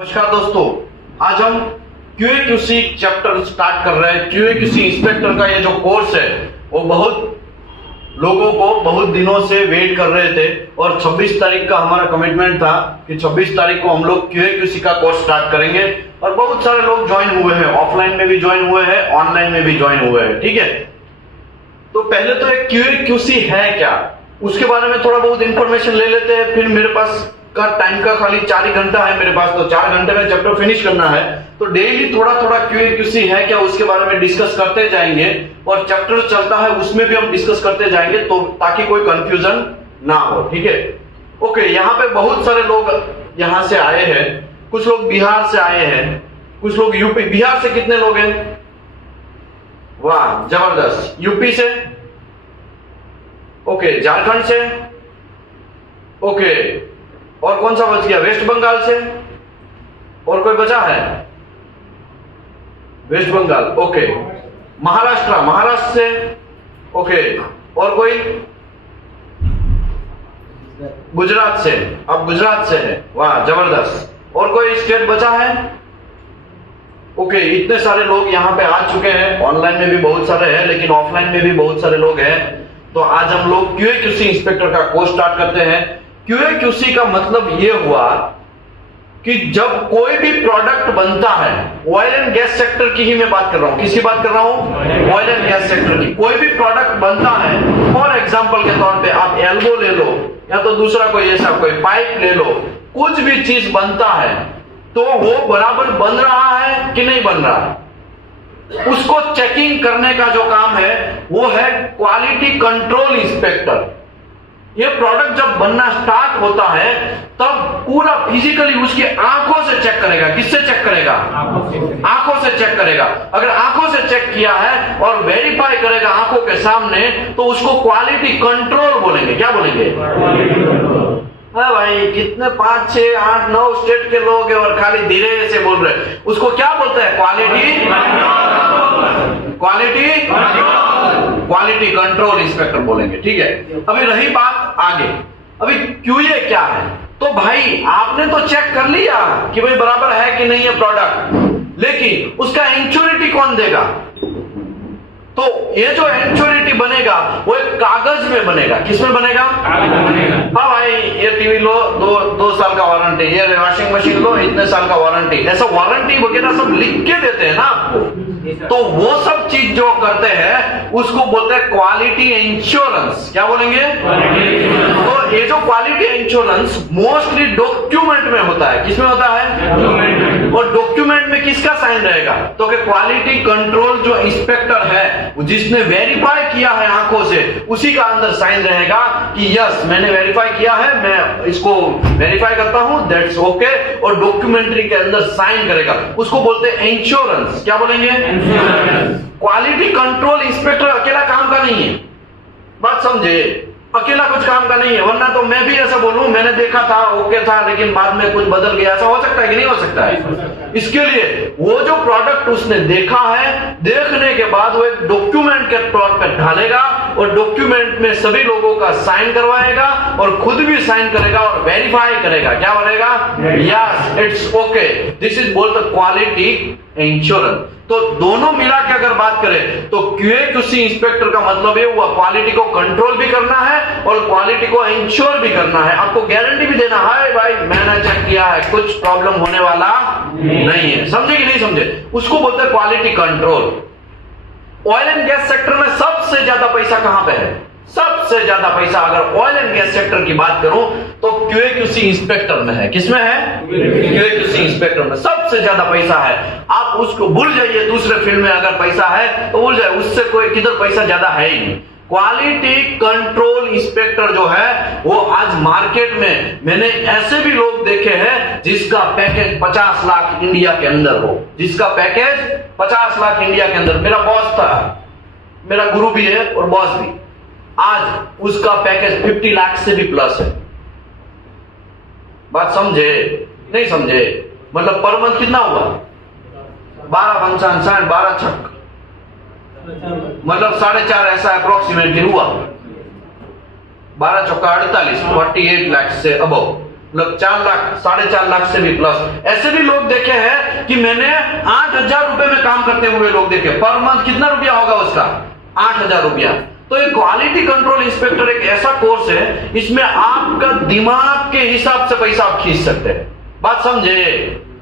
नमस्कार दोस्तों, आज हम QA/QC चैप्टर स्टार्ट कर रहे हैं। QA/QC इंस्पेक्टर का ये जो कोर्स है वो बहुत लोगों को बहुत दिनों से वेट कर रहे थे और 26 तारीख का हमारा कमिटमेंट था कि 26 तारीख को हम लोग QA/QC का कोर्स स्टार्ट करेंगे और बहुत सारे लोग ज्वाइन हुए हैं, ऑफलाइन में भी ज्वाइन हुए हैं, ऑनलाइन में भी ज्वाइन हुए हैं। ठीक है, तो पहले तो एक QA/QC है क्या, उसके बारे में थोड़ा बहुत इंफॉर्मेशन ले लेते हैं। फिर मेरे पास का टाइम का खाली 4 ही घंटा है मेरे पास, तो 4 घंटे में चैप्टर फिनिश करना है, तो डेली थोड़ा थोड़ा QA/QC है क्या उसके बारे में डिस्कस करते जाएंगे और चैप्टर चलता है उसमें भी हम डिस्कस करते जाएंगे, तो ताकि कोई कंफ्यूजन ना हो। ठीक है, ओके। यहाँ पे बहुत सारे लोग यहाँ से आए हैं, कुछ लोग बिहार से आए हैं, कुछ लोग यूपी। बिहार से कितने लोग हैं? वाह, जबरदस्त। यूपी से? ओके। झारखंड से? ओके। और कौन सा बच गया? वेस्ट बंगाल से? और कोई बचा है? Waste Bengal, okay. महाराष्ट्र से? ओके। और कोई? गुजरात से? अब गुजरात से है, वाह जबरदस्त। और कोई स्टेट बचा है? ओके। इतने सारे लोग यहाँ पे आ चुके हैं, ऑनलाइन में भी बहुत सारे हैं लेकिन ऑफलाइन में भी बहुत सारे लोग हैं। तो आज हम लोग QA/QC इंस्पेक्टर का कोर्स स्टार्ट करते हैं। QA/QC का मतलब ये हुआ कि जब कोई भी प्रोडक्ट बनता है, ऑयल एंड गैस सेक्टर की ही मैं बात कर रहा हूं। किसकी बात कर रहा हूं? ऑयल एंड गैस सेक्टर की। कोई भी प्रोडक्ट बनता है, फॉर एग्जांपल के तौर पे आप एल्बो ले लो या तो दूसरा कोई ऐसा कोई पाइप ले लो, कुछ भी चीज बनता है तो वो बराबर बन रहा है कि नहीं बन रहा है, उसको चेकिंग करने का जो काम है वो है क्वालिटी कंट्रोल इंस्पेक्टर। ये प्रोडक्ट जब बनना स्टार्ट होता है तब पूरा फिजिकली उसकी आंखों से चेक करेगा। किससे चेक करेगा? आंखों से चेक करेगा। अगर आंखों से चेक किया है और वेरीफाई करेगा आंखों के सामने, तो उसको क्वालिटी कंट्रोल बोलेंगे। क्या बोलेंगे? हाँ भाई, कितने 5, 6, 8, 9 स्टेट के लोग हैं और खाली धीरे से बोल रहे हैं। उसको क्या बोलते हैं? क्वालिटी कंट्रोल इंस्पेक्टर बोलेंगे। ठीक है, अभी रही बात आगे, अभी QA क्या है? तो भाई आपने तो चेक कर लिया कि भाई बराबर है कि नहीं है प्रोडक्ट, लेकिन उसका इंश्योरिटी कौन देगा? तो ये जो इंश्योरिटी बनेगा वो एक कागज में बनेगा। किसमें बनेगा? हाँ भाई, ये टीवी लो 2 साल का वारंटी, ये वॉशिंग मशीन लो इतने साल का वारंटी, ऐसा वारंटी वगैरह सब लिख के देते हैं ना आपको। तो वो सब चीज जो करते हैं उसको बोलते हैं क्वालिटी इंश्योरेंस। क्या बोलेंगे? तो ये जो क्वालिटी इंश्योरेंस मोस्टली डॉक्यूमेंट में होता है। किसमें होता है? और डॉक्यूमेंट में किसका साइन रहेगा? तो क्वालिटी कंट्रोल जो इंस्पेक्टर है जिसने वेरीफाई किया है आंखों से, उसी का अंदर साइन रहेगा कि यस मैंने वेरीफाई किया है, मैं इसको वेरीफाई करता हूं, दैट्स ओके, और डॉक्यूमेंट्री के अंदर साइन करेगा। उसको बोलते हैं इंश्योरेंस। क्या बोलेंगे? क्वालिटी कंट्रोल इंस्पेक्टर अकेला काम का नहीं है, बात समझे, अकेला कुछ काम का नहीं है। वरना तो मैं भी ऐसा बोलूं मैंने देखा था ओके था लेकिन बाद में कुछ बदल गया, ऐसा हो सकता है कि नहीं हो सकता है? इसके लिए वो जो प्रोडक्ट उसने देखा है, देखने के बाद वो एक डॉक्यूमेंट के तौर पर ढालेगा और डॉक्यूमेंट में सभी लोगों का साइन करवाएगा और खुद भी साइन करेगा और वेरीफाई करेगा। क्या बोलेगा? Yes it's okay, this is bold the quality insurance. तो दोनों मिला के अगर बात करें तो QA/QC इंस्पेक्टर का मतलब ये हुआ क्वालिटी को कंट्रोल भी करना है और क्वालिटी को इंश्योर भी करना है। आपको गारंटी भी देना है भाई मैंने चेक किया है, कुछ प्रॉब्लम होने वाला नहीं है। समझे कि नहीं समझे? उसको बोलते हैं quality control. Oil and gas sector में सबसे ज्यादा पैसा कहां पे है? सबसे ज्यादा पैसा अगर ऑयल एंड गैस सेक्टर की बात करूं तो QA/QC इंस्पेक्टर में है। किसमें है? QA/QC इंस्पेक्टर में सबसे ज्यादा पैसा है। आप उसको भूल जाइए, दूसरे फील्ड में अगर पैसा है तो भूल जाए, उससे कोई किधर पैसा ज्यादा है ही नहीं। क्वालिटी कंट्रोल इंस्पेक्टर जो है वो आज मार्केट में मैंने ऐसे भी लोग देखे हैं जिसका पैकेज 50 लाख इंडिया के अंदर हो, जिसका पैकेज 50 लाख इंडिया के अंदर। मेरा बॉस था, मेरा गुरु भी है और बॉस भी, आज उसका पैकेज 50 लाख से भी प्लस है। बात समझे नहीं समझे? मतलब पर मंथ कितना हुआ? 12 पंचान 60 12 छक मतलब 4.5 ऐसा अप्रोक्सीमेटली हुआ। 12 चौका 48, 48 लाख से अबव। मतलब 4 लाख 4.5 लाख से भी प्लस। ऐसे भी लोग देखे हैं कि मैंने 8,000 रुपए में काम करते हुए लोग देखे। पर मंथ कितना रुपया होगा उसका? 8,000 रुपया। तो ये क्वालिटी कंट्रोल इंस्पेक्टर एक ऐसा कोर्स है, इसमें आपका दिमाग के हिसाब से पैसा आप खींच सकते हैं। बात समझे?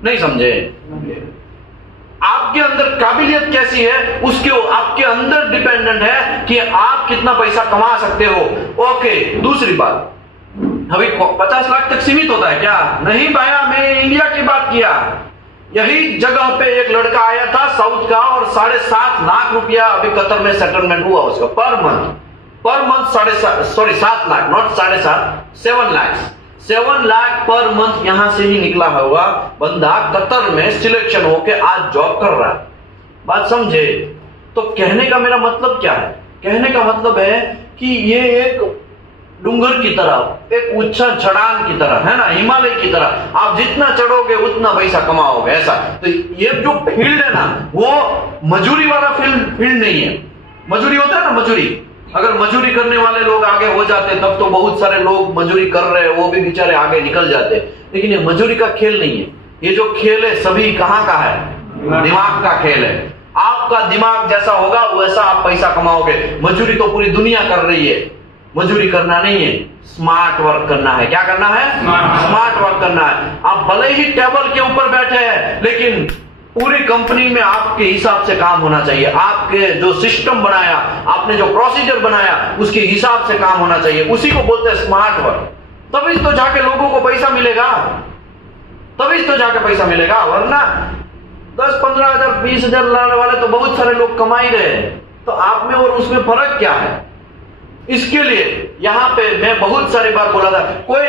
नहीं समझे? आपके अंदर काबिलियत कैसी है उसके आपके अंदर डिपेंडेंट है कि आप कितना पैसा कमा सकते हो। ओके, दूसरी बात, अभी 50 लाख तक सीमित होता है क्या? नहीं भाया, मैं इंडिया की बात किया। यही जगह पे एक लड़का आया था साउथ का और 7.5 लाख रुपया अभी कतर में सेटलमेंट हुआ उसका per month 7 lakh, not 7.5, 7 lakh per month यहां से ही निकला हुआ बंदा कतर में सिलेक्शन होके आज जॉब कर रहा है। बात समझे? तो कहने का मेरा मतलब क्या है? कहने का मतलब है कि ये एक डूंगर की तरह, एक ऊंचा चढ़ान की तरह है ना, हिमालय की तरह। आप जितना चढ़ोगे उतना पैसा कमाओगे, ऐसा। तो ये जो फील्ड है ना, वो मजूरी वाला फील्ड नहीं है। मजूरी होता है ना, मजूरी, अगर मजूरी करने वाले लोग आगे हो जाते तब तो बहुत सारे लोग मजूरी कर रहे हैं, वो भी बेचारे आगे निकल जाते। लेकिन ये मजूरी का खेल नहीं है। ये जो खेल है सभी कहां का है? दिमाग का खेल है। आपका दिमाग जैसा होगा वैसा आप पैसा कमाओगे। मजूरी तो पूरी दुनिया कर रही है। मजूरी करना नहीं है, स्मार्ट वर्क करना है। क्या करना है? स्मार्ट वर्क करना है। आप भले ही टेबल के ऊपर बैठे हैं, लेकिन पूरी कंपनी में आपके हिसाब से काम होना चाहिए। आपके जो सिस्टम बनाया, आपने जो प्रोसीजर बनाया, उसके हिसाब से काम होना चाहिए। उसी को बोलते हैं स्मार्ट वर्क। तभी तो जाके लोगों को पैसा मिलेगा, तभी तो जाके पैसा मिलेगा। वरना 10-15 हजार 20 हजार लाने वाले तो बहुत सारे लोग कमा ही रहे हैं। तो आप में और उसमें फर्क क्या है? इसके लिए यहां पे मैं बहुत सारी बार बोला था, कोई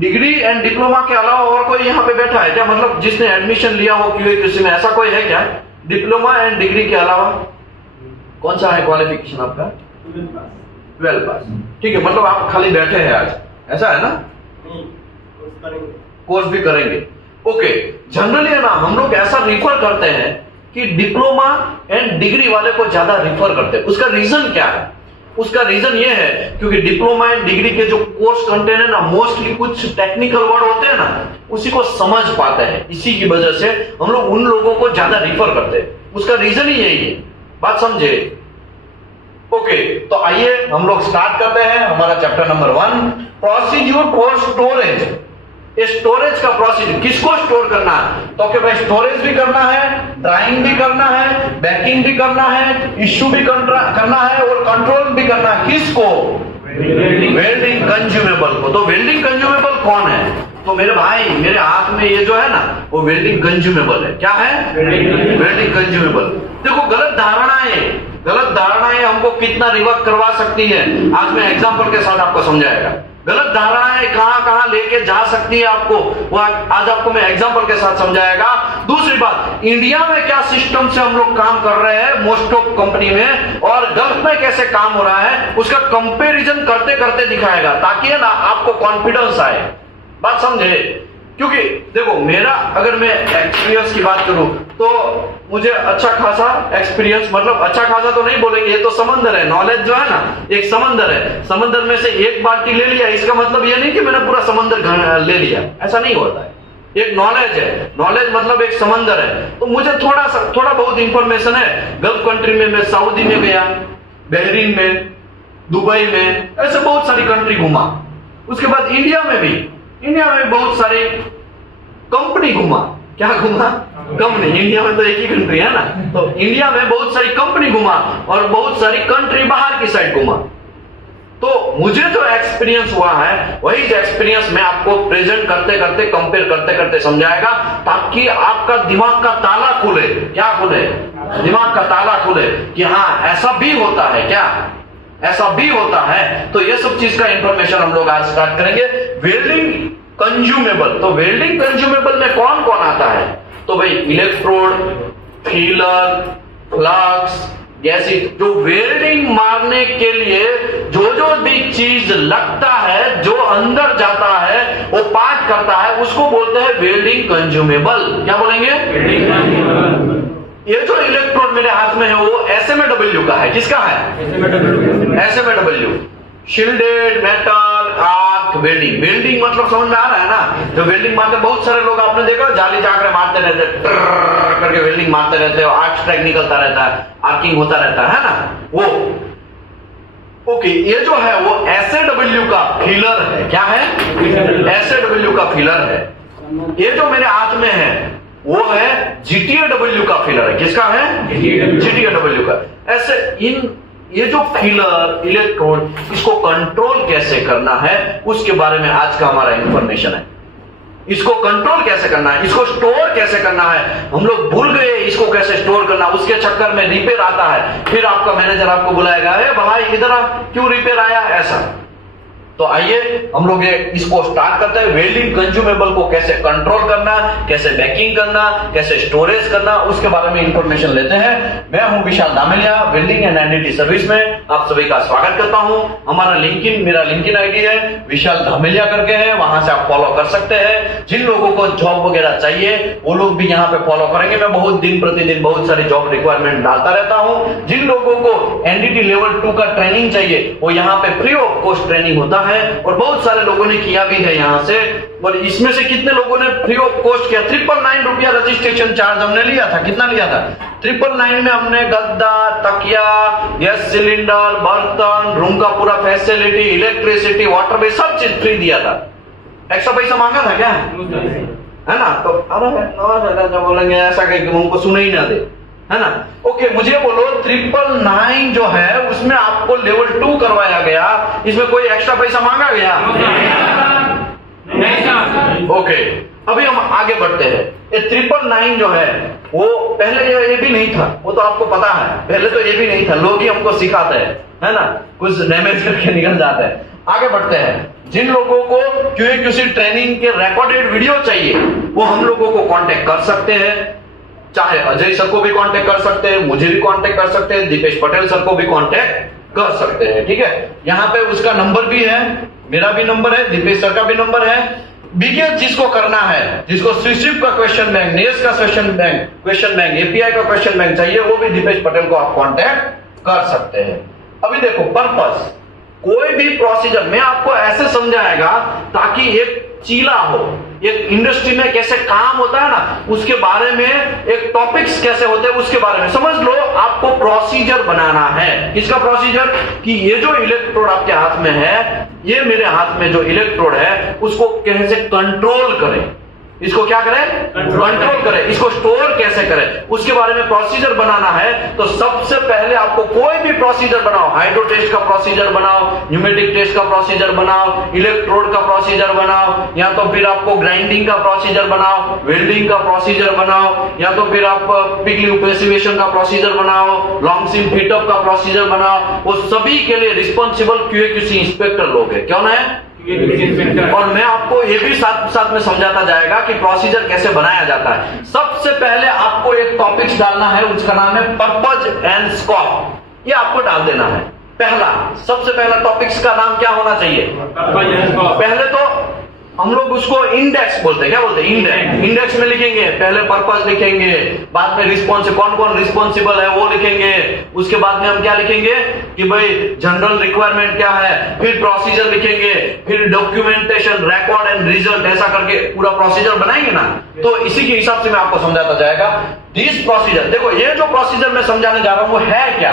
डिग्री एंड डिप्लोमा के अलावा और कोई यहां पे बैठा है क्या? मतलब जिसने एडमिशन लिया हो QA/QC में, ऐसा कोई है क्या? डिप्लोमा एंड डिग्री के अलावा कौन सा है क्वालिफिकेशन आपका? 12 पास। ठीक है, मतलब आप खाली बैठे हैं आज, ऐसा है ना? कोर्स भी करेंगे। ओके, जनरली है ना, हम लोग ऐसा रिफर करते हैं कि डिप्लोमा एंड डिग्री वाले को ज्यादा रिफर करते हैं। उसका रीजन क्या है? उसका रीजन ये है क्योंकि डिप्लोमा एंड डिग्री के जो कोर्स कंटेंट है ना, मोस्टली कुछ टेक्निकल वर्ड होते हैं ना, उसी को समझ पाते हैं। इसी की वजह से हम लोग उन लोगों को ज्यादा रिफर करते हैं। उसका रीजन ही यही है। बात समझे? ओके, तो आइए हम लोग स्टार्ट करते हैं हमारा chapter number 1, procedure for storage. Storage का प्रोसीजर, किसको स्टोर करना है? तो कि भाई स्टोरेज भी करना है, ड्राइंग भी करना है, बैकिंग भी करना है, इश्यू भी करना है और कंट्रोल भी करना है। किसको? वेल्डिंग कंज्यूमेबल को। तो वेल्डिंग कंज्यूमेबल कौन है? तो मेरे भाई, मेरे हाथ में ये जो है ना, वो वेल्डिंग कंज्यूमेबल है। क्या है? Welding consumable. देखो, गलत धारणाएं हमको कितना रिवर्क करवा सकती है, आज मैं एग्जांपल के साथ आपको समझाएगा। गलत धारणाएं कहां लेके जा सकती है आपको, वो आज आपको मैं एग्जांपल के साथ समझाएगा। दूसरी बात, इंडिया में क्या सिस्टम से हम लोग काम कर रहे हैं मोस्ट ऑफ कंपनी में, और गल्फ में कैसे काम हो रहा है, उसका कंपैरिजन करते करते दिखाएगा, ताकि है ना आपको कॉन्फिडेंस आए। बात समझे? क्योंकि देखो, मेरा अगर मैं एक्सपीरियंस की बात करूं तो मुझे अच्छा खासा एक्सपीरियंस, मतलब अच्छा खासा तो नहीं बोलेंगे, ये तो समंदर है। नॉलेज जो है ना, एक समंदर है। समंदर में से एक बाल्टी ले लिया, इसका मतलब ये नहीं कि मैंने पूरा समंदर ले लिया, ऐसा नहीं होता है। एक नॉलेज है, नॉलेज मतलब एक समंदर है। तो मुझे थोड़ा बहुत इंफॉर्मेशन है। गल्फ कंट्री में मैं सऊदी में गया, बहरीन में, दुबई में, ऐसे बहुत सारी कंट्री घुमा। उसके बाद इंडिया में भी बहुत सारी कंपनी घुमा। क्या घुमा? कंपनी। इंडिया में तो एक ही कंट्री है ना, तो इंडिया में बहुत सारी कंपनी घुमा और बहुत सारी कंट्री बाहर की साइड घुमा। तो मुझे जो एक्सपीरियंस हुआ है, वही एक्सपीरियंस मैं आपको प्रेजेंट करते करते, कंपेयर करते करते समझाएगा, ताकि आपका दिमाग का ताला खुले। क्या खुले? दिमाग का ताला खुले कि हाँ, ऐसा भी होता है। क्या ऐसा भी होता है? तो ये सब चीज का इंफॉर्मेशन हम लोग आज स्टार्ट करेंगे। Welding consumable. तो वेल्डिंग कंज्यूमेबल में कौन कौन आता है? तो भाई इलेक्ट्रोड, फीलर, फ्लक्स, गैसिट। जो वेल्डिंग मारने के लिए जो भी चीज लगता है, जो अंदर जाता है, वो पार्ट करता है, उसको बोलते हैं वेल्डिंग कंज्यूमेबल। क्या बोलेंगे? Welding consumable. ये जो इलेक्ट्रोड मेरे हाथ में है वो SMA/W का है। किसका है? SMA/W। Shielded metal, arc welding. Welding मतलब समझ में आ रहा है ना, जो वेल्डिंग मारते बहुत सारे लोग आपने देखा जाली जाकर मारते रहते, ट्रर करके वेल्डिंग मारते रहते हैं, आर्क स्ट्राइक निकलता रहता है, आर्किंग होता रहता है ना वो। ओके, ये जो है वो SAW का फिलर है। क्या है? SAW का फिलर है। ये जो मेरे हाथ में है वो है GTAW का फिलर है। किसका है? GTAW का। ऐसे ये जो फिलर इलेक्ट्रोड, इसको कंट्रोल कैसे करना है उसके बारे में आज का हमारा इंफॉर्मेशन है। इसको कंट्रोल कैसे करना है, इसको स्टोर कैसे करना है, हम लोग भूल गए इसको कैसे स्टोर करना। उसके चक्कर में रिपेयर आता है, फिर आपका मैनेजर आपको बुलाएगा, अरे भाई इधर आ, क्यों रिपेयर आया ऐसा। तो आइए हम लोग इसको स्टार्ट करते हैं। वेल्डिंग कंज्यूमेबल को कैसे कंट्रोल करना, कैसे पैकिंग करना, कैसे स्टोरेज करना, उसके बारे में इंफॉर्मेशन लेते हैं। मैं हूं Vishal Dhameliya, welding and NDT service में आप सभी का स्वागत करता हूं। हमारा मेरा लिंक्डइन आईडी है विशाल धामेलिया करके है, वहां से आप फॉलो कर सकते हैं। जिन लोगों को जॉब वगैरह चाहिए वो लोग भी यहाँ पे फॉलो करेंगे। मैं बहुत दिन प्रतिदिन बहुत सारी जॉब रिक्वायरमेंट डालता रहता हूँ। जिन लोगों को एनडीटी लेवल 2 का ट्रेनिंग चाहिए वो यहाँ पे फ्री ऑफ कॉस्ट ट्रेनिंग होता है, और बहुत सारे लोगों ने किया भी है यहाँ से। और इसमें से कितने लोगों ने फ्री ऑफ कॉस्ट किया? 999 रुपया रजिस्ट्रेशन चार्ज हमने लिया था। कितना लिया था? 999 में हमने गद्दा, तकिया, गैस सिलेंडर, बर्तन, रूम का पूरा फैसिलिटी, इलेक्ट्रिसिटी, वाटर बिल सब चीज फ्री दिया था। एक्स्ट्रा पैसा मांगा था क्या? है ना? तो अरे बोलेंगे ऐसा कहीं उनको सुने ही ना दे, है ना। ओके, मुझे बोलो 999 जो है उसमें आपको लेवल 2 करवाया गया, इसमें कोई एक्स्ट्रा पैसा मांगा गया? ओके, अभी हम आगे बढ़ते हैं। ये 999 जो है वो पहले ये भी नहीं था, वो तो आपको पता है। पहले तो ये भी नहीं था, लोग ही हमको सिखाते हैं, है ना, कुछ डैमेज करके निकल जाते हैं। आगे बढ़ते हैं। जिन लोगों को QA/QC ट्रेनिंग के रिकॉर्डेड वीडियो चाहिए वो हम लोगों को कांटेक्ट कर सकते हैं। चाहे अजय सर को भी कांटेक्ट कर सकते हैं, मुझे भी कांटेक्ट कर सकते हैं, दीपेश पटेल सर को भी कांटेक्ट कर सकते हैं। ठीक है, यहाँ पे उसका नंबर भी है, मेरा भी नंबर है, दीपेश सर का भी नंबर है। बीगेस जिसको करना है, जिसको स्विसिप का क्वेश्चन बैंक, नेस का क्वेश्चन बैंक, एपीआई का क्वेश्चन बैंक चाहिए, वो भी दीपेश पटेल को आप कांटेक्ट कर सकते हैं। अभी देखो पर्पस, कोई भी प्रोसीजर मैं आपको ऐसे समझाएगा ताकि एक चीला हो, एक इंडस्ट्री में कैसे काम होता है ना उसके बारे में, एक टॉपिक्स कैसे होते हैं उसके बारे में समझ लो। आपको प्रोसीजर बनाना है। किसका प्रोसीजर? कि ये जो इलेक्ट्रोड आपके हाथ में है, ये मेरे हाथ में जो इलेक्ट्रोड है उसको कैसे कंट्रोल करें, इसको क्या करें? कंट्रोल करें। इसको स्टोर कैसे करें उसके बारे में प्रोसीजर बनाना है। तो सबसे पहले आपको कोई भी प्रोसीजर बनाओ, हाइड्रो टेस्ट का प्रोसीजर बनाओ, न्यूमेटिक टेस्ट का प्रोसीजर बनाओ, इलेक्ट्रोड का प्रोसीजर बनाओ, या तो फिर आपको ग्राइंडिंग का प्रोसीजर बनाओ, वेल्डिंग का प्रोसीजर बनाओ, या तो फिर आप पिक ल्यूब पैसिवेशन का प्रोसीजर बनाओ, लॉन्ग सिम फिटअप का प्रोसीजर बनाओ। वो सभी के लिए रिस्पॉन्सिबल QA/QC इंस्पेक्टर लोग है। कौन है? और मैं आपको ये भी साथ में समझाता जाएगा कि प्रोसीजर कैसे बनाया जाता है। सबसे पहले आपको एक टॉपिक्स डालना है, उसका नाम है पर्पज एंड स्कोप। ये आपको डाल देना है। सबसे पहला टॉपिक्स का नाम क्या होना चाहिए? पहले तो हम लोग उसको इंडेक्स बोलते हैं। क्या बोलते हैं? इंडेक्स में लिखेंगे, पहले पर्पस लिखेंगे, बाद में रिस्पॉन्स, कौन कौन रिस्पॉन्सिबल है वो लिखेंगे, उसके बाद में हम क्या लिखेंगे कि भाई जनरल रिक्वायरमेंट क्या है, फिर प्रोसीजर लिखेंगे, फिर डॉक्यूमेंटेशन, रिकॉर्ड एंड रिजल्ट, ऐसा करके पूरा प्रोसीजर बनाएंगे ना। तो इसी के हिसाब से मैं आपको समझाता जाएगा। दिस प्रोसीजर, देखो ये जो प्रोसीजर मैं समझाने जा रहा हूं वो है क्या?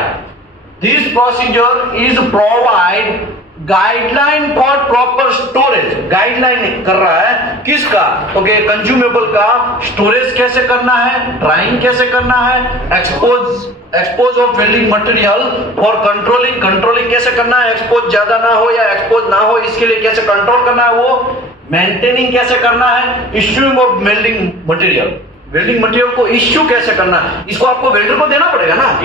This procedure is provide guideline for proper storage. Guideline कर रहा है किसका? ओके, कंज्यूमेबल का स्टोरेज कैसे करना है, ड्राइंग कैसे करना है, expose of welding material for controlling कैसे करना है, एक्सपोज ज्यादा ना हो या एक्सपोज ना हो इसके लिए कैसे कंट्रोल करना है, वो मेंटेनिंग कैसे करना है, इश्यूइंग ऑफ वेल्डिंग मटेरियल को इश्यू कैसे करना है, इसको आपको वेल्डर को देना पड़ेगा ना।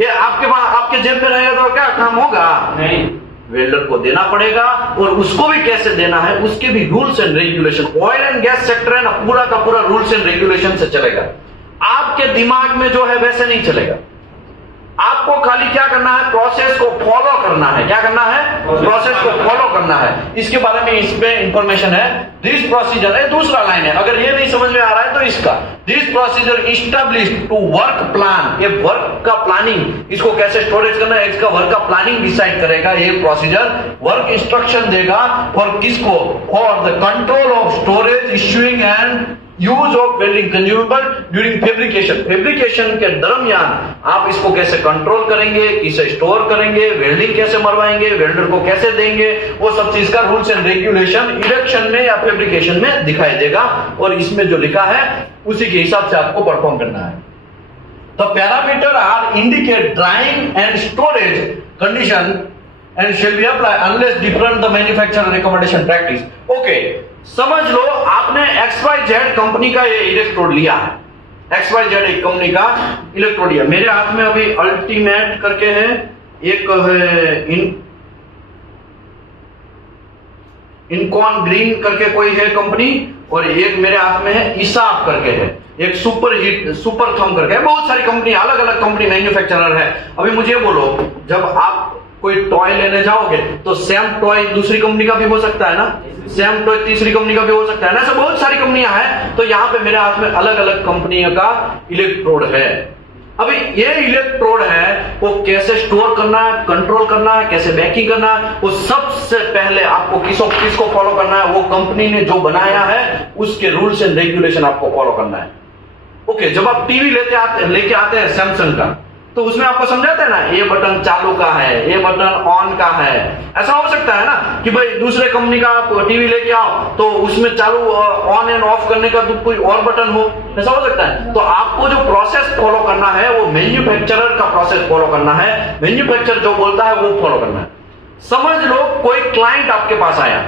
ये आपके जेब में रहेगा तो क्या काम होगा? नहीं, वेल्डर को देना पड़ेगा। और उसको भी कैसे देना है उसके भी rules and regulation. Oil and gas sector है ना, पूरा का पूरा रूल्स एंड रेगुलेशन से चलेगा। आपके दिमाग में जो है वैसे नहीं चलेगा। आपको खाली क्या करना है, प्रोसेस को फॉलो करना है। क्या करना है, प्रोसेस को फॉलो करना है। इसके बारे में इसमें इंफॉर्मेशन है। दिस प्रोसीजर है, दूसरा लाइन है, अगर ये नहीं समझ में आ रहा है तो इसका, this procedure established to work plan, ये वर्क का प्लानिंग, इसको कैसे स्टोरेज करना है, इसका वर्क का प्लानिंग डिसाइड करेगा ये प्रोसीजर। वर्क इंस्ट्रक्शन देगा फॉर किसको, for the control of storage, issuing and use of welding consumable during fabrication. Fabrication के दरमियान आप इसको कैसे कंट्रोल करेंगे, किसे स्टोर करेंगे, वेल्डिंग कैसे मरवाएंगे, वेल्डर को कैसे देंगे, वो सब चीज का रूल्स एंड रेगुलेशन इरेक्शन में या फैब्रिकेशन में दिखाई देगा। और इसमें जो लिखा है उसी के हिसाब से आपको परफॉर्म करना है। The parameter are indicate drawing and storage condition and shall be applied unless different the manufacturer recommendation practice। Okay, समझ लो आपने XYZ कंपनी का ये इलेक्ट्रोड लिया है, XYZ एक कंपनी का इलेक्ट्रोड लिया। मेरे हाथ में अभी अल्टीमेट करके है, एक है इनकॉन ग्रीन करके कोई है कंपनी, और एक मेरे हाथ में है इसाफ करके है, एक सुपर थम करके है। बहुत सारी कंपनी, अलग अलग कंपनी मैन्युफैक्चरर है। अभी मुझे बोलो, जब आप कोई टॉय लेने जाओगे तो सेम टॉय दूसरी कंपनी का भी हो सकता है ना, सेम टॉय तीसरी कंपनी का भी हो सकता है ना, ऐसे बहुत सारी कंपनियां हैं। तो यहाँ पे मेरे हाथ में अलग अलग कंपनियों का इलेक्ट्रोड है। अभी ये इलेक्ट्रोड है, वो कैसे स्टोर करना है, कंट्रोल करना है, कैसे बैकिंग करना है, वो सबसे पहले आपको किसको फॉलो करना है, वो कंपनी ने जो बनाया है उसके रूल्स एंड रेगुलेशन आपको फॉलो करना है। ओके, जब आप टीवी लेके आते हैं सैमसंग का, तो उसमें आपको समझाते हैं ना, ये बटन चालू का है, ये बटन ऑन का है। ऐसा हो सकता है ना कि भाई दूसरे कंपनी का आप टीवी लेके आओ तो उसमें चालू ऑन एंड ऑफ करने का तो कोई और बटन हो, ऐसा हो सकता है। तो आपको जो प्रोसेस फॉलो करना है वो मैन्युफैक्चरर का प्रोसेस फॉलो करना है, मैन्युफैक्चरर जो बोलता है वो फॉलो करना है। समझ लो कोई क्लाइंट आपके पास आया,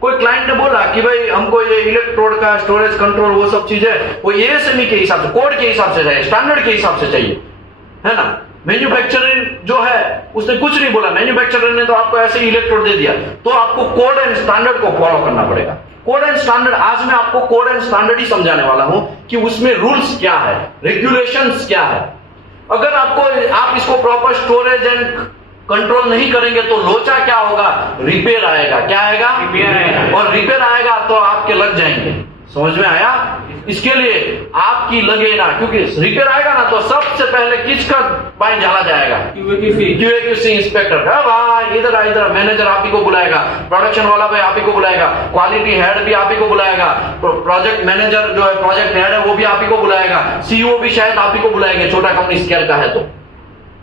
कोई क्लाइंट ने बोला कि भाई हमको ये इलेक्ट्रोड का स्टोरेज कंट्रोल वो सब चीजें वो एएसएमई के हिसाब से, कोड के हिसाब से चाहिए, स्टैंडर्ड के हिसाब से चाहिए, है ना। मैन्युफैक्चरर जो है उसने कुछ नहीं बोला, मैन्युफैक्चरर ने तो आपको ऐसे ही इलेक्ट्रोड दे दिया, तो आपको कोड एंड स्टैंडर्ड को फॉलो करना पड़ेगा। कोड एंड स्टैंडर्ड, आज मैं आपको कोड एंड स्टैंडर्ड ही समझाने वाला हूं कि उसमें रूल्स क्या है, रेगुलेशंस क्या है। अगर आप इसको प्रॉपर स्टोरेज एंड कंट्रोल नहीं करेंगे तो लोचा क्या होगा, रिपेयर आएगा। क्या आएगा, रिपेयर आएगा। और रिपेयर आएगा तो आपके लग जाएंगे। समझ में आया? इसके लिए आपकी लगे ना, क्योंकि रिपेयर आएगा ना तो सबसे पहले किसका बाइंड झाला जाएगा, QA/QC इंस्पेक्टर का। भाई इधर मैनेजर आप ही को बुलाएगा, प्रोडक्शन वाला भाई आप ही को बुलाएगा, क्वालिटी हेड भी आप ही को बुलाएगा, प्रोजेक्ट मैनेजर जो है, प्रोजेक्ट हेड है वो भी आप ही को बुलाएगा, CEO भी शायद आप ही को बुलाएंगे, छोटा कंपनी स्केल का है तो।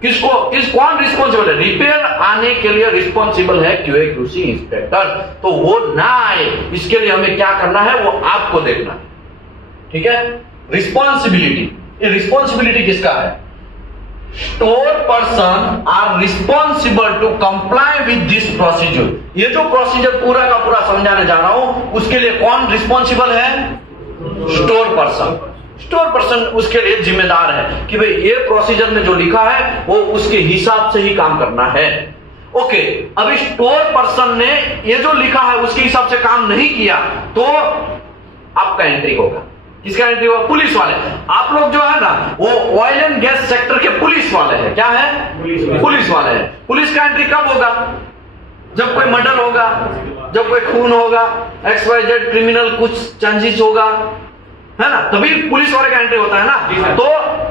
कौन रिस्पॉन्सिबल है? रिपेयर आने के लिए रिस्पॉन्सिबल है QA/QC इंस्पेक्टर। तो वो ना आए इसके लिए हमें क्या करना है वो आपको देखना है, ठीक है। रिस्पॉन्सिबिलिटी, ये रिस्पॉन्सिबिलिटी किसका है? Store person are responsible to comply with this procedure. ये जो प्रोसीजर पूरा का पूरा समझाने जा रहा हूं उसके लिए कौन रिस्पॉन्सिबल है? Store person. स्टोर पर्सन उसके लिए जिम्मेदार है कि भाई ये प्रोसीजर में जो लिखा है वो उसके हिसाब से ही काम करना है। ओके, अभी स्टोर पर्सन ने ये जो लिखा है उसके हिसाब से काम नहीं किया तो आपका एंट्री होगा। किसका एंट्री होगा? पुलिस वाले। आप लोग जो है ना वो ऑयल एंड गैस सेक्टर के पुलिस वाले हैं। क्या है? पुलिस वाले हैं। पुलिस का एंट्री कब होगा? जब कोई मर्डर होगा, जब कोई खून होगा, XYZ क्रिमिनल कुछ चांसेस होगा, है ना, तभी पुलिस वाले का एंट्री होता है ना। तो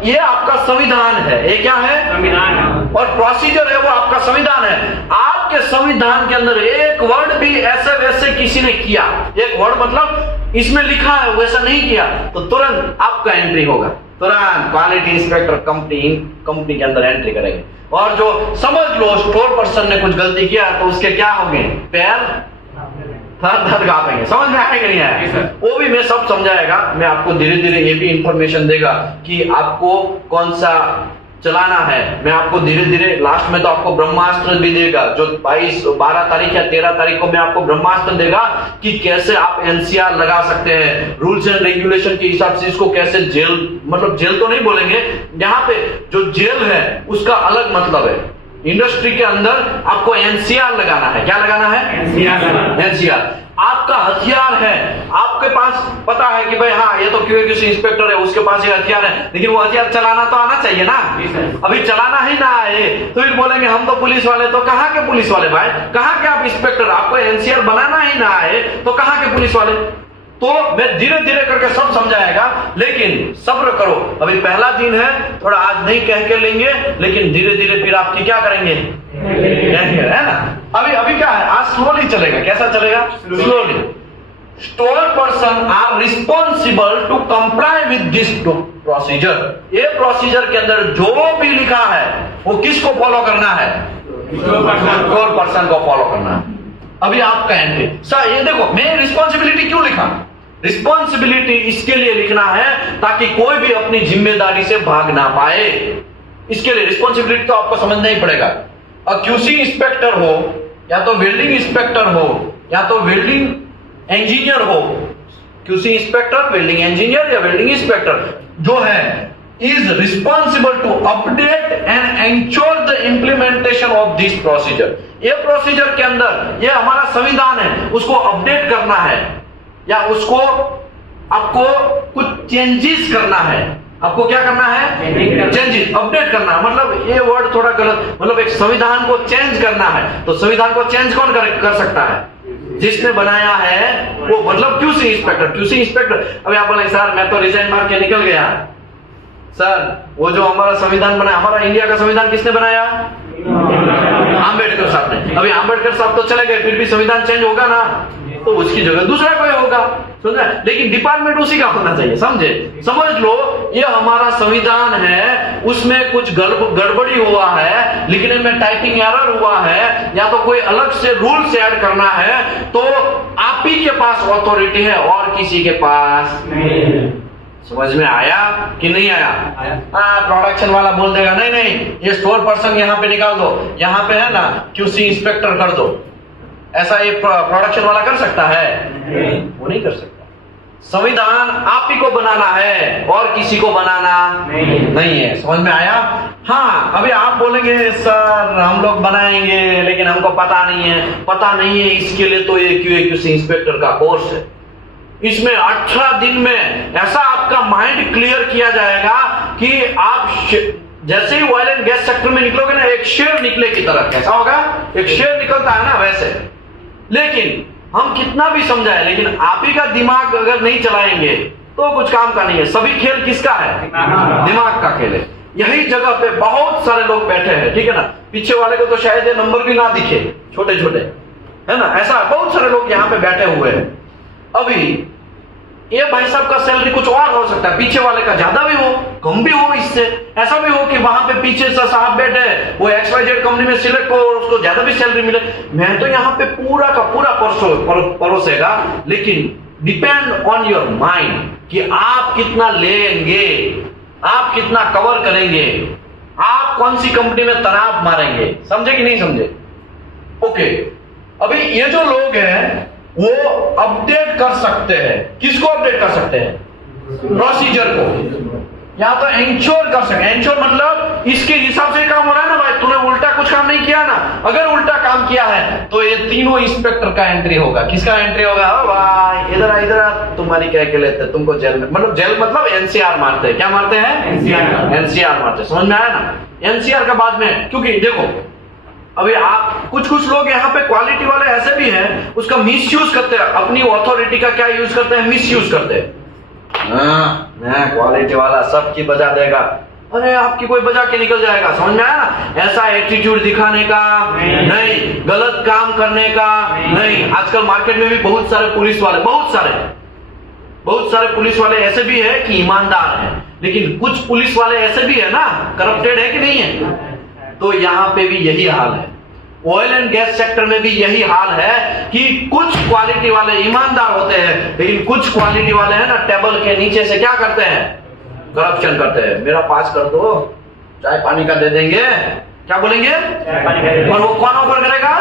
ये आपका संविधान है। ये क्या है? संविधान है। और प्रोसीजर है वो आपका संविधान है। आपके संविधान के अंदर एक वर्ड भी ऐसे वैसे किसी ने किया, एक वर्ड मतलब इसमें लिखा है वैसा नहीं किया तो तुरंत आपका एंट्री होगा। तुरंत क्वालिटी इंस्पेक्टर कंपनी के अंदर एंट्री करेंगे। और जो समझ लो स्टोर पर्सन ने कुछ गलती किया तो उसके क्या होंगे? पैर थर कांपेंगे। समझ में आएगा नहीं आया? वो भी मैं सब समझाएगा। मैं आपको धीरे धीरे ये भी इंफॉर्मेशन देगा कि आपको कौन सा चलाना है। मैं आपको धीरे धीरे लास्ट में तो आपको ब्रह्मास्त्र भी देगा, जो 12 तारीख या 13 तारीख को मैं आपको ब्रह्मास्त्र देगा कि कैसे आप NCR लगा सकते हैं, रूल्स एंड रेगुलेशन के हिसाब से इसको कैसे जेल, मतलब जेल तो नहीं बोलेंगे, यहाँ पे जो जेल है उसका अलग मतलब है। इंडस्ट्री के अंदर आपको NCR लगाना है। क्या लगाना है? NCR। आप आपका हथियार है, आपके पास पता है कि भाई हाँ ये तो QA/QC इंस्पेक्टर है, उसके पास ये हथियार है, लेकिन वो हथियार चलाना तो आना चाहिए ना। अभी चलाना ही ना आए तो फिर बोलेंगे हम तो पुलिस वाले। तो कहाँ के पुलिस वाले भाई, कहाँ के आप इंस्पेक्टर, आपको NCR बनाना ही ना आए तो कहाँ के पुलिस वाले। तो मैं धीरे धीरे करके सब समझाएगा, लेकिन सब्र करो, अभी पहला दिन है, थोड़ा आज नहीं कह के लेंगे, लेकिन धीरे धीरे फिर आपकी क्या करेंगे, है ना। अभी क्या है, आज स्लोली चलेगा। कैसा चलेगा, slowly. Store person are responsible to comply with this procedure. ये प्रोसीजर के अंदर जो भी लिखा है वो किसको फॉलो करना है, स्टोर पर्सन को फॉलो करना है। अभी आपका एंट्री सर, ये देखो मैं रिस्पॉन्सिबिलिटी क्यों लिखा, रिस्पॉन्सिबिलिटी इसके लिए लिखना है ताकि कोई भी अपनी जिम्मेदारी से भाग ना पाए। इसके लिए रिस्पॉन्सिबिलिटी तो आपको समझना ही पड़ेगा। और QC इंस्पेक्टर हो या तो वेल्डिंग इंस्पेक्टर हो या तो वेल्डिंग इंजीनियर हो, QC इंस्पेक्टर, वेल्डिंग इंजीनियर या वेल्डिंग इंस्पेक्टर जो है is responsible to update and ensure the implementation of this procedure। ये प्रोसीजर के अंदर ये हमारा संविधान है, उसको अपडेट करना है या उसको आपको कुछ चेंजेस करना है। आपको क्या करना है, चेंजेस, अपडेट करना। मतलब ये वर्ड थोड़ा गलत, मतलब एक संविधान को चेंज करना है। तो संविधान को चेंज कौन कर सकता है, जिसने बनाया है वो, मतलब QC इंस्पेक्टर। QC inspector. अभी आप बोले सर मैं तो रिजाइन मार के निकल गया। सर वो जो हमारा संविधान बना, हमारा इंडिया का संविधान किसने बनाया, आम्बेडकर साहब ने। अभी आम्बेडकर साहब तो चले गए, फिर भी संविधान चेंज होगा ना, तो उसकी जगह दूसरा कोई होगा, समझे। लेकिन डिपार्टमेंट उसी का होना चाहिए, समझे। समझ लो ये हमारा संविधान है, उसमें कुछ गड़बड़ी हुआ है, लिखने में टाइपिंग एरर हुआ है, या तो कोई अलग से रूल्स ऐड करना है, तो आप ही के पास अथॉरिटी है और किसी के पास नहीं। समझ में आया कि नहीं आया? प्रोडक्शन वाला बोल देगा नहीं नहीं ये स्टोर पर्सन यहाँ पे निकाल दो, यहाँ पे है ना QC इंस्पेक्टर कर दो। ऐसा ये प्रोडक्शन वाला कर सकता है? वो नहीं कर सकता। संविधान आप ही को बनाना है और किसी को बनाना नहीं है। समझ में आया? हाँ, अभी आप बोलेंगे सर हम लोग बनाएंगे लेकिन हमको पता नहीं है, इसके लिए तो ये QA/QC इंस्पेक्टर का कोर्स है। इसमें 18 दिन में ऐसा आपका माइंड क्लियर किया जाएगा कि आप जैसे ही ऑयल एंड गैस सेक्टर में निकलोगे ना, एक शेर निकले की तरह। कैसा होगा? एक शेर निकलता है ना वैसे। लेकिन हम कितना भी समझाएं, लेकिन आप ही का दिमाग अगर नहीं चलाएंगे तो कुछ काम का नहीं है। सभी खेल किसका है? दिमाग का खेल है। यही जगह पे बहुत सारे लोग बैठे हैं, ठीक है ना। पीछे वाले को तो शायद ये नंबर भी ना दिखे, छोटे छोटे, है ना। ऐसा बहुत सारे लोग यहाँ पे बैठे हुए हैं। अभी ये भाई साहब का सैलरी कुछ और हो सकता है, पीछे वाले का ज्यादा भी हो, कम भी हो। इससे ऐसा भी हो कि वहां पे पीछे से साहब बैठे, वो XYZ कंपनी में सिलेक्ट हो और उसको ज्यादा भी सैलरी मिले। मैं तो यहाँ पे पूरा का पूरा परोसेगा, लेकिन डिपेंड ऑन योर माइंड कि आप कितना लेंगे, आप कितना कवर करेंगे, आप कौन सी कंपनी में तनाव मारेंगे। समझे कि नहीं समझे? ओके, अभी ये जो लोग हैं वो अपडेट कर सकते हैं। किसको अपडेट कर सकते हैं? प्रोसीजर को, या तो इंश्योर कर सकते हैं। इंश्योर मतलब इसके हिसाब से काम हो रहा है ना भाई, तूने उल्टा कुछ काम नहीं किया ना। अगर उल्टा काम किया है तो ये तीनों इंस्पेक्टर का एंट्री होगा। किसका एंट्री होगा? भाई इधर तुम्हारी कह के लेते, तुमको जेल में, मतलब जेल मतलब NCR मारते हैं। क्या मारते हैं? NCR मारते हैं। समझ में आया ना? NCR का बाद में, क्योंकि देखो अभी आप कुछ लोग यहाँ पे क्वालिटी वाले ऐसे भी हैं, उसका मिसयूज करते हैं। अपनी अथॉरिटी का क्या यूज करते हैं? मिसयूज करते हैं। क्वालिटी वाला सबकी बजा देगा, अरे आपकी कोई बजा के निकल जाएगा। समझ में आया ना? ऐसा एटीट्यूड दिखाने का नहीं, गलत काम करने का नहीं। आजकल मार्केट में भी बहुत सारे पुलिस वाले, बहुत सारे पुलिस वाले ऐसे भी है कि ईमानदार है, लेकिन कुछ पुलिस वाले ऐसे भी है ना, करप्टेड है कि नहीं है। तो यहाँ पे भी यही हाल है, ऑयल एंड गैस सेक्टर में भी यही हाल है कि कुछ क्वालिटी वाले ईमानदार होते हैं, लेकिन कुछ क्वालिटी वाले हैं ना, टेबल के नीचे से क्या करते हैं? करप्शन करते हैं। मेरा पास कर दो, चाय पानी का दे देंगे, क्या बोलेंगे? और वो कौन ऑफर करेगा?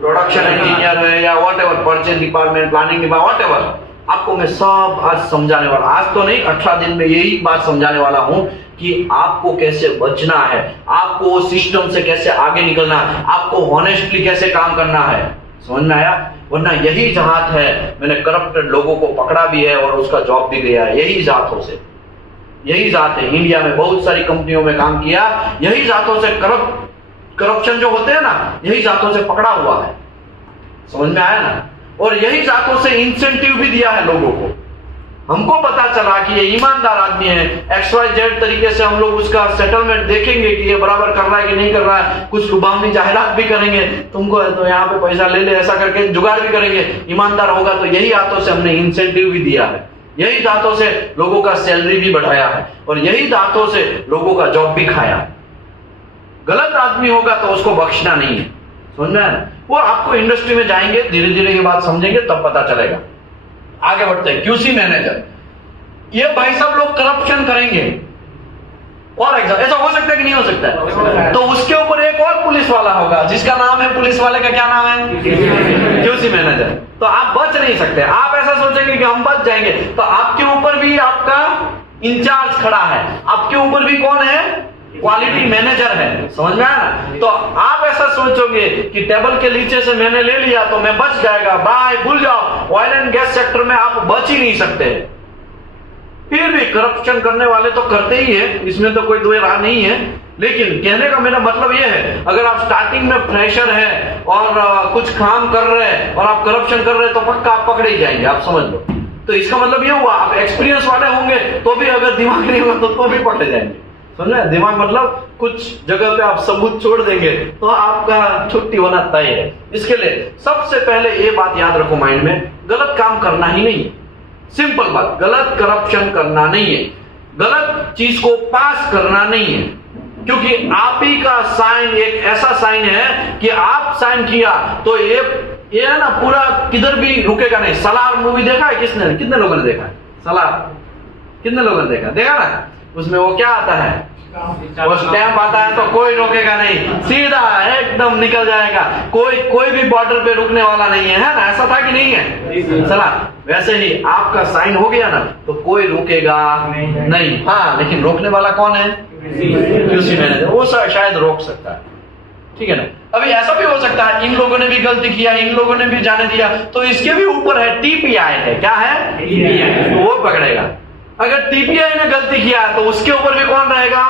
प्रोडक्शन इंजीनियर है या what ever, purchase department, planning department, what ever. आपको मैं सब आज समझाने वाला, आज तो नहीं 18 दिन में यही बात समझाने वाला हूं कि आपको कैसे बचना है, आपको सिस्टम से कैसे आगे निकलना है, आपको हॉनेस्टली कैसे काम करना है। समझ में आया? वरना यही जात है, मैंने करप्टेड लोगों को पकड़ा भी है और उसका जॉब भी गया है, यही जातों से। यही जात है, इंडिया में बहुत सारी कंपनियों में काम किया, यही जातों से करप्शन जो होते हैं ना, यही जातों से पकड़ा हुआ है। समझ में आया ना? और यही जातों से इंसेंटिव भी दिया है लोगों को। हमको पता चला कि ये ईमानदार आदमी है, XYZ तरीके से हम लोग उसका सेटलमेंट देखेंगे कि ये बराबर कर रहा है कि नहीं कर रहा है, कुछ लुभावनी जाहिरात भी करेंगे, तुमको तो यहाँ पे पैसा ले ले ऐसा करके जुगाड़ भी करेंगे। ईमानदार होगा तो यही हाथों से हमने इंसेंटिव भी दिया है, यही हाथों से लोगों का सैलरी भी बढ़ाया है और यही हाथों से लोगों का जॉब भी खाया है। गलत आदमी होगा तो उसको बख्शना नहीं है, समझ में आया ना? वो आपको इंडस्ट्री में जाएंगे, धीरे धीरे ये बात समझेंगे तब पता चलेगा। आगे बढ़ते हैं। QC मैनेजर, ये भाई सब लोग करप्शन करेंगे। और एग्जाम ऐसा हो सकता है कि नहीं हो सकता है? तो उसके ऊपर एक और पुलिस वाला होगा जिसका नाम है, पुलिस वाले का क्या नाम है? QC manager. तो आप बच नहीं सकते। आप ऐसा सोचेंगे कि हम बच जाएंगे, तो आपके ऊपर भी आपका इंचार्ज खड़ा है, आपके ऊपर भी कौन है? क्वालिटी मैनेजर है। समझ में आया ना? तो आप ऐसा सोचोगे कि टेबल के नीचे से मैंने ले लिया तो मैं बच जाएगा, बाय भूल जाओ। ऑयल एंड गैस सेक्टर में आप बच ही नहीं सकते। फिर भी करप्शन करने वाले तो करते ही है, इसमें तो कोई दो राह नहीं है। लेकिन कहने का मेरा मतलब यह है, अगर आप स्टार्टिंग में फ्रेशर है और कुछ काम कर रहे हैं और आप करप्शन कर रहे हैं तो पक्का आप पकड़े ही जाएंगे, आप समझ लो। तो इसका मतलब ये हुआ, आप एक्सपीरियंस वाले होंगे तो भी अगर दिमाग नहीं होगा तो भी पकड़े जाएंगे। समझे? दिमाग मतलब कुछ जगह पे आप सबूत छोड़ देंगे तो आपका छुट्टी होना तय है। इसके लिए सबसे पहले ये बात याद रखो माइंड में, गलत काम करना ही नहीं है। सिंपल बात, गलत करप्शन करना नहीं है, गलत चीज को पास करना नहीं है। क्योंकि आप ही का साइन एक ऐसा साइन है कि आप साइन किया तो ये है ना, पूरा किधर भी रुकेगा नहीं। सलार मूवी देखा है किसने? कितने लोगों ने देखा है सलार? कितने लोगों ने देखा ना? उसमें वो क्या आता है, वो स्टैंप आता है तो कोई रोकेगा नहीं, सीधा एकदम निकल जाएगा, कोई भी बॉर्डर पे रुकने वाला नहीं है ना? ऐसा था कि नहीं है? चला, वैसे ही आपका साइन हो गया ना तो कोई रुकेगा नहीं। हाँ, लेकिन रोकने वाला कौन है? QC manager. वो शायद रोक सकता है, ठीक है ना? अभी ऐसा भी हो सकता है इन लोगों ने भी गलती किया, इन लोगों ने भी जाने दिया, तो इसके भी ऊपर है TPI है। क्या है? तो वो पकड़ेगा। अगर TPI ने गलती किया तो उसके ऊपर भी कौन रहेगा?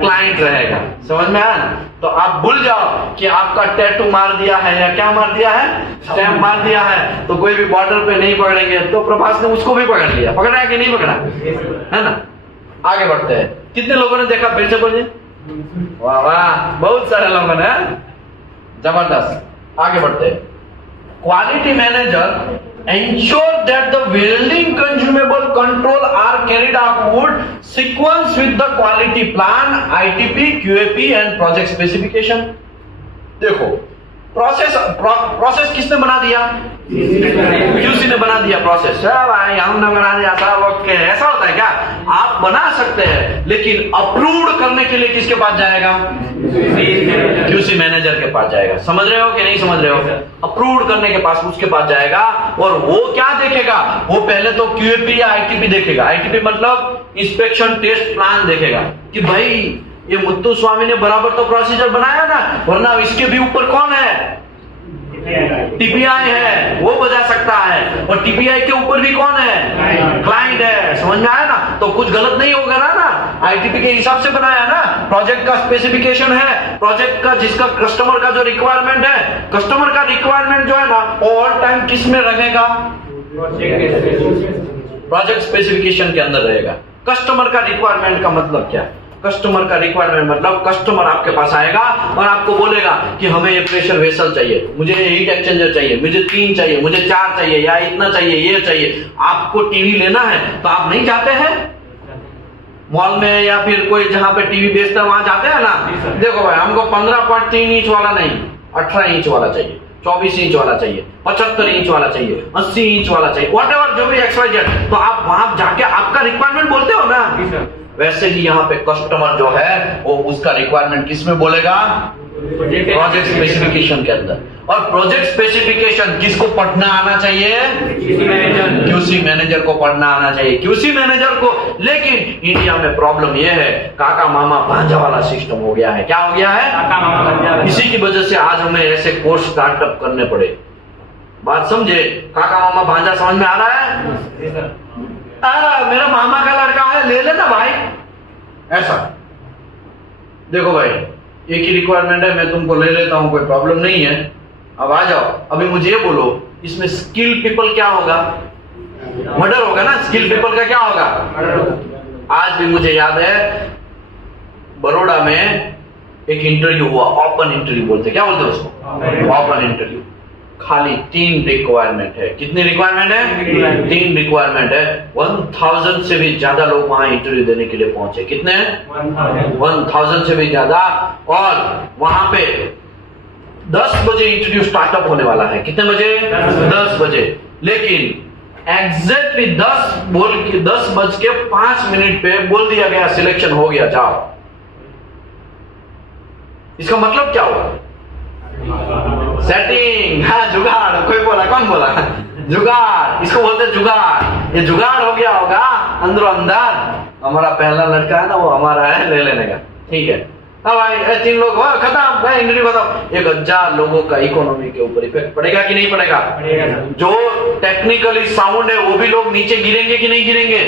क्लाइंट रहेगा। समझ में आया ना? तो आप भूल जाओ कि आपका टैटू मार दिया है या क्या मार दिया है, स्टैम्प मार दिया है, तो कोई भी बॉर्डर पे नहीं पकड़ेंगे। तो प्रभास ने उसको भी पकड़ लिया, पकड़ा है कि नहीं पकड़ा, है ना? आगे बढ़ते हैं। कितने लोगों ने देखा? फिर से बोलिए। वाह वाह, बहुत सारे लोगों ने, जबरदस्त। आगे बढ़ते हैं। Quality manager ensure that the welding consumable control are carried out sequence with the quality plan, ITP, QAP and project specification। देखो, प्रोसेस किसने बना दिया? QC ने बना दिया प्रोसेस। भाई हमने बना दिया सब ओके। ऐसा होता है क्या? आप बना सकते हैं लेकिन अप्रूव करने के लिए किसके पास जाएगा? QC मैनेजर के पास जाएगा। समझ रहे हो कि नहीं समझ रहे हो? अप्रूव करने के पास उसके पास जाएगा और वो क्या देखेगा? वो पहले तो QAP या ITP देखेगा। ITP मतलब इंस्पेक्शन टेस्ट प्लान देखेगा कि भाई ये मुत्तु स्वामी ने बराबर तो प्रोसीजर बनाया ना, वरना इसके भी ऊपर कौन है? TPI है, वो बजा सकता है। और TPI के ऊपर भी कौन है? क्लाइंट है। समझ में आया ना? तो कुछ गलत नहीं होगा ना? ITP के हिसाब से बनाया ना। प्रोजेक्ट का स्पेसिफिकेशन है, प्रोजेक्ट का जिसका कस्टमर का जो रिक्वायरमेंट है, कस्टमर का रिक्वायरमेंट जो है ना ऑल टाइम किस में रहेगा? प्रोजेक्ट स्पेसिफिकेशन के अंदर रहेगा। कस्टमर का रिक्वायरमेंट का मतलब क्या है? कस्टमर का रिक्वायरमेंट मतलब कस्टमर आपके पास आएगा और आपको बोलेगा कि हमें ये प्रेशर वेसल चाहिए, मुझे हीट एक्सचेंजर चाहिए, मुझे 3 चाहिए, मुझे 4 चाहिए, या इतना चाहिए, ये चाहिए। आपको टीवी लेना है तो आप नहीं जाते हैं मॉल में या फिर कोई जहां पे टीवी बेचता है वहां जाते हैं ना? देखो भाई, हमको 15.3 इंच वाला नहीं, 18 इंच वाला चाहिए, 24 इंच वाला चाहिए, 75 इंच वाला चाहिए, 80 इंच वाला चाहिए, व्हाटएवर जो भी XYZ। तो आप वहां जाके आपका रिक्वायरमेंट बोलते हो ना? वैसे ही यहाँ पे कस्टमर जो है वो उसका रिक्वायरमेंट किस में बोलेगा? प्रोजेक्ट स्पेसिफिकेशन के अंदर। और प्रोजेक्ट स्पेसिफिकेशन किसको पढ़ना आना चाहिए? QC मैनेजर को पढ़ना आना चाहिए, QC मैनेजर को। लेकिन इंडिया में प्रॉब्लम यह है, काका मामा भांजा वाला सिस्टम हो गया है। क्या हो गया है? काका मामा। इसी की वजह से आज हमें ऐसे कोर्स स्टार्टअप करने पड़े। बात समझे? काका मामा भांजा समझ में आ रहा है? मेरा मामा का लड़का है, ले लेना भाई। ऐसा देखो भाई, एक ही रिक्वायरमेंट है, मैं तुमको ले लेता हूं, कोई प्रॉब्लम नहीं है, अब आ जाओ। अभी मुझे ये बोलो, इसमें स्किल पीपल क्या होगा? मर्डर होगा ना। स्किल पीपल का क्या होगा? आज भी मुझे याद है, बड़ौदा में एक इंटरव्यू हुआ, ओपन इंटरव्यू बोलते, क्या बोलते उसको? Open interview. खाली 3 रिक्वायरमेंट है। कितनी रिक्वायरमेंट है? 3 रिक्वायरमेंट है। 1000 से भी ज्यादा लोग वहां इंटरव्यू देने के लिए पहुंचे। कितने? 1000 से भी ज्यादा। और वहां पे 10 बजे इंटरव्यू स्टार्टअप होने वाला है। कितने बजे? 10 बजे। लेकिन एग्जैक्टली 10 बज के 5 मिनट पे बोल दिया गया सिलेक्शन हो गया, जाओ। इसका मतलब क्या हुआ? सेटिंग। हाँ, जुगाड़। कोई बोला? कौन बोला? जुगाड़। इसको बोलते हैं जुगाड़। ये जुगाड़ हो गया होगा अंदर अंदर। हमारा पहला लड़का है ना, वो हमारा है, ले लेने का। ठीक है, हाँ भाई, 3 लोग खत्म, इंटरव्यू खत्म। 1000 लोगों का इकोनॉमी के ऊपर इफेक्ट पड़ेगा कि नहीं पड़ेगा? जो टेक्निकली साउंड है वो भी लोग नीचे गिरेंगे कि नहीं गिरेंगे?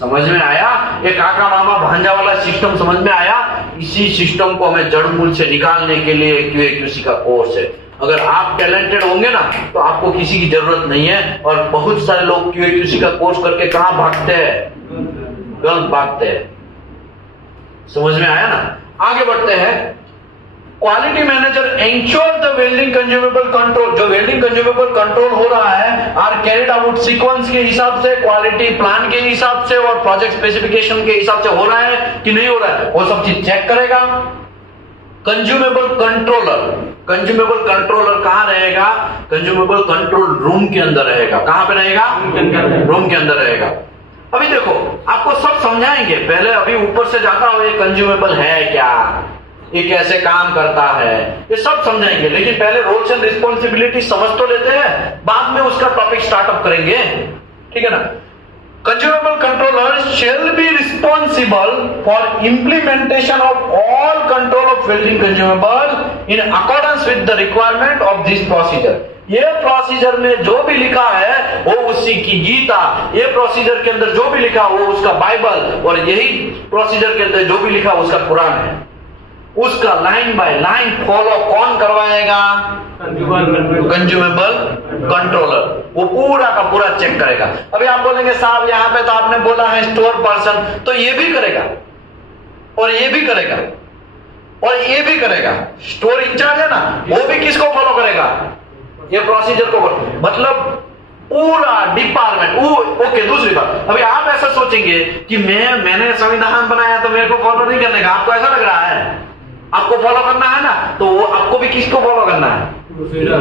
समझ में आया? ये काका मामा भांजा वाला सिस्टम समझ में आया? इसी सिस्टम को हमें जड़ मूल से निकालने के लिए QA/QC का कोर्स है। अगर आप टैलेंटेड होंगे ना, तो आपको किसी की जरूरत नहीं है। और बहुत सारे लोग QA/QC का कोर्स करके कहां भागते हैं? गलत भागते हैं। समझ में आया ना? आगे बढ़ते हैं। Quality manager ensure the welding consumable control. जो वेल्डिंग कंज्यूमेबल कंट्रोल हो रहा है आर कैरिड आउट सीक्वेंस के हिसाब से, क्वालिटी प्लान के हिसाब से और प्रोजेक्ट स्पेसिफिकेशन के हिसाब से हो रहा है कि नहीं हो रहा है, वो सब चीज चेक करेगा। कंज्यूमेबल कंट्रोलर कहां रहेगा? कंज्यूमेबल कंट्रोल रूम के अंदर रहेगा। कहां पे रहेगा? रूम के अंदर रहेगा। अभी देखो, आपको सब समझाएंगे। पहले अभी ऊपर से जाता हो, ये कंज्यूमेबल है क्या, ये कैसे काम करता है, ये सब समझाएंगे। लेकिन पहले रोल्स एंड रिस्पॉन्सिबिलिटी समझ तो लेते हैं, बाद में उसका टॉपिक स्टार्टअप करेंगे। ठीक है ना? Consumable controller shall be responsible for implementation of all control of welding consumable in accordance with the requirement of this procedure. ये प्रोसीजर में जो भी लिखा है वो उसी की गीता, ये प्रोसीजर के अंदर जो भी लिखा वो उसका बाइबल, और यही प्रोसीजर के अंदर जो भी लिखा उसका कुरान है। उसका लाइन बाय लाइन फॉलो कौन करवाएगा? Consumable controller. वो पूरा का पूरा चेक करेगा। अभी आप बोलेंगे साहब यहाँ पे तो आपने बोला है स्टोर पर्सन, तो ये भी करेगा और ये भी करेगा और ये भी करेगा। स्टोर इंचार्ज है ना, वो भी किसको फॉलो करेगा? ये प्रोसीजर को। मतलब पूरा डिपार्टमेंट। ओके, दूसरी बात, अभी आप ऐसा सोचेंगे कि मैंने संविधान बनाया तो मेरे को फॉलो नहीं करने का। आपको ऐसा लग रहा है? आपको फॉलो करना है ना, तो वो आपको भी किसको फॉलो करना है?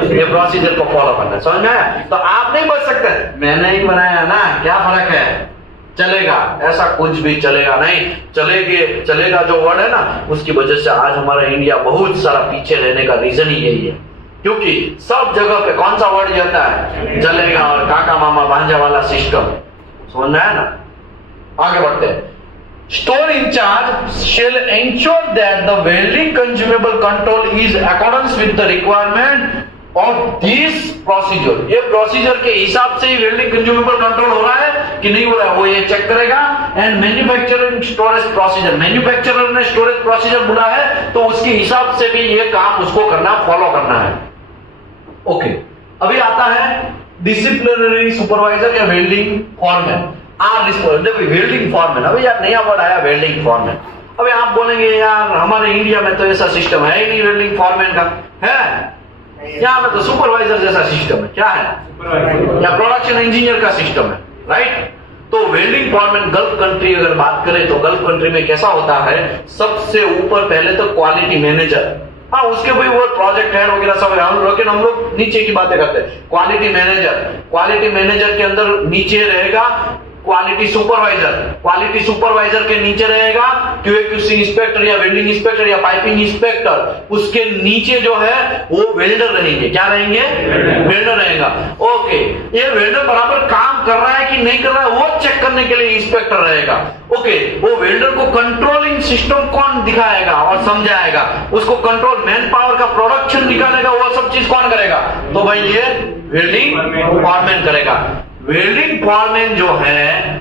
ये प्रोसीजर को फॉलो करना है। समझ में आया? तो आप नहीं बोल सकते मैंने ही बनाया ना, क्या फर्क है, चलेगा। ऐसा कुछ भी चलेगा नहीं। चलेगा जो वर्ड है ना, उसकी वजह से आज हमारा इंडिया बहुत सारा पीछे रहने का रीजन ही यही है। क्योंकि सब जगह पे कौन सा वर्ड जाता है? चलेगा और काका मामा भांजा वाला सिस्टम। समझ में आया ना? आगे बढ़ते हैं। Store in charge shall ensure that the welding consumable control is accordance with the requirement of this procedure। ये प्रोसीजर के हिसाब से ही वेल्डिंग कंज्यूमेबल कंट्रोल हो रहा है कि नहीं हो रहा है, वो ये चेक करेगा। And manufacturing storage procedure, manufacturer ने स्टोरेज प्रोसीजर बोला है तो उसके हिसाब से भी ये काम उसको करना, फॉलो करना है। ओके, अभी आता है डिसिप्लिनरी सुपरवाइजर या वेल्डिंग फॉरमैन। वेल्डिंग फॉरमैन, अभी यार नया वर्ड आया वेल्डिंग फॉरमैन। अभी आप बोलेंगे यार हमारे इंडिया में तो ऐसा सिस्टम है ही नहीं वेल्डिंग फॉरमैन का, है यहाँ पे तो सुपरवाइजर जैसा सिस्टम है। क्या है? या प्रोडक्शन इंजीनियर का सिस्टम है, राइट? तो वेल्डिंग फॉरमैन गल्फ कंट्री अगर बात करें तो गल्फ कंट्री में कैसा होता है? सबसे ऊपर पहले तो क्वालिटी मैनेजर, हाँ उसके भाई वो प्रोजेक्ट हेड वगैरह सब है, लेकिन हम लोग नीचे की बातें करते हैं। क्वालिटी मैनेजर के अंदर नीचे रहेगा क्वालिटी सुपरवाइजर के नीचे रहेगा QA/QC इंस्पेक्टर या वेल्डिंग इंस्पेक्टर या पाइपिंग इंस्पेक्टर। उसके नीचे जो है वो वेल्डर रहेंगे। क्या रहेंगे? वेल्डर रहेगा। ओके, ये वेल्डर बराबर काम काम कर रहा है कि नहीं कर रहा है वो चेक करने के लिए इंस्पेक्टर रहेगा। ओके, वो वेल्डर को कंट्रोलिंग सिस्टम कौन दिखाएगा और समझाएगा, उसको कंट्रोल मैन पावर का प्रोडक्शन निकालेगा, वो सब चीज कौन करेगा? तो भाई ये वेल्डिंग फॉरमैन करेगा। वेल्डिंग फॉरमैन जो है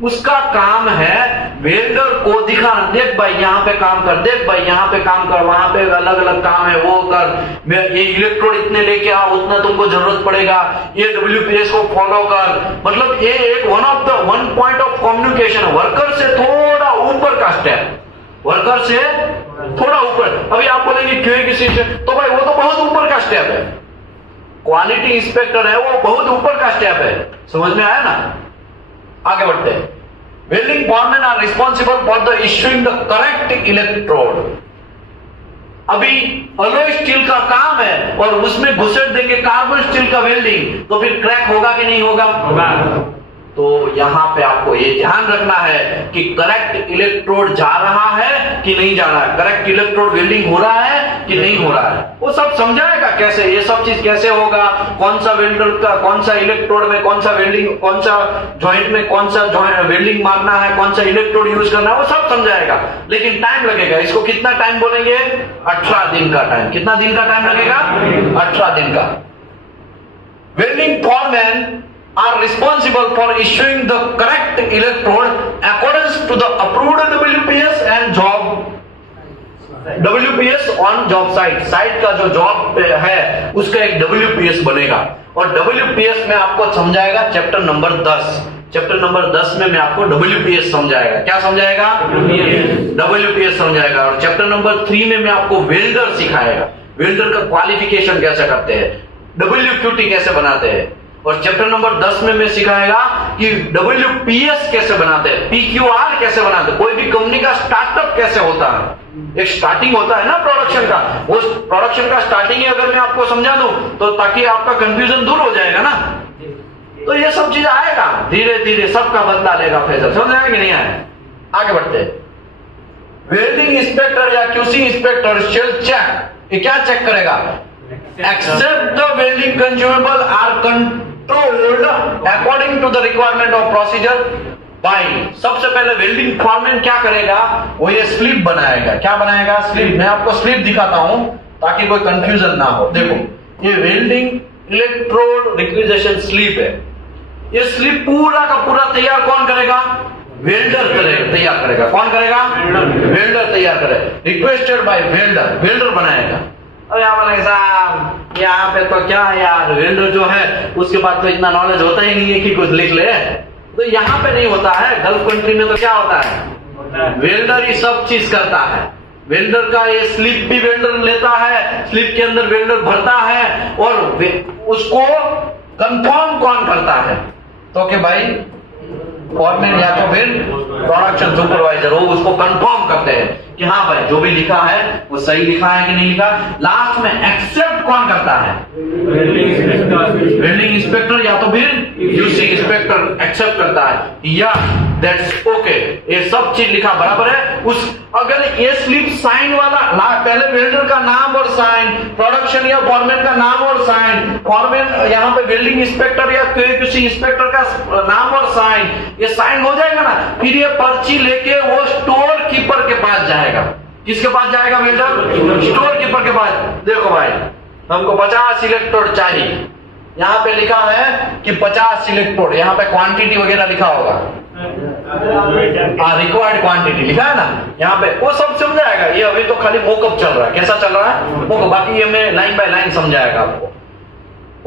उसका काम है वेल्डर को दिखाना, देख भाई यहाँ पे काम कर, देख भाई यहाँ पे काम कर, वहां पे अलग अलग काम है वो कर, ये इलेक्ट्रोड इतने लेके आओ, उतना तुमको जरूरत पड़ेगा, ये WPS को फॉलो कर। मतलब ये एक one point of communication, worker से थोड़ा ऊपर का स्टेप, वर्कर से थोड़ा ऊपर। अभी आप बोलेंगे क्यों किसी से, तो भाई वो तो बहुत ऊपर का स्टेप है। क्वालिटी इंस्पेक्टर है वो बहुत ऊपर का स्टेप है, समझ में आया ना? आगे बढ़ते हैं। Welding foreman are responsible for the issuing the correct electrode. अभी अलॉय स्टील का काम है और उसमें घुसेड़ देंगे कार्बन स्टील का वेल्डिंग, तो फिर क्रैक होगा कि नहीं होगा? तो यहां पे आपको ये ध्यान रखना है कि करेक्ट इलेक्ट्रोड जा रहा है कि नहीं जा रहा है, करेक्ट इलेक्ट्रोड वेल्डिंग हो रहा है कि नहीं हो रहा है, वो सब समझाएगा कैसे, ये सब चीज कैसे होगा, कौन सा वेल्डर का कौन सा इलेक्ट्रोड में कौन सा वेल्डिंग, कौन सा जॉइंट में कौन सा वेल्डिंग मारना है, कौन सा इलेक्ट्रोड यूज करना है, वो सब समझाएगा। लेकिन टाइम लगेगा। इसको कितना टाइम बोलेंगे? 18 दिन का टाइम। कितना दिन का टाइम लगेगा? 18 दिन का। Welding foreman are responsible for issuing the correct electrode accordance to the approved WPS and WPS on job site। Site का जो जॉब है उसका एक WPS बनेगा और WPS में आपको समझाएगा चैप्टर नंबर 10। चैप्टर नंबर 10 में मैं आपको WPS समझाएगा। क्या समझाएगा? WPS समझाएगा। और चैप्टर नंबर 3 में मैं आपको वेल्डर सिखाएगा, वेल्डर का क्वालिफिकेशन कैसे करते हैं, WQT कैसे बनाते हैं। और चैप्टर नंबर 10 में मैं सिखाएगा कि WPS कैसे बनाते हैं, PQR कैसे बनाते हैं, कोई भी कंपनी का स्टार्टअप कैसे होता है। एक स्टार्टिंग होता है ना प्रोडक्शन का, वो प्रोडक्शन का स्टार्टिंग है अगर मैं आपको समझा दूं तो ताकि आपका कंफ्यूजन दूर हो जाएगा ना। तो ये सब चीज आएगा धीरे धीरे, सबका बदला लेगा फेजर। समझ आएगा कि नहीं आएगा? आगे बढ़ते हैं। वेल्डिंग इंस्पेक्टर या QC इंस्पेक्टर शेल चेक, ये क्या चेक करेगा? Except the welding consumable are controlled according to the requirement of procedure by। सबसे पहले वेल्डिंग फॉरमैन क्या करेगा? वो ये स्लिप बनाएगा। क्या बनाएगा? स्लिप। मैं आपको स्लिप दिखाता हूं ताकि कोई कंफ्यूजन ना हो। देखो ये वेल्डिंग इलेक्ट्रोड रिक्विजिशन स्लिप है। ये स्लिप पूरा का पूरा तैयार कौन करेगा? वेल्डर करेगा, तैयार करेगा। कौन करेगा? वेल्डर तैयार करेगा। रिक्वेस्टेड बाय वेल्डर, वेल्डर बनाएगा। अब साहब यहाँ पे तो क्या है यार, वेल्डर जो है उसके पास तो इतना नॉलेज होता ही नहीं है कि कुछ लिख ले, तो यहाँ पे नहीं होता है। गल्फ कंट्री में तो क्या होता है? वेल्डर ही सब चीज करता है। वेल्डर का ये स्लिप भी वेल्डर लेता है, स्लिप के अंदर वेल्डर भरता है और उसको कंफर्म कौन करता है? तो कि भाई फॉरमैन या तो फिर प्रोडक्शन सुपरवाइजर, वो उसको कंफर्म करते हैं कि हाँ भाई जो भी लिखा है वो सही लिखा है कि नहीं लिखा। लास्ट में एक्सेप्ट कौन करता है? वेल्डिंग इंस्पेक्टर या तो फिर QC इंस्पेक्टर एक्सेप्ट करता है या दैट्स ओके, ये सब चीज लिखा बराबर है। उस अगर ये स्लिप साइन वाला पहले वेल्डर का नाम और साइन, प्रोडक्शन या फॉरमैन का नाम और साइन, फॉरमैन यहाँ पे वेल्डिंग इंस्पेक्टर या QC इंस्पेक्टर का नाम और साइन, ये साइन हो जाएगा ना, फिर ये पर्ची लेके वो स्टोर कीपर के पास जाएगा। किसके पास जाएगा? वेल्डर स्टोर कीपर के पास। देखो भाई हमको 50 इलेक्ट्रोड चाहिए, यहाँ पे लिखा है कि 50 इलेक्ट्रोड, यहाँ पे क्वांटिटी वगैरह लिखा होगा, रिक्वायर्ड क्वांटिटी लिखा है ना यहाँ पे, वो सब समझाएगा। ये अभी तो खाली मोकअप चल रहा है। कैसा चल रहा है? मोकअप। बाकी ये मैं लाइन बाय लाइन समझाएगा आपको।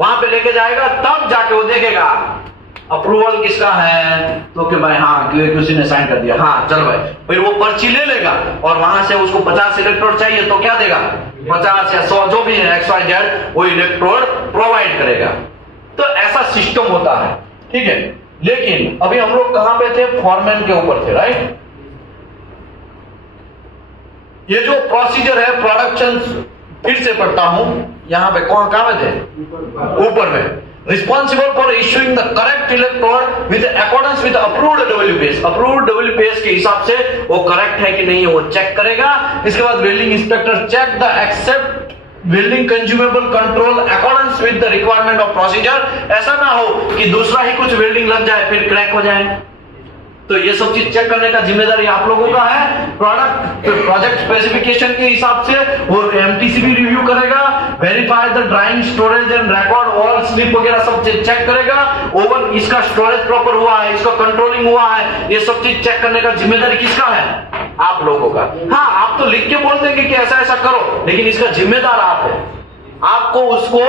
वहां पे लेके जाएगा तब जाके वो देखेगा अप्रूवल किसका है, तो कि भाई हाँ QC ने साइन कर दिया, हाँ चल भाई। फिर वो पर्ची ले लेगा और वहां से उसको 50 इलेक्ट्रोड चाहिए तो क्या देगा? 50 या 100 जो भी है XYZ वो इलेक्ट्रोड प्रोवाइड करेगा। तो ऐसा सिस्टम होता है, ठीक है। लेकिन अभी हम लोग कहां पे थे? फॉरमैन के ऊपर थे, राइट। ये जो प्रोसीजर है प्रोडक्शन, फिर से पढ़ता हूं, यहां पे कहां में थे? ऊपर में। Responsible for issuing the correct electrode with accordance with approved WPS। Approved WPS के हिसाब से वो करेक्ट है कि नहीं वो चेक करेगा। इसके बाद welding inspector check the accept welding consumable control accordance with the requirement of procedure. ऐसा ना हो कि दूसरा ही कुछ वेल्डिंग लग जाए फिर क्रैक हो जाए। तो ये सब चीज चेक करने का जिम्मेदारी आप लोगों का है। प्रोजेक्ट स्पेसिफिकेशन के हिसाब से वो एमटीसी भी रिव्यू करेगा, verify the drawing, storage and record, all slip वगैरह सब चीज चेक करेगा। ओवन इसका स्टोरेज प्रॉपर हुआ है, इसका कंट्रोलिंग हुआ है, ये सब चीज चेक करने का जिम्मेदारी किसका है? आप लोगों का। हाँ, आप तो लिख के बोल देंगे कि ऐसा ऐसा करो, लेकिन इसका जिम्मेदार आप है। आपको उसको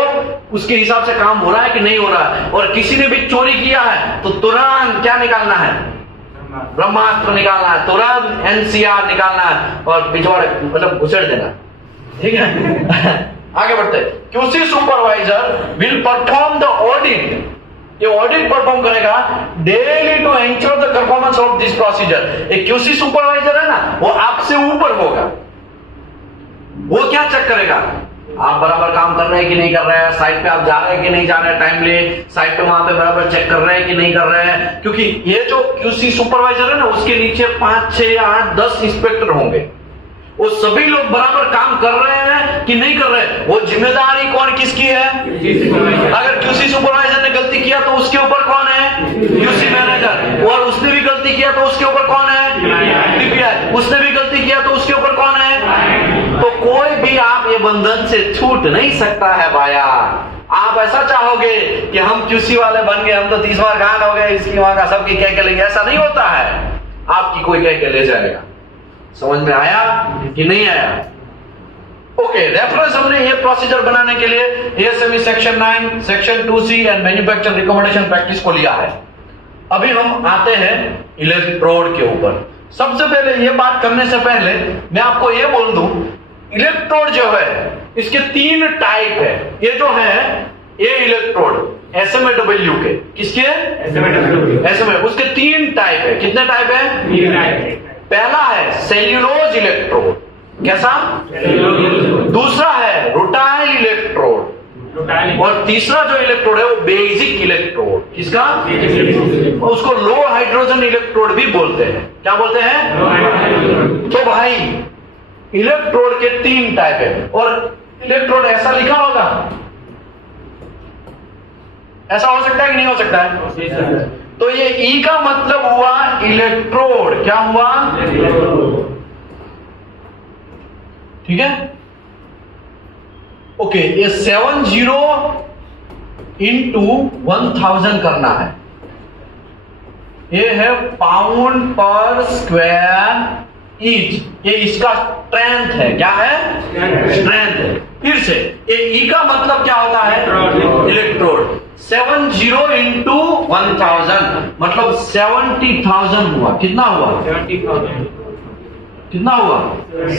उसके हिसाब से काम हो रहा है कि नहीं हो रहा है। और किसी ने भी चोरी किया है तो तुरंत क्या निकालना है? ब्रह्मास्त्र निकालना है, तुरंत एनसीआर निकालना है और पिछवाड़े मतलब घुसेड़ देना। ठीक है। आगे बढ़ते हैं। QC supervisor will perform the audit. ये ऑडिट परफॉर्म करेगा daily to ensure the performance of this procedure. एक क्यूसी सुपरवाइजर है ना, वो आपसे ऊपर होगा। वो क्या चेक करेगा? आप बराबर काम कर रहे हैं कि नहीं कर रहे हैं, साइट पे आप जा रहे हैं कि नहीं जा रहे हैं टाइमली, साइट पे वहां पे बराबर चेक कर रहे हैं कि नहीं कर रहे हैं। क्योंकि ये जो क्यूसी सुपरवाइजर है ना, उसके नीचे 5, 6 या 8, 10 इंस्पेक्टर होंगे। वो सभी लोग बराबर काम कर रहे हैं कि नहीं कर रहे हैं, वो जिम्मेदारी कौन किसकी है? अगर क्यूसी सुपरवाइजर ने गलती किया तो उसके ऊपर कौन है? QC manager. और उसने भी गलती किया तो उसके ऊपर कौन है? डीपीआई। उसने भी गलती किया तो उसके ऊपर कौन है? तो कोई भी आप ये बंधन से छूट नहीं सकता है भाया। आप ऐसा चाहोगे कि हम क्यूसी वाले बन गए, हम तो 30 बार गांड हो गए, इसकी वहां का सबकी कह के लेंगे, ऐसा नहीं होता है। आपकी कोई कह के ले जाएगा। समझ में आया कि नहीं आया? ओके, रेफरेंस हमने ये प्रोसीजर बनाने के लिए ASME section 9, section 2C and manufacture recommendation practice को लिया है। अभी हम आते हैं इलेक्ट्रोड के ऊपर। सबसे पहले ये बात करने से पहले मैं आपको ये बोल दूं, इलेक्ट्रोड जो है इसके 3 टाइप है। ये जो है ये इलेक्ट्रोड एसएमएडब्ल्यू के, किसके? एसएमए। उसके 3 टाइप है। कितने टाइप है? पहला है सेल्यूलोज इलेक्ट्रोड। कैसा? दूसरा है रुटाइल इलेक्ट्रोड। और तीसरा जो इलेक्ट्रोड है वो बेसिक इलेक्ट्रोड। किसका? उसको लो हाइड्रोजन इलेक्ट्रोड भी बोलते हैं। क्या बोलते हैं? तो भाई इलेक्ट्रोड के 3 टाइप है। और इलेक्ट्रोड ऐसा लिखा होगा, ऐसा हो सकता है कि नहीं हो सकता है? तो ये ई का मतलब हुआ इलेक्ट्रोड। क्या हुआ? ठीक है। ओके, ये 70 इंटू 1000 करना है। ये है पाउंड पर स्क्वायर इंच। ये इसका स्ट्रेंथ है। क्या है? स्ट्रेंथ है। फिर से ये ई का मतलब क्या होता है? इलेक्ट्रोड। 70 इंटू 1000 मतलब 70,000 हुआ। कितना हुआ? 70,000। कितना हुआ?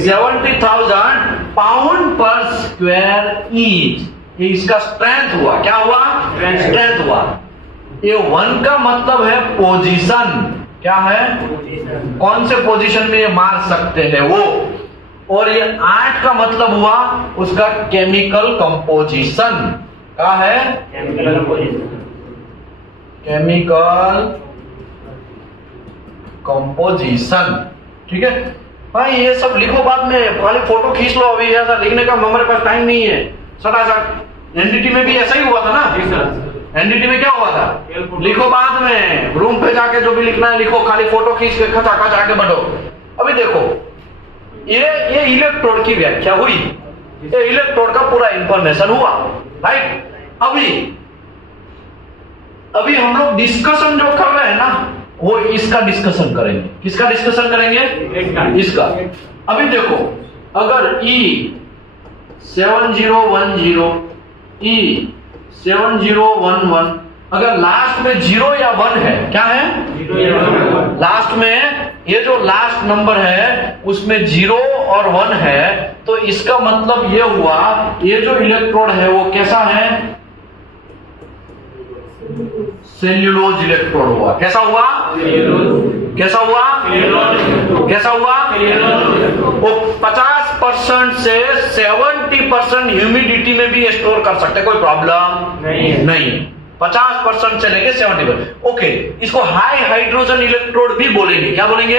70,000 पाउंड पर स्क्वायर इंच। ये इसका स्ट्रेंथ हुआ। क्या हुआ? स्ट्रेंथ हुआ। ये 1 का मतलब है पोजीशन। क्या है? कौन से पोजीशन में ये मार सकते हैं वो। और ये 8 का मतलब हुआ उसका केमिकल कंपोजिशन। क्या है? Chemical composition. ठीक है भाई, ये सब लिखो बाद में, खाली फोटो खींच लो। अभी ऐसा लिखने का हमारे पास टाइम नहीं है। सटासट एनडीटी में भी ऐसा ही हुआ था ना। एनडीटी में क्या हुआ था? लिखो बाद में, रूम पे जाके जो भी लिखना है लिखो, खाली फोटो खींच के खचाखच आगे बढ़ो। अभी देखो ये इलेक्ट्रोड की व्याख्या हुई, ये इलेक्ट्रोड का पूरा इंफॉर्मेशन हुआ, राइट। अभी हम लोग डिस्कशन जो कर रहे हैं ना, वो इसका डिस्कशन करेंगे। किसका डिस्कशन करेंगे? इसका। अभी देखो, अगर E7010 E7011 अगर लास्ट में 0 या 1 है, क्या है? लास्ट में ये जो लास्ट नंबर है उसमें 0 और 1 है, तो इसका मतलब ये हुआ ये जो इलेक्ट्रोड है वो कैसा है? सेल्यूलोज इलेक्ट्रोड हुआ। कैसा हुआ? कैसा हुआ? कैसा हुआ? वो 50% से 70% ह्यूमिडिटी में भी स्टोर कर सकते, कोई प्रॉब्लम नहीं। 50% से लेके 70%। ओके, इसको हाई हाइड्रोजन इलेक्ट्रोड भी बोलेंगे। क्या बोलेंगे?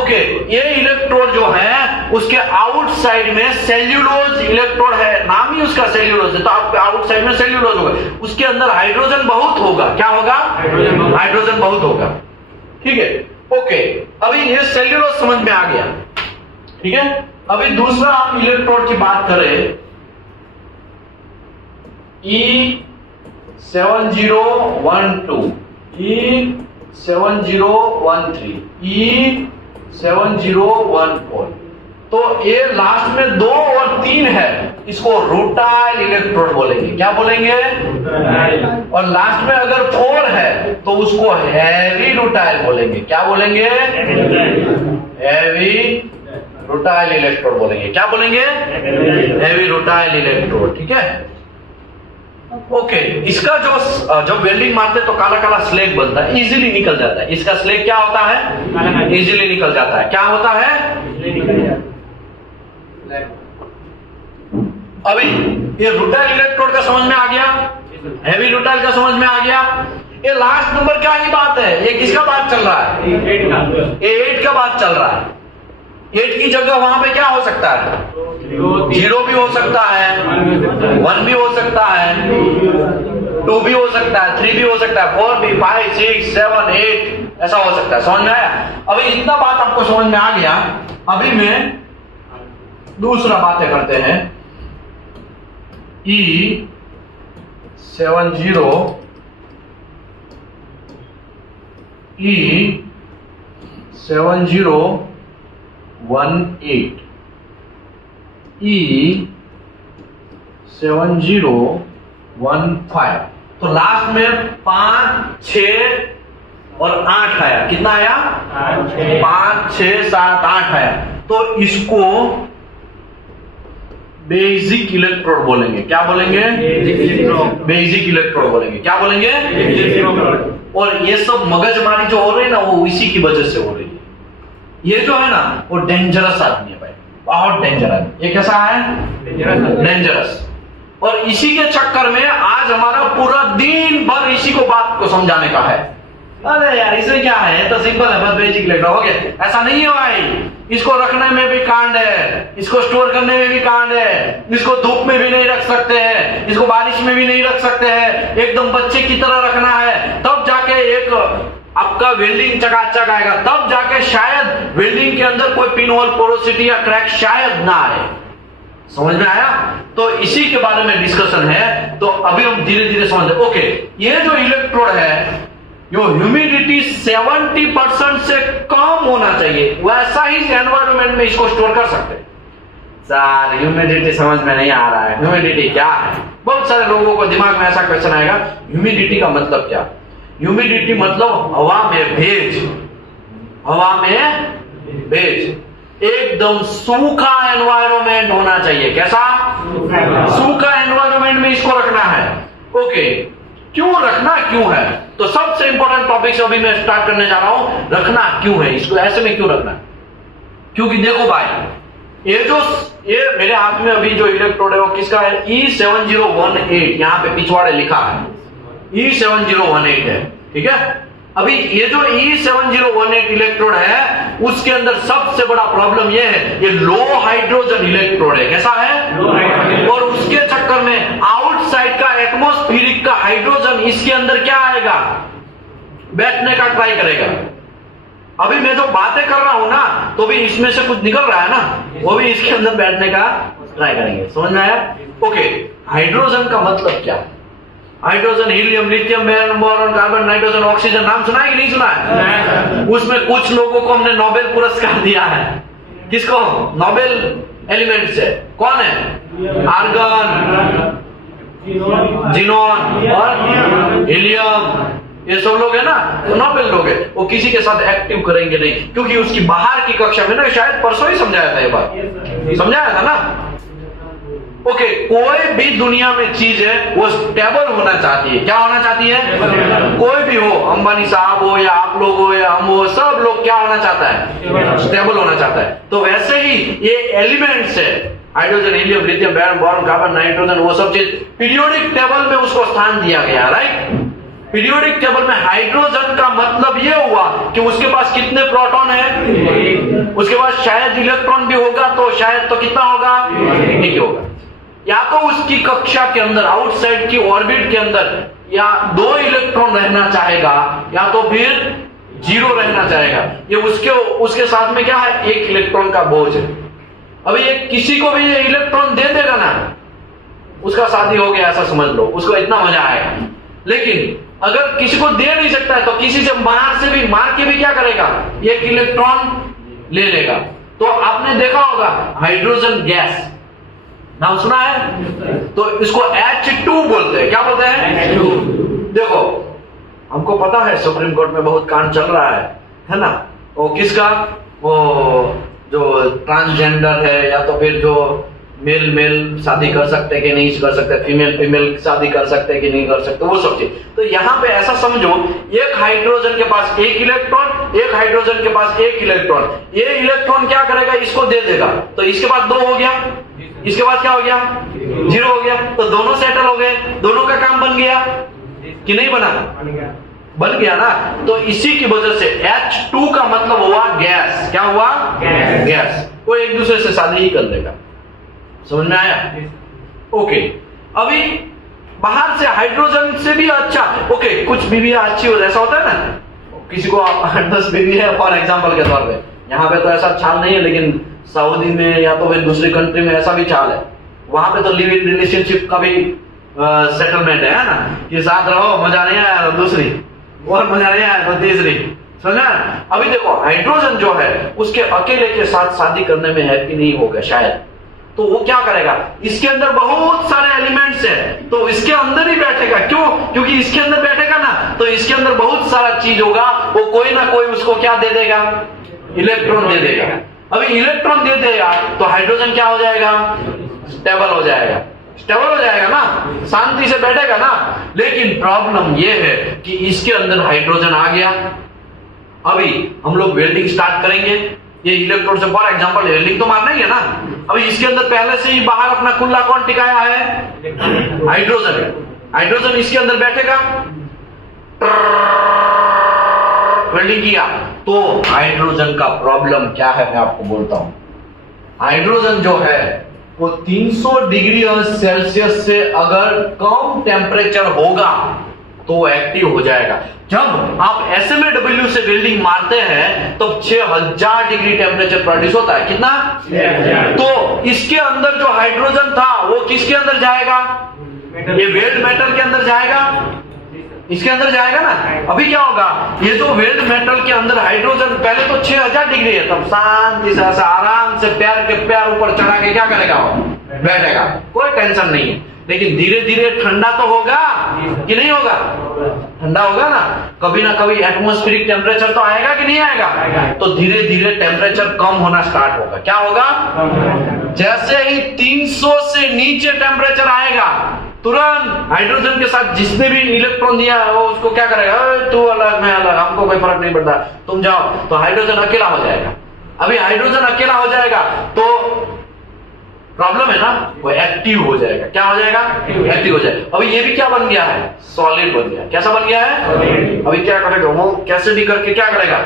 ओके, ये इलेक्ट्रोड जो है उसके आउटसाइड में सेल्यूलोज इलेक्ट्रोड है, नाम ही उसका सेल्यूलोज है, तो आपके आउटसाइड में सेल्यूलोज होगा, उसके अंदर हाइड्रोजन बहुत होगा। क्या होगा? हाइड्रोजन बहुत होगा। ठीक है, ओके। अभी ये सेल्यूलोज समझ में आ गया। ठीक है, अभी दूसरा हम इलेक्ट्रोड की बात करें, E7012, E7013, E7014, तो ये लास्ट में 2 और 3 है, इसको रूटाइल इलेक्ट्रोड बोलेंगे। क्या बोलेंगे? और लास्ट में अगर 4 है तो उसको हैवी रूटाइल बोलेंगे। क्या बोलेंगे? हैवी रूटाइल इलेक्ट्रोड बोलेंगे। क्या बोलेंगे? Heavy rutile electrode. ठीक है, ओके। इसका जो जब वेल्डिंग मारते तो काला काला स्लेग बनता है, इजीली निकल जाता है। इसका स्लेग क्या होता है? इजीली निकल जाता है। क्या होता है? अभी ये रूटाइल इलेक्ट्रोड का समझ में आ गया, हैवी रूटाइल का समझ में आ गया। ये लास्ट नंबर क्या ही बात है, ये किसका बात चल रहा है? 8 का बात चल रहा है। 8 की जगह वहां पे क्या हो सकता है? 0 भी हो सकता है, 1 भी हो सकता है, 2 भी हो सकता है, 3 भी हो सकता है, 4 भी, 5, 6, 7, 8 ऐसा हो सकता है। समझ में आया? अभी इतना बात आपको समझ में आ गया। अभी मैं दूसरा बातें करते हैं। E70, E7018, E7015, तो लास्ट में 5, 6 और 8 आया। कितना आया? 5, 6, 7, 8 आया। तो इसको बेसिक इलेक्ट्रोड बोलेंगे। क्या बोलेंगे? बेसिक इलेक्ट्रोड बोलेंगे। क्या बोलेंगे? और ये सब मगजमारी जो हो रही है ना, वो इसी की वजह से हो रही है। ये जो है ना, वो डेंजरस आदमी है भाई, बहुत डेंजरस। ये कैसा है? डेंजरस। और इसी के चक्कर में आज हमारा पूरा दिन भर इसी को बात को समझाने का है। अरे यार इसमें क्या है, तो सिंपल है, बस बेसिक इलेक्ट्रोड हो गया। ऐसा नहीं है भाई, इसको रखने में भी कांड है, इसको स्टोर करने में भी कांड है, इसको धूप में भी नहीं रख सकते हैं, इसको बारिश में भी नहीं रख सकते हैं, एकदम बच्चे की तरह रखना है, तब जाके एक आपका वेल्डिंग चकाचक आएगा, तब जाके शायद वेल्डिंग के अंदर कोई पिन होल, पोरोसिटी या क्रैक शायद ना आए। समझ में आया? तो इसी के बारे में डिस्कशन है। तो अभी हम धीरे धीरे समझ। ओके, ये जो इलेक्ट्रोड है, जो ह्यूमिडिटी 70% से कम होना चाहिए, वैसा ही एनवायरमेंट में इसको स्टोर कर सकते हैं। सर ह्यूमिडिटी समझ में नहीं आ रहा है, ह्यूमिडिटी क्या है? बहुत सारे लोगों को दिमाग में ऐसा क्वेश्चन आएगा, ह्यूमिडिटी का मतलब क्या? ह्यूमिडिटी मतलब हवा में भेज, हवा में भेज। एकदम सूखा एनवायरमेंट होना चाहिए। कैसा? सूखा एनवायरमेंट में इसको रखना है। ओके, क्यों रखना क्यों है? तो सबसे इंपॉर्टेंट टॉपिक अभी मैं स्टार्ट करने जा रहा हूं, रखना क्यों है, इसको ऐसे में क्यों रखना है? क्योंकि देखो भाई, ये मेरे हाथ में अभी जो इलेक्ट्रोड है वो किसका है? E7018, यहां पे पिछवाड़े लिखा है E7018 है। ठीक है, अभी ये जो E7018 इलेक्ट्रोड है, उसके अंदर सबसे बड़ा प्रॉब्लम ये है, ये लो हाइड्रोजन इलेक्ट्रोड है। कैसा है? और उसके चक्कर में आउटसाइड का एटमॉस्फेरिक का हाइड्रोजन इसके अंदर क्या आएगा? बैठने का ट्राई करेगा। अभी मैं जो बातें कर रहा हूं ना, तो भी इसमें से कुछ निकल रहा है ना, वो भी इसके अंदर बैठने का ट्राई करेंगे। समझ में आया? ओके, हाइड्रोजन का मतलब क्या? Hydrogen, helium, lithium, boron, carbon, nitrogen, oxygen, नाम सुना है कि नहीं सुना है? उसमें कुछ लोगों को हमने नोबेल पुरस्कार दिया है। किसको? नोबेल एलिमेंट से। कौन है? आर्गन, जिनोन और हीलियम, ये सब लोग है ना, तो नोबेल लोग है। वो किसी के साथ एक्टिव करेंगे नहीं, क्योंकि उसकी बाहर की कक्षा में ना, शायद परसों ही समझाया था, ये बात समझाया था ना। ओके, कोई भी दुनिया में चीज है वो स्टेबल होना चाहती है। क्या होना चाहती है? कोई भी हो, अंबानी साहब हो या आप लोग हो या हम हो, सब लोग क्या होना चाहता है? स्टेबल होना चाहता है। तो वैसे ही ये एलिमेंट्स है, hydrogen, helium, lithium, boron, carbon, nitrogen, वो सब चीज पीरियोडिक टेबल में उसको स्थान दिया गया। राइट? पीरियोडिक टेबल में हाइड्रोजन का मतलब यह हुआ कि उसके पास कितने प्रोटॉन है, उसके पास शायद इलेक्ट्रॉन भी होगा, तो शायद तो कितना होगा, एक होगा। या तो उसकी कक्षा के अंदर आउटसाइड की ऑर्बिट के अंदर या 2 इलेक्ट्रॉन रहना चाहेगा या तो फिर 0 रहना चाहेगा। ये उसके साथ में क्या है, 1 इलेक्ट्रॉन का बोझ है। अभी ये किसी को भी ये इलेक्ट्रॉन दे देगा ना, उसका शादी हो गया ऐसा समझ लो, उसको इतना मजा आएगा। लेकिन अगर किसी को दे नहीं सकता है तो किसी से बाहर से भी मार के भी क्या करेगा, 1 इलेक्ट्रॉन ले लेगा। तो आपने देखा होगा हाइड्रोजन गैस, नाम सुना है? तो इसको H2 बोलते हैं। क्या बोलते हैं? देखो हमको पता है सुप्रीम कोर्ट में बहुत कांड चल रहा है ना? वो किसका, वो जो ट्रांसजेंडर है या तो फिर जो मेल शादी कर सकते कि नहीं कर सकते, फीमेल शादी कर सकते कि नहीं कर सकते, वो सब चीज। तो यहाँ पे ऐसा समझो, एक हाइड्रोजन के पास 1 इलेक्ट्रॉन, एक हाइड्रोजन के पास 1 इलेक्ट्रॉन। ये इलेक्ट्रॉन क्या करेगा, इसको दे देगा, तो इसके बाद 2 हो गया, इसके बाद क्या हो गया, 0 हो गया। तो दोनों सेटल हो गए, दोनों का काम बन गया कि नहीं बना, बन गया ना। तो इसी की वजह से H2 का मतलब हुआ गैस। क्या हुआ, गैस। वो एक दूसरे से शादी ही कर लेगा। समझ में आया? ओके। अभी बाहर से हाइड्रोजन से भी अच्छा, ओके कुछ बीवियां अच्छी हो, ऐसा होता है ना, किसी को 10 बीवी है फॉर एग्जांपल के तौर पे। यहाँ पे तो ऐसा चाल नहीं है, लेकिन सऊदी में या तो फिर दूसरी कंट्री में ऐसा भी चाल है। वहां पे तो लिव इन रिलेशनशिप का भी सेटलमेंट है ना, कि साथ रहो, मजा नहीं आया तो दूसरी, और मजा नहीं आया तो तीसरी। समझा? अभी देखो हाइड्रोजन जो है उसके अकेले के साथ शादी करने में हैप्पी नहीं होगा शायद, तो वो क्या करेगा, इसके अंदर बहुत सारे एलिमेंट्स हैं तो इसके अंदर ही बैठेगा। क्यों? क्योंकि इसके अंदर बैठेगा ना तो इसके अंदर बहुत सारा चीज होगा, वो कोई ना कोई उसको क्या दे देगा, इलेक्ट्रॉन दे देगा। अभी इलेक्ट्रॉन दे देगा तो हाइड्रोजन क्या हो जाएगा, स्टेबल हो जाएगा, स्टेबल हो जाएगा ना, शांति से बैठेगा ना। लेकिन प्रॉब्लम ये है कि इसके अंदर हाइड्रोजन आ गया। अभी हम लोग वेल्डिंग स्टार्ट करेंगे, ये इलेक्ट्रोड से फॉर एग्जांपल वेल्डिंग तो मारना ही है ना। अभी इसके अंदर पहले से ही बाहर अपना कुल्ला कौन टिकाया है, हाइड्रोजन। हाइड्रोजन इसके अंदर बैठेगा, वेल्डिंग किया तो हाइड्रोजन का प्रॉब्लम क्या है मैं आपको बोलता हूं। हाइड्रोजन जो है वो 300 डिग्री सेल्सियस से अगर कम टेम्परेचर होगा तो एक्टिव हो जाएगा। जब आप SMAW से वेल्डिंग मारते हैं तो 6000 डिग्री टेम्परेचर प्रोड्यूस होता है। कितना? 6000। तो इसके अंदर जो हाइड्रोजन था वो किसके अंदर जाएगा, ये वेल्ड मेटल के अंदर जाएगा, इसके अंदर जाएगा ना। अभी क्या होगा, ये जो वेल्ड मेटल के अंदर हाइड्रोजन पहले तो 6000 डिग्री है, तब शांति से आराम से पैर के पैर ऊपर चढ़ा के क्या करेगा, बैठेगा, कोई टेंशन नहीं है। लेकिन धीरे धीरे ठंडा तो होगा कि नहीं होगा, ठंडा होगा ना कभी एटमॉस्फेरिक टेम्परेचर तो आएगा कि नहीं आएगा। तो धीरे धीरे टेम्परेचर कम होना स्टार्ट होगा। क्या होगा, जैसे ही 300 से नीचे टेम्परेचर आएगा तुरंत हाइड्रोजन के साथ जिसने भी इलेक्ट्रॉन दिया है वो उसको क्या करेगा, तू अलग मैं अलग, हमको कोई फर्क नहीं पड़ता, तुम जाओ। तो हाइड्रोजन अकेला हो जाएगा। अभी हाइड्रोजन अकेला हो जाएगा तो प्रॉब्लम है ना, वो एक्टिव हो जाएगा। क्या हो जाएगा, एक्टिव हो जाएगा। अभी ये भी क्या बन गया है, सॉलिड बन गया। कैसा बन गया है, अभी क्या करेगा वो, कैसे भी करके क्या करेगा,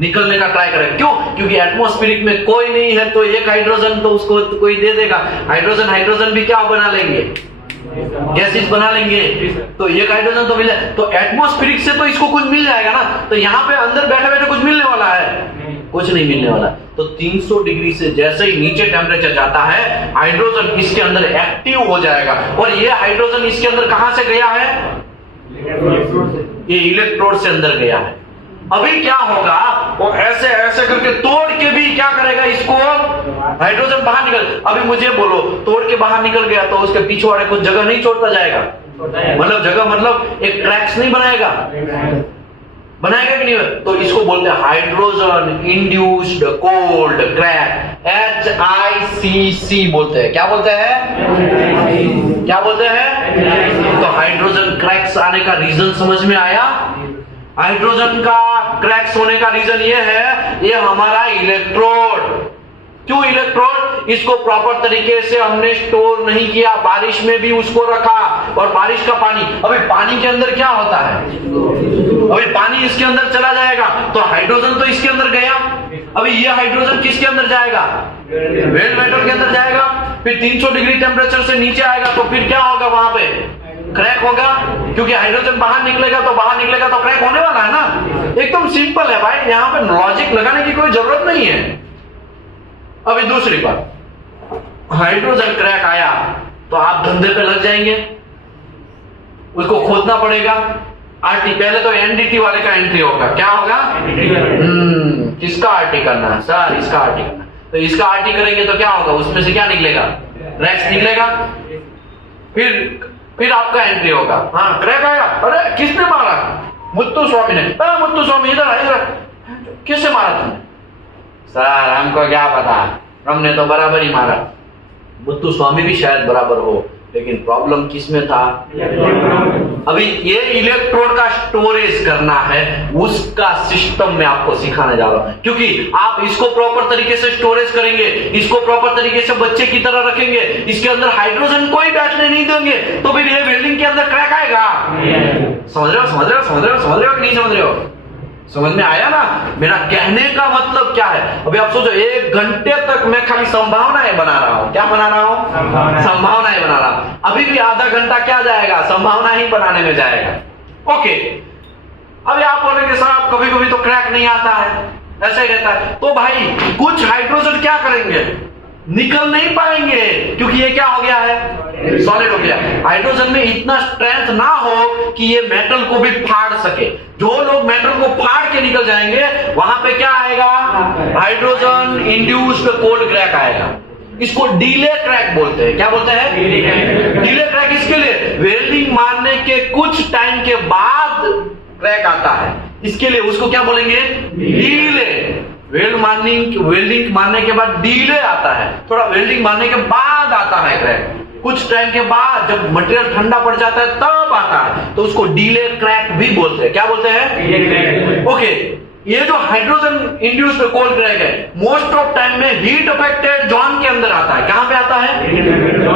निकलने का ट्राई करेगा। क्यों? क्योंकि एटमॉस्फेरिक में कोई नहीं है तो एक हाइड्रोजन तो उसको तो कोई दे देगा। हाइड्रोजन भी क्या बना लेंगे, गैसेस बना लेंगे, तो एक हाइड्रोजन तो मिले। तो एटमॉस्फेरिक से तो इसको कुछ मिल जाएगा ना। तो यहाँ पे अंदर बैठे बैठे कुछ मिलने वाला है, कुछ नहीं मिलने वाला। तो 300 डिग्री से जैसे ही नीचे टेम्परेचर जाता है हाइड्रोजन इसके अंदर एक्टिव हो जाएगा। और ये हाइड्रोजन इसके अंदर कहां से गया है, ये इलेक्ट्रोड से अंदर गया है। अभी क्या होगा, वो ऐसे ऐसे करके तोड़ के भी क्या करेगा, इसको हाइड्रोजन बाहर निकल। अभी मुझे बोलो, तोड़ के बाहर निकल गया तो उसके पीछे वाले कुछ जगह नहीं छोड़ता जाएगा, मतलब जगह मतलब एक ट्रैक्स नहीं बनाएगा, बनाएगा कि नहीं। तो इसको बोलते हैं hydrogen induced cold crack, HICC बोलते हैं। क्या बोलते हैं, क्या बोलते हैं। तो हाइड्रोजन क्रैक्स आने का रीजन समझ में आया। हाइड्रोजन का क्रैक्स होने का रीजन ये है, ये हमारा इलेक्ट्रोड। क्यों इलेक्ट्रोड, इसको प्रॉपर तरीके से हमने स्टोर नहीं किया, बारिश में भी उसको रखा। और बारिश का पानी, अभी पानी के अंदर क्या होता है, अभी पानी इसके अंदर चला जाएगा तो हाइड्रोजन तो इसके अंदर गया, अभी ये हाइड्रोजन किसके अंदर जाएगा? वेल्ड मेटल के अंदर जाएगा, फिर 300 डिग्री टेम्परेचर से नीचे आएगा, तो फिर क्या होगा? वहां पे क्रैक होगा, क्योंकि हाइड्रोजन बाहर निकलेगा तो क्रैक होने वाला है ना। एकदम सिंपल है भाई, यहां पे लॉजिक लगाने की कोई जरूरत नहीं है। अभी दूसरी बात, हाइड्रोजन क्रैक आया तो आप धंधे पे लग जाएंगे, उसको खोदना पड़ेगा। आरटी पहले तो एनडीटी वाले का एंट्री होगा, क्या होगा? किसका आरटी करना है सर? इसका आरटी करना, तो इसका आरटी करेंगे तो क्या होगा? उसमें से क्या निकलेगा? क्रैक्स निकलेगा। फिर आपका एंट्री होगा, हाँ क्रैक आया, अरे किसने मारा? मुत्तु स्वामी ने। मुत्तु स्वामी इधर किससे मारा तुमने? सर हमको क्या पता, हमने तो बराबर ही मारा। मुत्तु स्वामी भी शायद बराबर हो, लेकिन प्रॉब्लम किसमें था? अभी ये इलेक्ट्रोड का स्टोरेज करना है, उसका सिस्टम में आपको सिखाने जा रहा हूं, क्योंकि आप इसको प्रॉपर तरीके से स्टोरेज करेंगे, इसको प्रॉपर तरीके से बच्चे की तरह रखेंगे, इसके अंदर हाइड्रोजन कोई बैठने नहीं देंगे, तो फिर ये वेल्डिंग के अंदर क्रैक आएगा। समझ रहे हो कि नहीं समझ रहे हो? समझ में आया ना? मेरा कहने का मतलब क्या है? अभी आप सोचो, 1 घंटे तक मैं खाली संभावनाएं बना रहा हूं। क्या बना रहा हूं? संभावनाएं बना रहा हूं। अभी भी आधा घंटा क्या जाएगा? संभावना ही बनाने में जाएगा। ओके, अभी आप बोलेंगे सर आप कभी कभी तो क्रैक नहीं आता है, ऐसा ही रहता है। तो भाई कुछ हाइड्रोजन क्या करेंगे? निकल नहीं पाएंगे, क्योंकि ये क्या हो गया है? सॉलिड हो गया। हाइड्रोजन में इतना स्ट्रेंथ ना हो कि ये मेटल को भी फाड़ सके। जो लोग मेटल को फाड़ के निकल जाएंगे, वहां पे क्या आएगा? हाइड्रोजन इंड्यूस्ड कोल्ड क्रैक आएगा। इसको डीले क्रैक बोलते हैं। क्या बोलते हैं? Delay crack. इसके लिए वेल्डिंग मारने के कुछ टाइम के बाद क्रैक आता है, इसके लिए उसको क्या बोलेंगे? डीले। वेल्डिंग मारने के बाद डीले आता है, थोड़ा वेल्डिंग मारने के बाद आता है क्रैक। कुछ टाइम के बाद जब मटेरियल ठंडा पड़ जाता है तब आता है, तो उसको डीले क्रैक भी बोलते हैं। क्या बोलते हैं? ओके, ये जो हाइड्रोजन इंड्यूस्ड कोल्ड क्रैक है, मोस्ट ऑफ टाइम में हीट अफेक्टेड जोन के अंदर आता है। कहां पे आता है?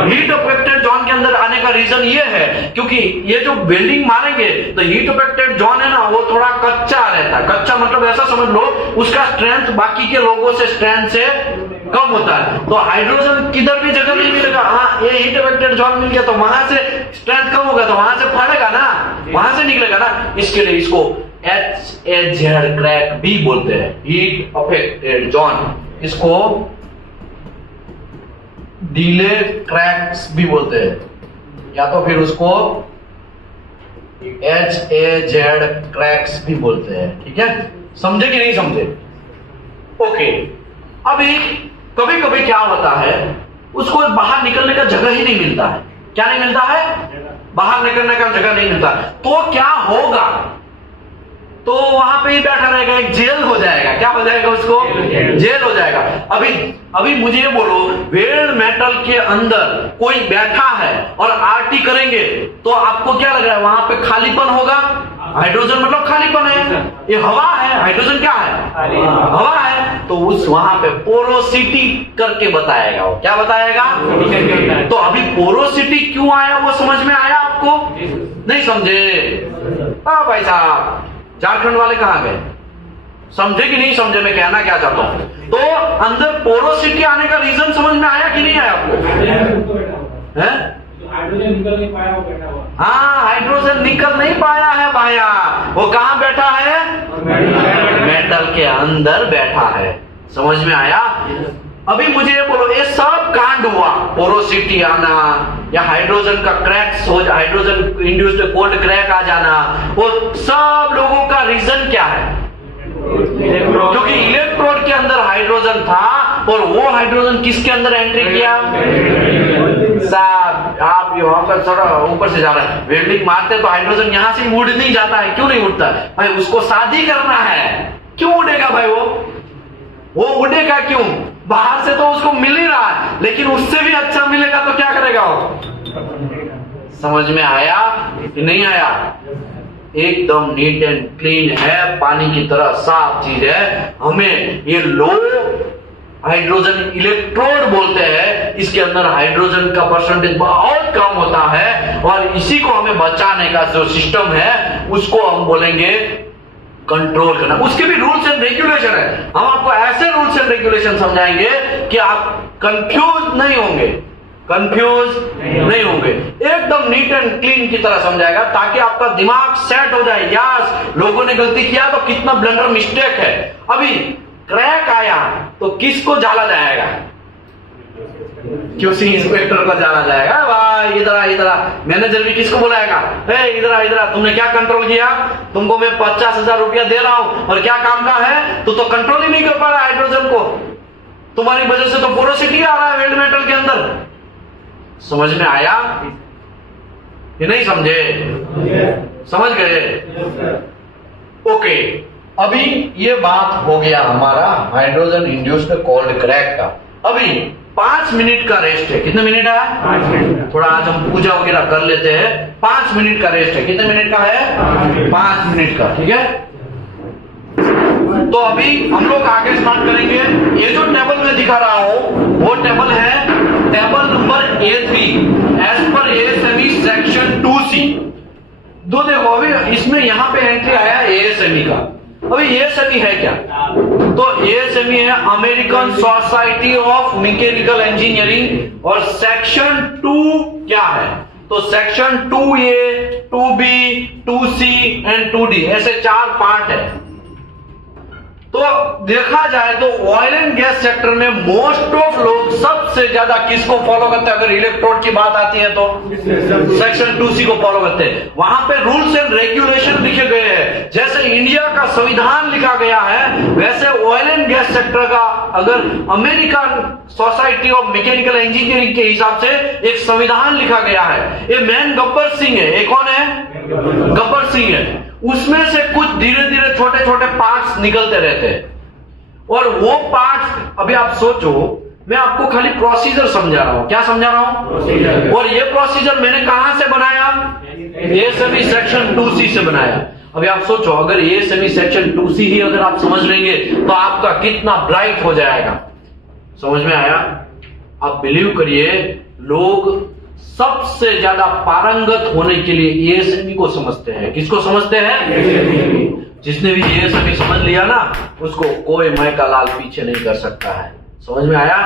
हीट अफेक्टेड जोन के अंदर आने का रीजन ये है, क्योंकि ये जो वेल्डिंग मारेंगे तो हीट अफेक्टेड जोन है ना, वो थोड़ा कच्चा रहता है। कच्चा मतलब ऐसा समझ लो, उसका स्ट्रेंथ बाकी के लोगों से स्ट्रेंथ से कम होता है। तो हाइड्रोजन किधर भी जगह नहीं मिलेगा। हाँ, ये हीट अफेक्टेड जोन मिल गया तो वहां से स्ट्रेंथ कम होगा, तो वहां से फाड़ेगा ना, वहां से निकलेगा ना। इसके लिए इसको HAZ क्रैक भी बोलते हैं, हीट अफेक्टेड जोन। इसको डीले क्रैक्स भी बोलते हैं, या तो फिर उसको HAZ क्रैक्स भी बोलते हैं। ठीक है, समझे कि नहीं समझे? ओके, अभी कभी कभी क्या होता है, उसको बाहर निकलने का जगह ही नहीं मिलता है। क्या नहीं मिलता है? बाहर निकलने का जगह नहीं मिलता। तो क्या होगा? तो वहां पे ही बैठा रहेगा, एक जेल हो जाएगा। क्या हो जाएगा? उसको जेल हो जाएगा। अभी मुझे ये बोलो, वेल्ड मेटल के अंदर कोई बैठा है और आरटी करेंगे तो आपको क्या लग रहा है? वहां पे खालीपन होगा। हाइड्रोजन मतलब खालीपन है, ये हवा है। हाइड्रोजन क्या है? हवा है। तो उस वहां पे पोरोसिटी करके बताएगा वो। क्या बताएगा? तो अभी पोरोसिटी क्यों आया वो समझ में आया आपको? नहीं समझे? भाई साहब, झारखंड वाले कहां गए? समझे कि नहीं समझे मैं कहना क्या चाहता हूं? तो अंदर पोरोसिटी आने का रीजन समझ में आया कि नहीं आया आपको? है? हाइड्रोजन निकल नहीं पाया, वो बैठा हुआ। हाँ, हाइड्रोजन निकल नहीं पाया है भाया। वो कहां बैठा है? मेटल के अंदर बैठा है। समझ में आया? अभी मुझे ये बोलो, ये सब कांड हुआ, पोरोसिटी आना या हाइड्रोजन का क्रैक्स हो, हाइड्रोजन इंड्यूस्ड कोल्ड क्रैक आ जाना, वो सब लोगों का रीजन क्या है? क्योंकि इलेक्ट्रोड के अंदर हाइड्रोजन था और वो हाइड्रोजन किसके अंदर एंट्री किया? साहब, आप यहाँ पर थोड़ा ऊपर से जा रहा है। वेल्डिंग मारते तो हाइड्रोजन यहां से उड़ नहीं जाता है। क्यों नहीं उड़ता भाई? उसको शादी करना है। क्यों उड़ेगा भाई? वो उड़ेगा क्यों? बाहर से तो उसको मिल ही रहा है, लेकिन उससे भी अच्छा मिलेगा तो क्या करेगा वो? समझ में आया कि नहीं आया? एकदम नीट एंड क्लीन है, पानी की तरह साफ चीज है। हमें ये लो हाइड्रोजन इलेक्ट्रोड बोलते हैं, इसके अंदर हाइड्रोजन का परसेंटेज बहुत कम होता है, और इसी को हमें बचाने का जो सिस्टम है उसको हम बोलेंगे कंट्रोल करना, उसके भी रूल्स एंड रेगुलेशन है। हम आपको ऐसे रूल्स एंड रेगुलेशन समझाएंगे कि आप कंफ्यूज नहीं होंगे, कंफ्यूज नहीं होंगे, एकदम नीट एंड क्लीन की तरह समझाएगा ताकि आपका दिमाग सेट हो जाए। यस, लोगों ने गलती किया तो कितना ब्लंडर मिस्टेक है। अभी क्रैक आया तो किसको जाना जाएगा? क्यूसी इंस्पेक्टर को जाना जाएगा। भाई इधर मैनेजर भी किसको बुलाएगा? इधर तुमने क्या कंट्रोल किया? तुमको मैं 50,000 रुपया दे रहा हूं और क्या काम का है? तू तो कंट्रोल ही नहीं कर पा रहा हाइड्रोजन को, तुम्हारी वजह से तो पोरोसिटी आ रहा है वेल्ड मेटल के अंदर। समझ में आया ये नहीं समझे? समझ गए? ओके, अभी ये बात हो गया हमारा हाइड्रोजन इंड्यूस्ड कोल्ड क्रैक का। अभी 5 मिनट का रेस्ट है। कितने मिनट है? 5 मिनट। थोड़ा आज हम पूजा वगैरह कर लेते हैं। 5 मिनट का रेस्ट है। कितने मिनट का है? 5 मिनट का। ठीक है, तो अभी हम लोग आगे स्टार्ट करेंगे। ये जो टेबल में दिखा रहा हूं वो टेबल है table number A3 as per ASME section 2C। दो देखो, अभी इसमें यहां पे एंट्री आया ASME का। अभी ASME है क्या? तो ASME है American society of mechanical engineering, और सेक्शन 2 क्या है? तो section 2A, 2B, 2C and 2D, ऐसे 4 पार्ट है। तो देखा जाए तो ऑयल एंड गैस सेक्टर में मोस्ट ऑफ लोग सबसे ज्यादा किसको फॉलो करते हैं? अगर इलेक्ट्रोड की बात आती है तो सेक्शन 2C को फॉलो करते हैं। वहां पे रूल्स एंड रेगुलेशन लिखे गए हैं। जैसे इंडिया का संविधान लिखा गया है, वैसे ऑयल एंड गैस सेक्टर का अगर American society of mechanical engineering के हिसाब से एक संविधान लिखा गया है। ये मैन गब्बर सिंह है। ये कौन है? गब्बर सिंह है। उसमें से कुछ धीरे धीरे छोटे छोटे पार्ट्स निकलते रहते हैं, और वो पार्ट्स अभी आप सोचो, मैं आपको खाली प्रोसीजर समझा रहा हूं। क्या समझा रहा हूं? और ये प्रोसीजर मैंने कहां से बनाया? ASME सेक्शन 2C से बनाया। अभी आप सोचो, अगर ASME सेक्शन 2C ही अगर आप समझ लेंगे तो आपका कितना ब्राइट हो जाएगा। समझ में आया? आप बिलीव करिए, लोग सबसे ज्यादा पारंगत होने के लिए ASME को समझते हैं। किसको समझते हैं? जिसने भी ASME समझ लिया ना, उसको कोई मैं का लाल पीछे नहीं कर सकता है। समझ में आया?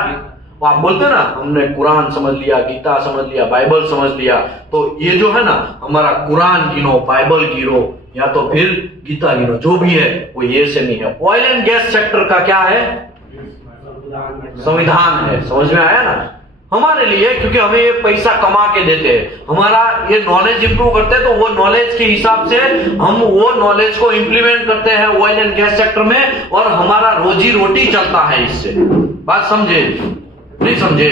वो आप बोलते ना, हमने कुरान समझ लिया, गीता समझ लिया, बाइबल समझ लिया, तो ये जो है ना, हमारा कुरान गिनो, बाइबल गिनो या तो फिर गीता गिनो, जो भी है वो ASME है। ऑयल एंड गैस सेक्टर का क्या है? संविधान है। समझ में आया ना? हमारे लिए, क्योंकि हमें ये पैसा कमा के देते हैं, हमारा ये नॉलेज इंप्रूव करते हैं, तो वो नॉलेज के हिसाब से हम वो नॉलेज को इंप्लीमेंट करते हैं ऑयल एंड गैस सेक्टर में, और हमारा रोजी रोटी चलता है इससे। बात समझे? नहीं समझे?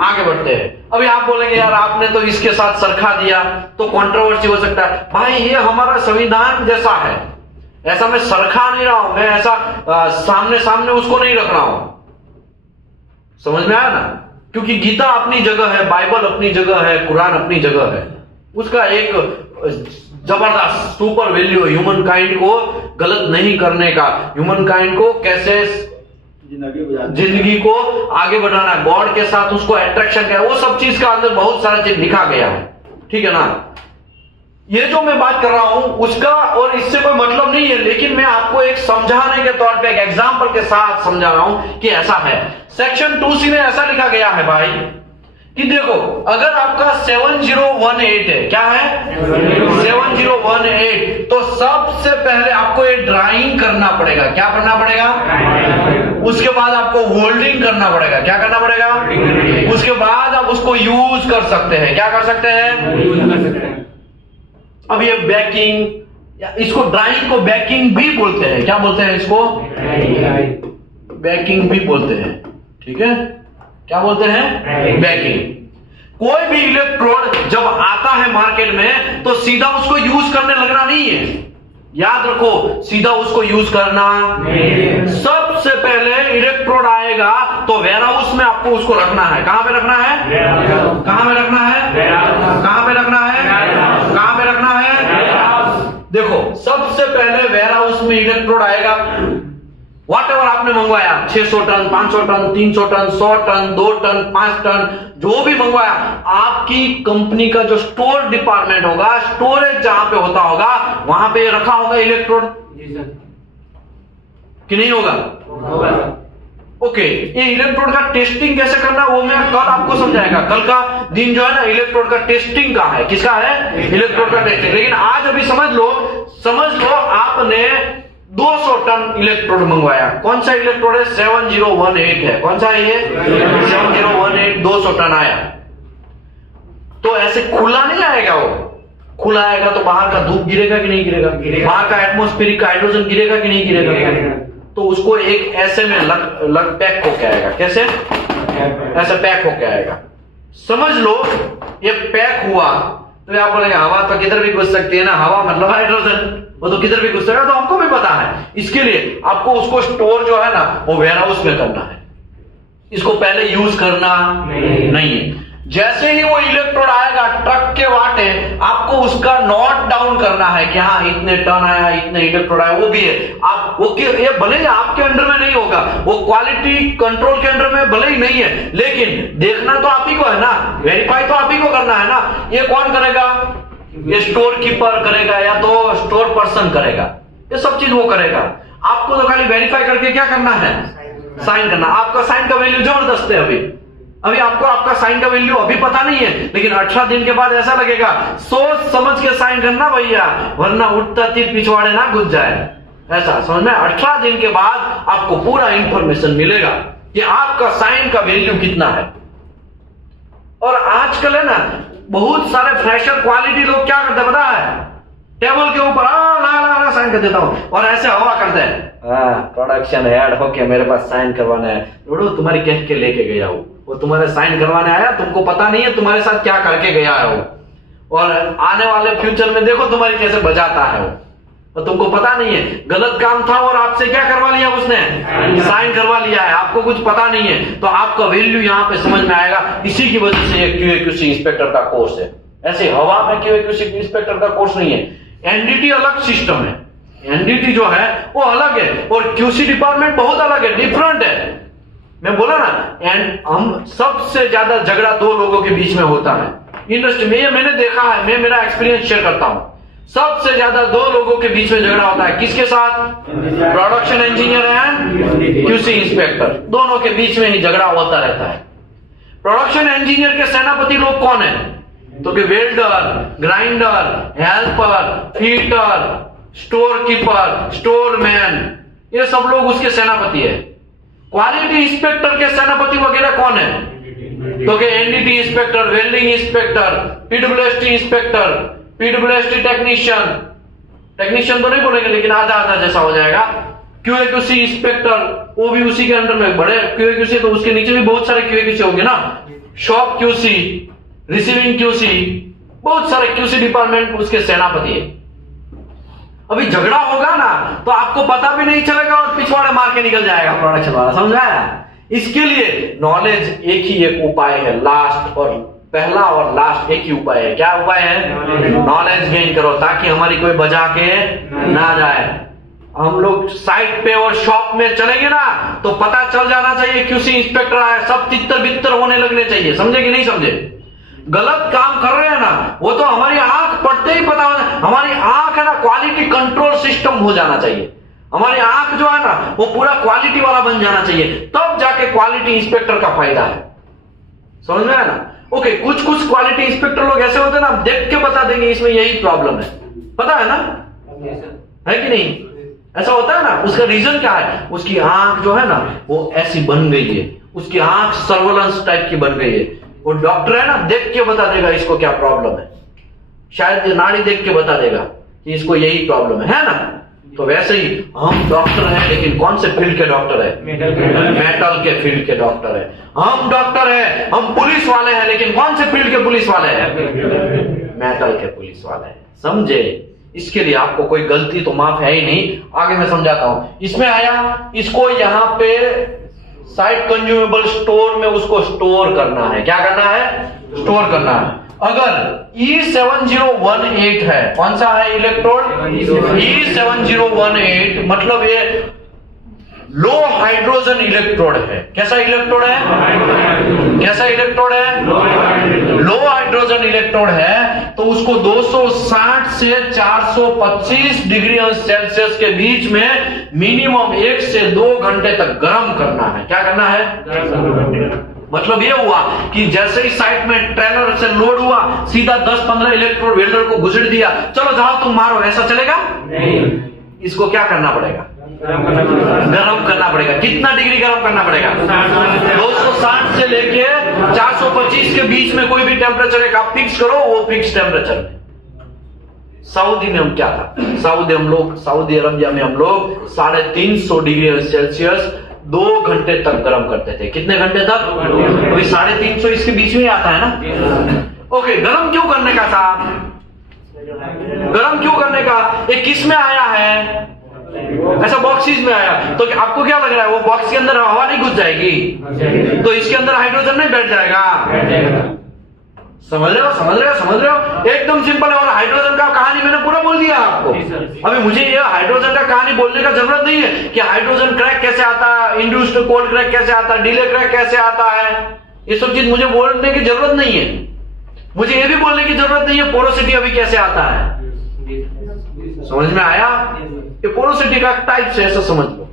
आगे बढ़ते हैं। अभी आप बोलेंगे यार आपने तो इसके साथ सरखा दिया, तो कंट्रोवर्सी हो सकता है। भाई ये हमारा संविधान जैसा है, ऐसा मैं सरखा नहीं रहा हूं, मैं ऐसा सामने सामने उसको नहीं रख रहा हूं। समझ में आया ना? क्योंकि गीता अपनी जगह है, बाइबल अपनी जगह है, कुरान अपनी जगह है। उसका एक जबरदस्त सुपर वैल्यू ह्यूमन काइंड को गलत नहीं करने का, ह्यूमन काइंड को कैसे जिंदगी को आगे बढ़ाना, गॉड के साथ उसको अट्रैक्शन क्या है, वो सब चीज का अंदर बहुत सारा चीज लिखा गया है। ठीक है ना? ये जो मैं बात कर रहा हूं उसका और इससे कोई मतलब नहीं है, लेकिन मैं आपको एक समझाने के तौर पे एक एग्जांपल के साथ समझा रहा हूं कि ऐसा है। सेक्शन 2C में ऐसा लिखा गया है भाई कि देखो, अगर आपका 7018 है, क्या है? 7018, तो सबसे पहले आपको ये ड्राइंग करना पड़ेगा। क्या करना पड़ेगा? उसके बाद आपको होल्डिंग करना पड़ेगा। क्या करना पड़ेगा? उसके बाद आप उसको यूज कर सकते हैं। क्या कर सकते हैं? अब ये बैकिंग, इसको ड्राइंग को बैकिंग भी बोलते हैं। क्या बोलते हैं इसको? बैकिंग भी बोलते हैं। ठीक है, क्या बोलते हैं? बैकिंग। कोई भी इलेक्ट्रोड जब आता है मार्केट में तो सीधा उसको यूज करने लगना नहीं है। याद रखो, सीधा उसको यूज करना नहीं। सबसे पहले इलेक्ट्रोड आएगा तो वेयरहाउस में आपको उसको रखना है। कहां पे रखना है? कहां पे रखना है? कहां पे रखना है? कहां पे रखना है? देखो, सबसे पहले वेयरहाउस में इलेक्ट्रोड आएगा। व्हाटएवर आपने मंगवाया 600 ton, 500 ton, 300 ton, 100 ton, 2 ton, 5 ton, जो भी मंगवाया, आपकी कंपनी का जो स्टोर डिपार्टमेंट होगा, स्टोरेज जहां पे होता होगा, वहां पे रखा होगा इलेक्ट्रोड कि नहीं होगा? ओके, ये इलेक्ट्रोड का टेस्टिंग कैसे करना वो मैं कल आपको समझाएगा। कल का दिन जो है ना इलेक्ट्रोड का टेस्टिंग का है। किसका है? इलेक्ट्रोड का टेस्टिंग। लेकिन आज अभी समझ लो आपने 200 टन इलेक्ट्रोड मंगवाया। कौन सा इलेक्ट्रोड है? 7018 है। कौन सा है ये? 7018, 200 टन आया। तो ऐसे खुला नहीं आएगा, वो खुला आएगा तो बाहर का धूप गिरेगा कि नहीं गिरेगा? बाहर का एटमॉस्फेरिक का हाइड्रोजन गिरेगा कि नहीं गिरेगा? तो उसको एक ऐसे में लग पैक होके आएगा। कैसे? ऐसे पैक होके आएगा। समझ लो ये पैक हुआ तो आप बोलेंगे हवा तो किधर भी घुस सकती है ना, हवा मतलब हाइड्रोजन, वो तो किधर भी घुस सकता है। तो हमको भी पता है। इसके लिए आपको उसको स्टोर जो है ना वो वेयरहाउस में करना है। इसको पहले यूज करना नहीं है। जैसे ही वो इलेक्ट्रोड आएगा ट्रक के वाटे, आपको उसका नोट डाउन करना है कि हाँ इतने टन आया, इतने इलेक्ट्रोड आया। वो भी है आप वो ये भले ही आपके अंडर में नहीं होगा, वो क्वालिटी कंट्रोल के अंडर में भले ही नहीं है, लेकिन देखना तो आप ही को है ना, वेरीफाई तो आप ही को करना है ना। ये कौन करेगा? ये स्टोर कीपर करेगा या तो स्टोर पर्सन करेगा। ये सब चीज वो करेगा। आपको तो खाली वेरीफाई करके क्या करना है? साइन करना। आपका साइन का वैल्यू जबरदस्त है। अभी आपको आपका साइन का वैल्यू अभी पता नहीं है, लेकिन 18 दिन के बाद ऐसा लगेगा। सोच समझ के साइन करना भैया, वरना उठता तीर पिछवाड़े ना घुस जाए। ऐसा समझ में? 18 दिन के बाद आपको पूरा इंफॉर्मेशन मिलेगा कि आपका साइन का वैल्यू कितना है। और आजकल है ना बहुत सारे फ्रेशर क्वालिटी लोग क्या करते हैं पता है? टेबल के ऊपर ला साइन कर देता हूं और ऐसे हवा करते हैं, प्रोडक्शन हेड होके मेरे पास साइन करवाना है। तुम्हारी कह के लेके गया हूं, वो तुम्हारे साइन करवाने आया, तुमको पता नहीं है तुम्हारे साथ क्या करके गया है वो। और आने वाले फ्यूचर में देखो तुम्हारी कैसे बजाता है वो, और तुमको पता नहीं है। गलत काम था और आपसे क्या करवा लिया उसने? साइन करवा लिया है। आपको कुछ पता नहीं है, तो आपका वैल्यू यहाँ पे समझ में आएगा। इसी की वजह से ये QA/QC इंस्पेक्टर का कोर्स है। ऐसे हवा में QA/QC इंस्पेक्टर का कोर्स नहीं है। एनडीटी अलग सिस्टम है, एनडीटी जो है वो अलग है, और QC डिपार्टमेंट बहुत अलग है, डिफरेंट है। मैं बोला ना, एंड हम सबसे ज्यादा झगड़ा 2 लोगों के बीच में होता है इंडस्ट्री में। ये मैंने देखा है, मैं मेरा एक्सपीरियंस शेयर करता हूं। सबसे ज्यादा 2 लोगों के बीच में झगड़ा होता है। किसके साथ? Production engineer and QC inspector, दोनों के बीच में ही झगड़ा होता रहता है। प्रोडक्शन इंजीनियर के सेनापति लोग कौन है? तो कि welder, grinder, helper, fitter, store keeper, store man, ये सब लोग उसके सेनापति है। क्वालिटी इंस्पेक्टर के सेनापति वगैरह कौन है? तो कि NDT inspector, welding inspector, PWST inspector, PWST technician तो नहीं बोलेंगे, लेकिन आधा आधा जैसा हो जाएगा। QA/QC इंस्पेक्टर, वो भी उसी के अंडर में। बड़े QA/QC तो उसके नीचे भी बहुत सारे QA/QC होंगे ना। शॉप QC, रिसीविंग QC, बहुत सारे QC डिपार्टमेंट उसके सेनापति है। अभी झगड़ा होगा ना तो आपको पता भी नहीं चलेगा और पिछवाड़े मार के निकल जाएगा प्रोडक्शन वाला। समझाया? इसके लिए नॉलेज एक उपाय है, लास्ट और पहला और लास्ट एक ही उपाय है। क्या उपाय है? नॉलेज गेन करो, ताकि हमारी कोई बजा के ना जाए। हम लोग साइट पे और शॉप में चलेंगे ना तो पता चल जाना चाहिए QC इंस्पेक्टर आया, सब तितर बितर होने लगने चाहिए। समझे कि नहीं समझे? गलत काम कर रहे हैं ना, वो तो हमारी आंख पड़ते ही पता होना। हमारी आंख है ना क्वालिटी कंट्रोल सिस्टम हो जाना चाहिए। हमारी आंख जो है ना वो पूरा क्वालिटी वाला बन जाना चाहिए, तब जाके क्वालिटी इंस्पेक्टर का फायदा है। समझ में आया ना? ओके, कुछ क्वालिटी इंस्पेक्टर लोग ऐसे होते हैं ना, देख के बता देंगे इसमें यही प्रॉब्लम है। पता है ना? है कि नहीं? ऐसा होता है ना। उसका रीजन क्या है? उसकी आंख जो है ना वो ऐसी बन गई है, उसकी आंख सर्वेलेंस टाइप की बन गई है। वो डॉक्टर है ना, देख के बता देगा इसको क्या प्रॉब्लम है। शायद नाड़ी देख के बता देगा कि इसको यही प्रॉब्लम है ना? तो वैसे ही हम डॉक्टर हैं, लेकिन कौन से फील्ड के डॉक्टर है? मेटल के फील्ड के डॉक्टर है। हम डॉक्टर है, हम पुलिस वाले हैं, लेकिन कौन से फील्ड के पुलिस वाले हैं? मेटल के पुलिस वाले हैं। समझे? इसके लिए आपको कोई गलती तो माफ है ही नहीं। आगे मैं समझाता हूं। इसमें आया, इसको यहां पे साइट कंज्यूमेबल स्टोर में उसको स्टोर करना है। क्या करना है? स्टोर करना है। अगर E7018 है, कौन सा है इलेक्ट्रोड? E7018, मतलब ये लो हाइड्रोजन इलेक्ट्रोड है। कैसा इलेक्ट्रोड है? कैसा इलेक्ट्रोड है? लो हाइड्रोजन इलेक्ट्रोड है, तो उसको 260 से 425 डिग्री सेल्सियस के बीच में मिनिमम 1 से 2 घंटे तक गर्म करना है। क्या करना है? मतलब ये हुआ कि जैसे ही साइट में ट्रेलर से लोड हुआ, सीधा 10-15 इलेक्ट्रोड वेल्डर को घुसेड़ दिया, चलो जाओ तुम मारो, ऐसा चलेगा नहीं। इसको क्या करना पड़ेगा? गरम करना पड़ेगा। कितना डिग्री गरम करना पड़ेगा? 260 से लेके 425 के बीच में कोई भी टेम्परेचर एक आप फिक्स करो, वो फिक्स टेम्परेचर में। सऊदी में हम क्या था, सऊदी अरबिया में हम लोग 350 डिग्री सेल्सियस 2 घंटे तक गर्म करते थे। कितने घंटे तक? अभी 350 इसके बीच में आता है ना। ओके, गर्म क्यों करने का था? गरम क्यों करने का? ये किस में आया है? ऐसा बॉक्सेस में आया। तो आपको क्या लग रहा है, वो बॉक्स के अंदर हवा नहीं घुस जाएगी? तो इसके अंदर हाइड्रोजन नहीं बैठ जाएगा? समझ रहे हो? एकदम सिंपल है। और हाइड्रोजन का कहानी मैंने पूरा बोल दिया आपको। अभी मुझे ये हाइड्रोजन का कहानी बोलने का जरूरत नहीं है कि हाइड्रोजन क्रैक कैसे आता है, इंड्यूस्ड कोल्ड क्रैक कैसे आता है, डिले क्रैक कैसे आता है। ये सब चीज मुझे बोलने की जरूरत नहीं है। मुझे ये भी बोलने की जरूरत नहीं है पोरोसिटी अभी कैसे आता है। समझ में आया? ये पोरोसिटी का टाइप से ऐसा समझ लो।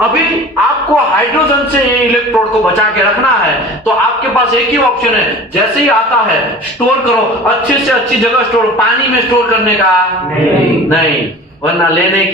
अभी आपको हाइड्रोजन से ये इलेक्ट्रोड को बचा के रखना है, तो आपके पास एक ही ऑप्शन है, जैसे ही आता है स्टोर करो, अच्छे से अच्छी जगह स्टोर। पानी में स्टोर करने का नहीं, वरना लेने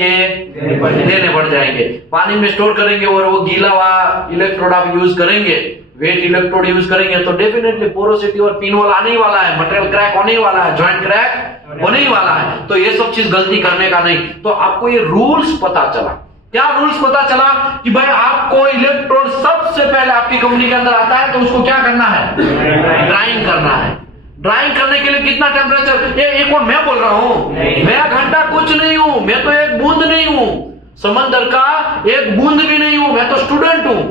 पड़ जाएंगे। पानी में स्टोर करेंगे और वो गीला हुआ इलेक्ट्रोड आप यूज करेंगे, वेट इलेक्ट्रोड यूज करेंगे, तो डेफिनेटली पोरोसिटी और पिनहोल आने ही वाला है, मटेरियल क्रैक होने ही वाला है, जॉइंट क्रैक होने ही वाला है। तो ये सब चीज गलती करने का नहीं। तो आपको ये रूल्स पता चला। क्या रूल्स पता चला? कि भाई आपको इलेक्ट्रोड सबसे पहले आपकी कंपनी के अंदर आता है तो उसको क्या करना है? ड्राइंग करना है। ड्राइंग करने के लिए कितना टेम्परेचर? ये कौन मैं बोल रहा हूं? मैं घंटा कुछ नहीं हूं, मैं तो एक बूंद नहीं हूं, समंदर का एक बूंद भी नहीं हूं। मैं तो स्टूडेंट हूं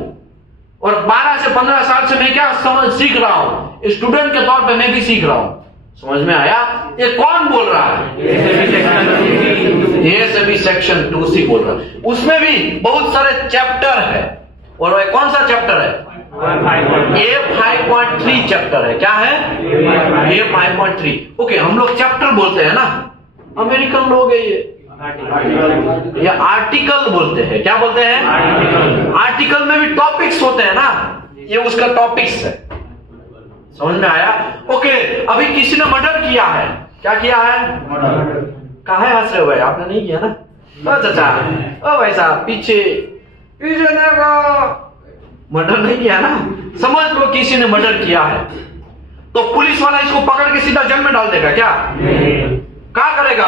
और 12 से 15 साल से मैं क्या सीख रहा हूं? स्टूडेंट के तौर पे मैं भी सीख रहा हूं। समझ में आया? ये कौन बोल रहा है? ये सभी सेक्शन 2C बोल रहा है। उसमें भी बहुत सारे चैप्टर है, और वह कौन सा चैप्टर है? A5.3 चैप्टर है। क्या है? A5.3। ओके, हम लोग चैप्टर बोलते हैं ना, अमेरिकन लोग है ये आर्टिकल बोलते हैं। क्या बोलते हैं? आर्टिकल में भी टॉपिक्स होते हैं ना, ये उसका टॉपिक्स है। समझ में आया? ओके, अभी किसी ने मर्डर किया है। क्या किया है? कहाँ हंस रहे हो भाई? आपने नहीं किया ना? ओ चाचा, ओ भाई साहब, पीछे देखो, मर्डर नहीं किया ना। समझ लो किसी ने मर्डर किया है, तो पुलिस वाला इसको पकड़ के सीधा जेल में डाल देगा क्या? क्या करेगा?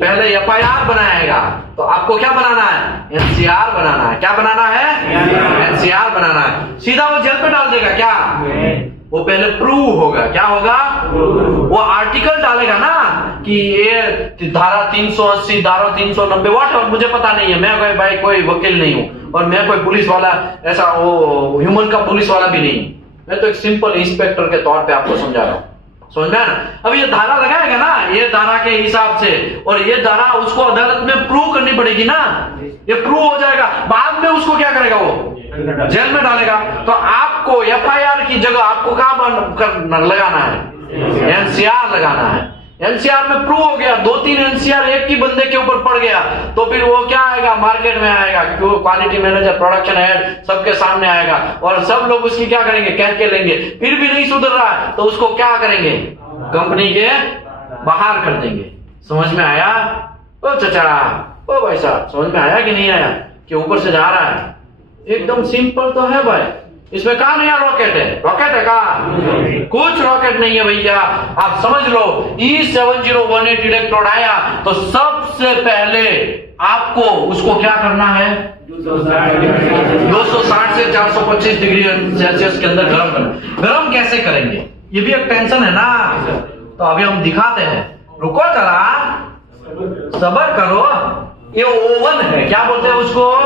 पहले FIR बनाएगा। तो आपको क्या बनाना है? NCR बनाना है। क्या बनाना है? NCR बनाना है। सीधा वो जेल पे डाल देगा क्या? वो पहले प्रूव होगा। क्या होगा? वो आर्टिकल डालेगा ना कि ये धारा 380, धारा 390 व्हाट, और मुझे पता नहीं है, मैं भाई कोई वकील नहीं हूं और मैं कोई पुलिस वाला, ऐसा वो ह्यूमन का पुलिस वाला भी नहीं। मैं तो एक सिंपल इंस्पेक्टर के तौर पे आपको समझा रहा हूं। समझ में ना? अब ये धारा लगाएगा ना, ये धारा के हिसाब से, और ये धारा उसको अदालत में प्रूव करनी पड़ेगी ना। ये प्रूव हो जाएगा, बाद में उसको क्या करेगा? वो जेल में डालेगा। तो आपको FIR की जगह आपको कहां लगाना है? NCR लगाना है। NCR में प्रूव हो गया, 2-3 NCR एक ही बंदे के ऊपर पड़ गया, तो फिर वो क्या आएगा? मार्केट में आएगा, क्यों? क्वालिटी मैनेजर, प्रोडक्शन हेड सबके सामने आएगा, और सब लोग उसकी क्या करेंगे? कह के लेंगे। फिर भी नहीं सुधर रहा है तो उसको क्या करेंगे? कंपनी के बाहर कर देंगे। समझ में आया? ओ चाचा, ओ भाई साहब, समझ में आया कि नहीं आया? कि ऊपर से जा रहा है? एकदम सिंपल तो है भाई। इसमें कहा नया रॉकेट है? रॉकेट है कहा? कुछ रॉकेट नहीं है भैया। आप समझ लो, E7018 इलेक्ट्रोड आया तो सबसे पहले आपको उसको क्या करना है? 260 से 425 डिग्री सेल्सियस के अंदर गर्म करना। गर्म कैसे करेंगे? ये भी एक टेंशन है ना। तो अभी हम दिखाते हैं, रुको जरा, सब्र करो। ये ओवन है, क्या बोलते हैं उसको?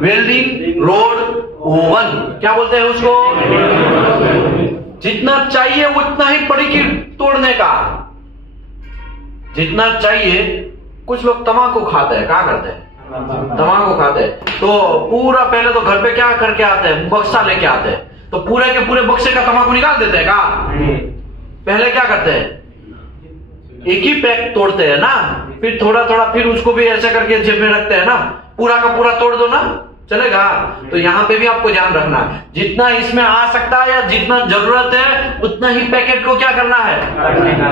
Welding road oven. क्या बोलते हैं उसको? जितना चाहिए उतना ही पड़ेगी तोड़ने का, जितना चाहिए। कुछ लोग तम्बाकू खाते हैं, क्या करते हैं? तम्बाकू खाते हैं। तो पूरा पहले तो घर पे क्या करके आते हैं, बक्सा लेके आते हैं, तो पूरे के पूरे बक्से का तम्बाकू निकाल देते हैं का? पहले क्या करते हैं, एक ही पैक तोड़ते हैं ना, फिर थोड़ा थोड़ा फिर उसको भी ऐसा करके जेब में रखते हैं ना, पूरा का पूरा तोड़ दो ना, चलेगा? तो यहाँ पे भी आपको ध्यान रखना है, जितना इसमें आ सकता है या जितना जरूरत है उतना ही पैकेट को क्या करना है,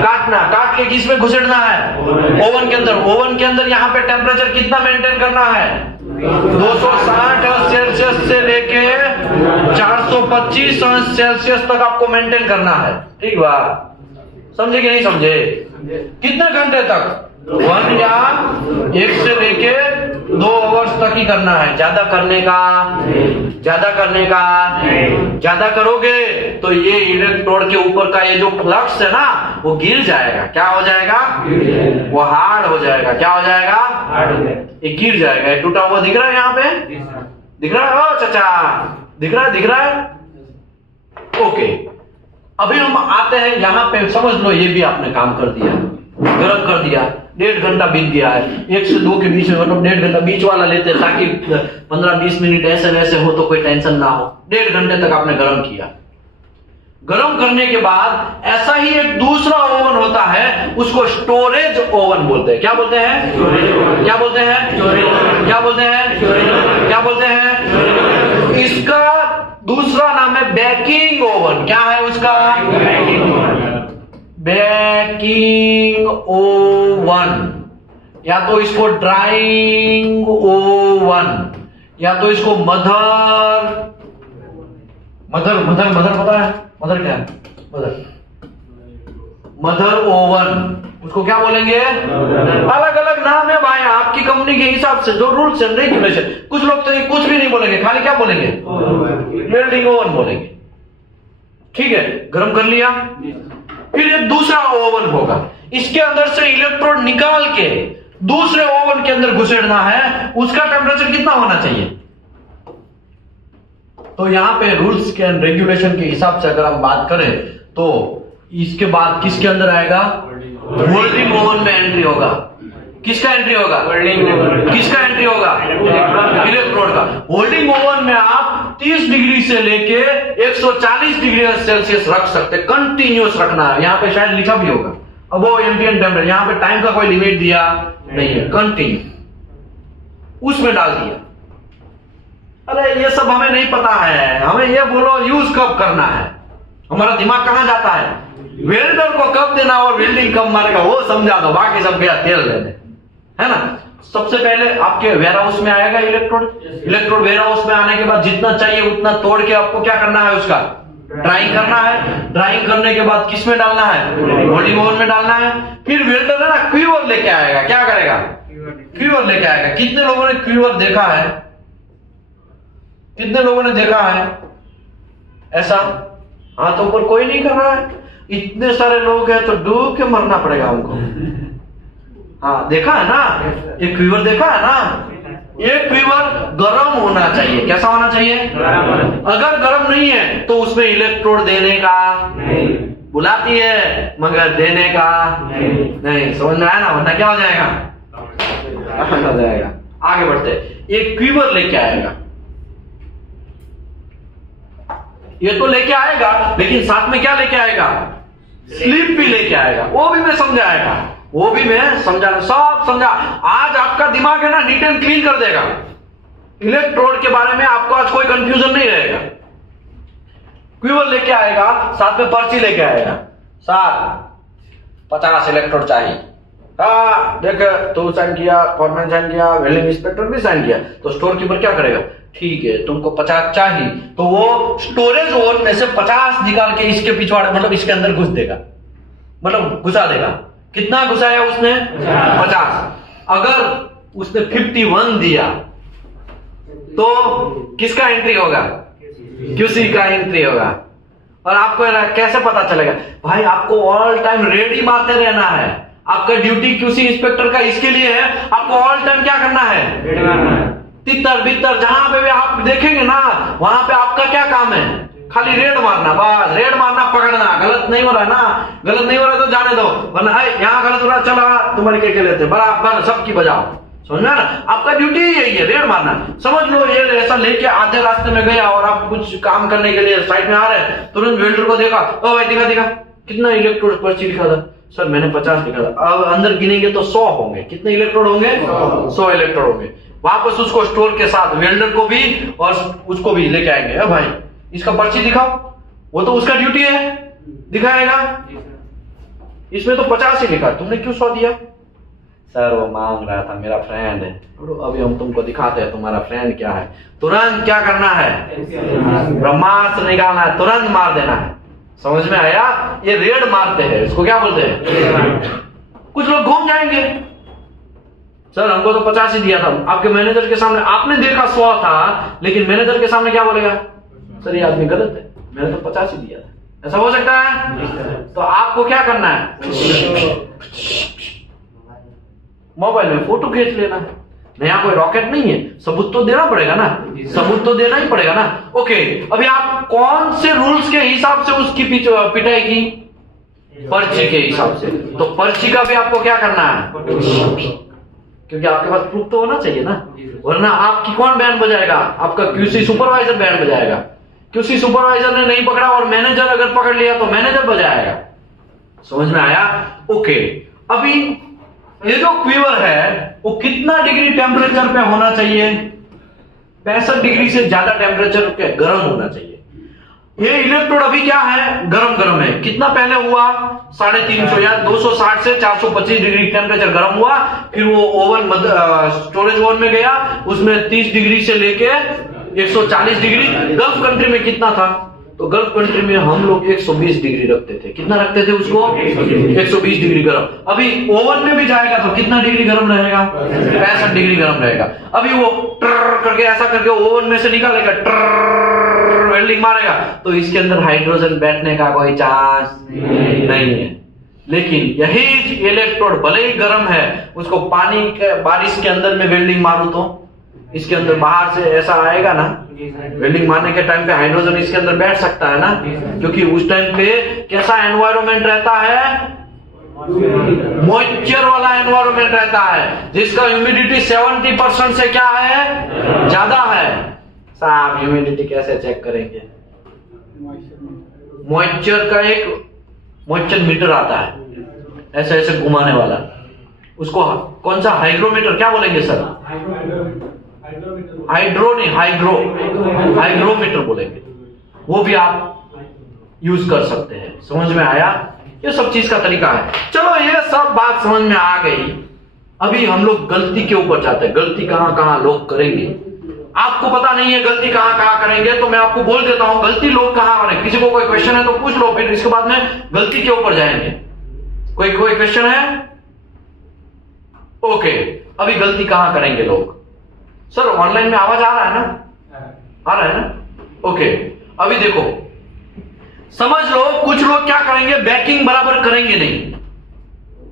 काटना, काट के किस में घुसेड़ना है, ओवन के अंदर। ओवन के अंदर यहाँ पे टेम्परेचर कितना मेंटेन करना है, 260 सेल्सियस से लेके 425 सेल्सियस तक आपको मेंटेन करना है, ठीक बा? समझे कि नहीं समझे? कितने घंटे तक, 1 या 1 से लेके 2 आवर्स तक ही करना है। ज्यादा करने का, ज्यादा करने का, ज्यादा करोगे तो ये इलेक्ट्रोड के ऊपर का ये जो फ्लक्स है ना वो गिर जाएगा। क्या हो जाएगा, वो हार्ड हो जाएगा। क्या हो जाएगा, ये गिर जाएगा। ये टूटा हुआ दिख रहा है, यहाँ पे दिख रहा है, ओ चाचा दिख रहा है, दिख रहा है, ओके। अभी हम आते हैं यहाँ पे, समझ लो ये भी आपने काम कर दिया, गर्म कर दिया, 1.5 घंटा बीत गया है, 1 से 2 के बीच में, मतलब 1.5 घंटा बीच वाला लेते हैं ताकि 15-20 मिनट ऐसे वैसे हो तो कोई टेंशन ना हो। 1.5 घंटे तक आपने गर्म किया। गर्म करने के बाद ऐसा ही एक दूसरा ओवन होता है, उसको स्टोरेज ओवन बोलते हैं। क्या बोलते हैं, क्या बोलते हैं, क्या बोलते हैं, क्या बोलते हैं? इसका दूसरा नाम है बेकिंग ओवन। क्या है उसका, बेकिंग ओवन, या तो इसको ड्राइंग ओवन, या तो इसको मदर पता है, मदर क्या है, मदर ओवन, उसको क्या बोलेंगे? अलग अलग नाम है भाई, आपकी कंपनी के हिसाब से जो रूल्स एंड रेगुलेशन। कुछ लोग तो कुछ भी नहीं बोलेंगे, खाली क्या बोलेंगे, वेल्डिंग ओवन बोलेंगे। ठीक है, गर्म कर लिया, फिर एक दूसरा ओवन होगा, इसके अंदर से इलेक्ट्रोड निकाल के दूसरे ओवन के अंदर घुसेड़ना है। उसका टेम्परेचर कितना होना चाहिए? तो यहां पे रूल्स एंड रेगुलेशन के हिसाब से अगर हम बात करें तो इसके बाद किसके अंदर आएगा, होल्डिंग ओवन में एंट्री होगा। किसका एंट्री होगा, किसका एंट्री होगा, इलेक्ट्रोड का। होल्डिंग ओवन में आप 30 डिग्री से लेके 140 डिग्री सेल्सियस रख सकते, कंटिन्यूस रखना है। यहाँ पे शायद लिखा भी होगा, अब वो एम्बिएंट टेम्परेचर, यहाँ पे टाइम का कोई लिमिट दिया नहीं है, कंटिन्यू उसमें डाल दिया। अरे ये सब हमें नहीं पता है, हमें ये बोलो यूज कब करना है, हमारा दिमाग कहां जाता है, वेल्डर को कब देना और वेल्डिंग कब मारेगा वो समझा दो, बाकी सब गया तेल लेने, है ना। सबसे पहले आपके वेयर हाउस में आएगा इलेक्ट्रोड, इलेक्ट्रोड वेयर हाउस में आने के बाद जितना चाहिए उतना तोड़ के आपको क्या करना है, उसका ड्राइंग करना है। ड्राइंग करने के बाद किस में डालना है, होल्डिंग ओवन में डालना है। फिर वेल्डर है ना क्यूवर लेके आएगा, क्या करेगा, क्यूवर लेके आएगा। कितने लोगों ने क्यूवर देखा है, कितने लोगों ने देखा है ऐसा? हाथों पर कोई नहीं कर रहा है, इतने सारे लोग हैं तो डूब के मरना पड़ेगा हमको। हाँ देखा है ना, ये क्यूवर देखा है ना, ये क्यूवर गर्म होना चाहिए। कैसा होना चाहिए, अगर गर्म नहीं है तो उसमें इलेक्ट्रोड देने का बुलाती है मगर देने का नहीं। समझ में आया ना, वरना क्या हो जाएगा, हो जाएगा। आगे बढ़ते, एक क्यूवर लेके आएगा, ये तो लेके आएगा लेकिन साथ में क्या लेके आएगा, स्लिप भी लेके आएगा। वो भी मैं समझाएगा, वो भी मैं समझाना, सब समझा। आज आपका दिमाग है ना नीट एंड क्लीन कर देगा। इलेक्ट्रोड के बारे में आपको आज कोई कंफ्यूजन नहीं रहेगा। क्यूवर लेके आएगा, साथ में पर्ची लेके आएगा, साथ 50 इलेक्ट्रोड चाहिए। हाँ देख, तू साइन किया, फॉरमैन साइन किया, वेल्डिंग इंस्पेक्टर भी साइन किया, तो स्टोर कीपर क्या करेगा, ठीक है तुमको 50 चाहिए, तो वो स्टोरेज ओवन में से 50 निकाल के इसके पिछवाड़े, मतलब इसके अंदर घुस देगा, मतलब घुसा देगा। कितना घुसाया उसने, 50। अगर उसने 51 दिया तो किसका एंट्री होगा, क्यूसी का एंट्री होगा। और आपको कैसे पता चलेगा भाई, आपको ऑल टाइम रेडी मारते रहना है। आपका ड्यूटी क्यूसी इंस्पेक्टर का इसके लिए है, आपको ऑल टाइम क्या करना है, तितर बितर जहां पे भी आप देखेंगे ना वहां पे आपका क्या काम है, खाली रेड मारना, बस रेड मारना, पकड़ना। गलत नहीं हो रहा ना, गलत नहीं हो रहा तो जाने दो, वरना यहाँ गलत हो रहा, चलो तुम्हारी के लेते बराबर सबकी बजाओ, समझ में ना? आपका ड्यूटी यही है, रेड मारना। समझ लो ये ऐसा लेके आधे रास्ते में गया और आप कुछ काम करने के लिए साइड में आ रहे हैं, तुरंत वेल्डर को देखा, ओ भाई दिखा कितना इलेक्ट्रोड पर्ची लिखा था? सर मैंने 50 लिखा था। अब अंदर गिनेंगे तो 100 होंगे। कितने इलेक्ट्रोड होंगे? 100 इलेक्ट्रोड होंगे। वापस उसको स्टोर के साथ वेल्डर को भी और उसको भी लेके आएंगे, अरे भाई इसका पर्ची दिखाओ। वो तो उसका ड्यूटी है, दिखाएगा। इसमें तो 50 ही लिखा, तुमने क्यों 100 दिया? सर वो मांग रहा था, मेरा फ्रेंड है। अभी हम तुमको दिखाते हैं तुम्हारा फ्रेंड क्या है। तुरंत क्या करना है? ब्रह्मास्त्र निकालना है, तुरंत मार देना है। समझ में आया? ये रेड मारते हैं, इसको क्या बोलते हैं? कुछ लोग घूम जाएंगे, सर हमको तो 50 ही दिया था। आपके मैनेजर के सामने आपने देखा 100 था, लेकिन मैनेजर के सामने क्या बोलेगा? सर ये आदमी गलत है, मैंने तो 50 ही दिया था। ऐसा हो सकता है? तो आपको क्या करना है? मोबाइल में फोटो खींच लेना है। नया कोई रॉकेट नहीं है, सबूत तो देना पड़ेगा ना, सबूत तो देना ही पड़ेगा ना। ओके, अभी आप कौन से रूल्स के हिसाब से उसकी पिटाई की? पर्ची के हिसाब से। तो पर्ची का भी आपको क्या करना है? क्योंकि आपके पास प्रूफ तो होना चाहिए ना, वरना आपकी कौन बैंड बजाएगा? आपका क्यूसी सुपरवाइजर बैंड बजाएगा। क्यूसी सुपरवाइजर ने नहीं पकड़ा और मैनेजर अगर पकड़ लिया तो मैनेजर बजाएगा। समझ में आया? ओके, अभी ये जो क्वीवर है वो कितना डिग्री टेम्परेचर पे होना चाहिए? 65 डिग्री से ज्यादा टेम्परेचर पे गर्म होना चाहिए। ये इलेक्ट्रोड अभी क्या है? गरम है। कितना पहले हुआ? 350 या 260 से 425 डिग्री टेम्परेचर गर्म हुआ। फिर वो ओवन स्टोरेज ओवन में गया, उसमें 30 डिग्री से लेके 140 डिग्री। गल्फ कंट्री में कितना था? तो गल्फ कंट्री में हम लोग 120 डिग्री रखते थे। कितना रखते थे उसको? 120 डिग्री गर्म। अभी ओवन में भी जाएगा तो कितना डिग्री गर्म रहेगा? 65 डिग्री गर्म रहेगा। अभी वो ट्र करके ऐसा करके ओवन में से निकालेगा, वेल्डिंग मारेगा, तो इसके अंदर हाइड्रोजन बैठने का कोई चांस नहीं है। लेकिन यही इलेक्ट्रोड भले ही गर्म है, उसको पानी के बारिश के अंदर में वेल्डिंग मारू तो इसके अंदर बाहर से ऐसा आएगा ना, वेल्डिंग मारने के टाइम पे हाइड्रोजन इसके अंदर बैठ सकता है ना, क्योंकि उस टाइम पे कैसा एनवायरनमेंट रहता है? मॉइस्चर वाला एनवायरनमेंट रहता है, जिसका ह्यूमिडिटी 70% से क्या है? ज्यादा है। साहब ह्यूमिडिटी कैसे चेक करेंगे? मॉइस्चर का एक मॉइस्चर मीटर आता है, ऐसे ऐसे घुमाने वाला, उसको कौन सा हाइग्रोमीटर क्या बोलेंगे सर? हाइड्रो नहीं, हाइग्रोमीटर बोलेंगे। वो भी आप यूज कर सकते हैं। समझ में आया? ये सब चीज का तरीका है। चलो ये सब बात समझ में आ गई। अभी हम लोग गलती के ऊपर जाते हैं। गलती कहां कहां लोग करेंगे? आपको पता नहीं है गलती कहां कहां करेंगे, तो मैं आपको बोल देता हूं गलती लोग कहां करेंगे। किसी को कोई क्वेश्चन है तो पूछ लो, फिर इसके बाद में गलती के ऊपर जाएंगे। कोई क्वेश्चन है? ओके, अभी गलती कहां करेंगे लोग? सर ऑनलाइन में आवाज आ रहा है ना? आ रहा है ना? ओके, अभी देखो, समझ लो कुछ लोग क्या करेंगे? बैकिंग बराबर करेंगे नहीं,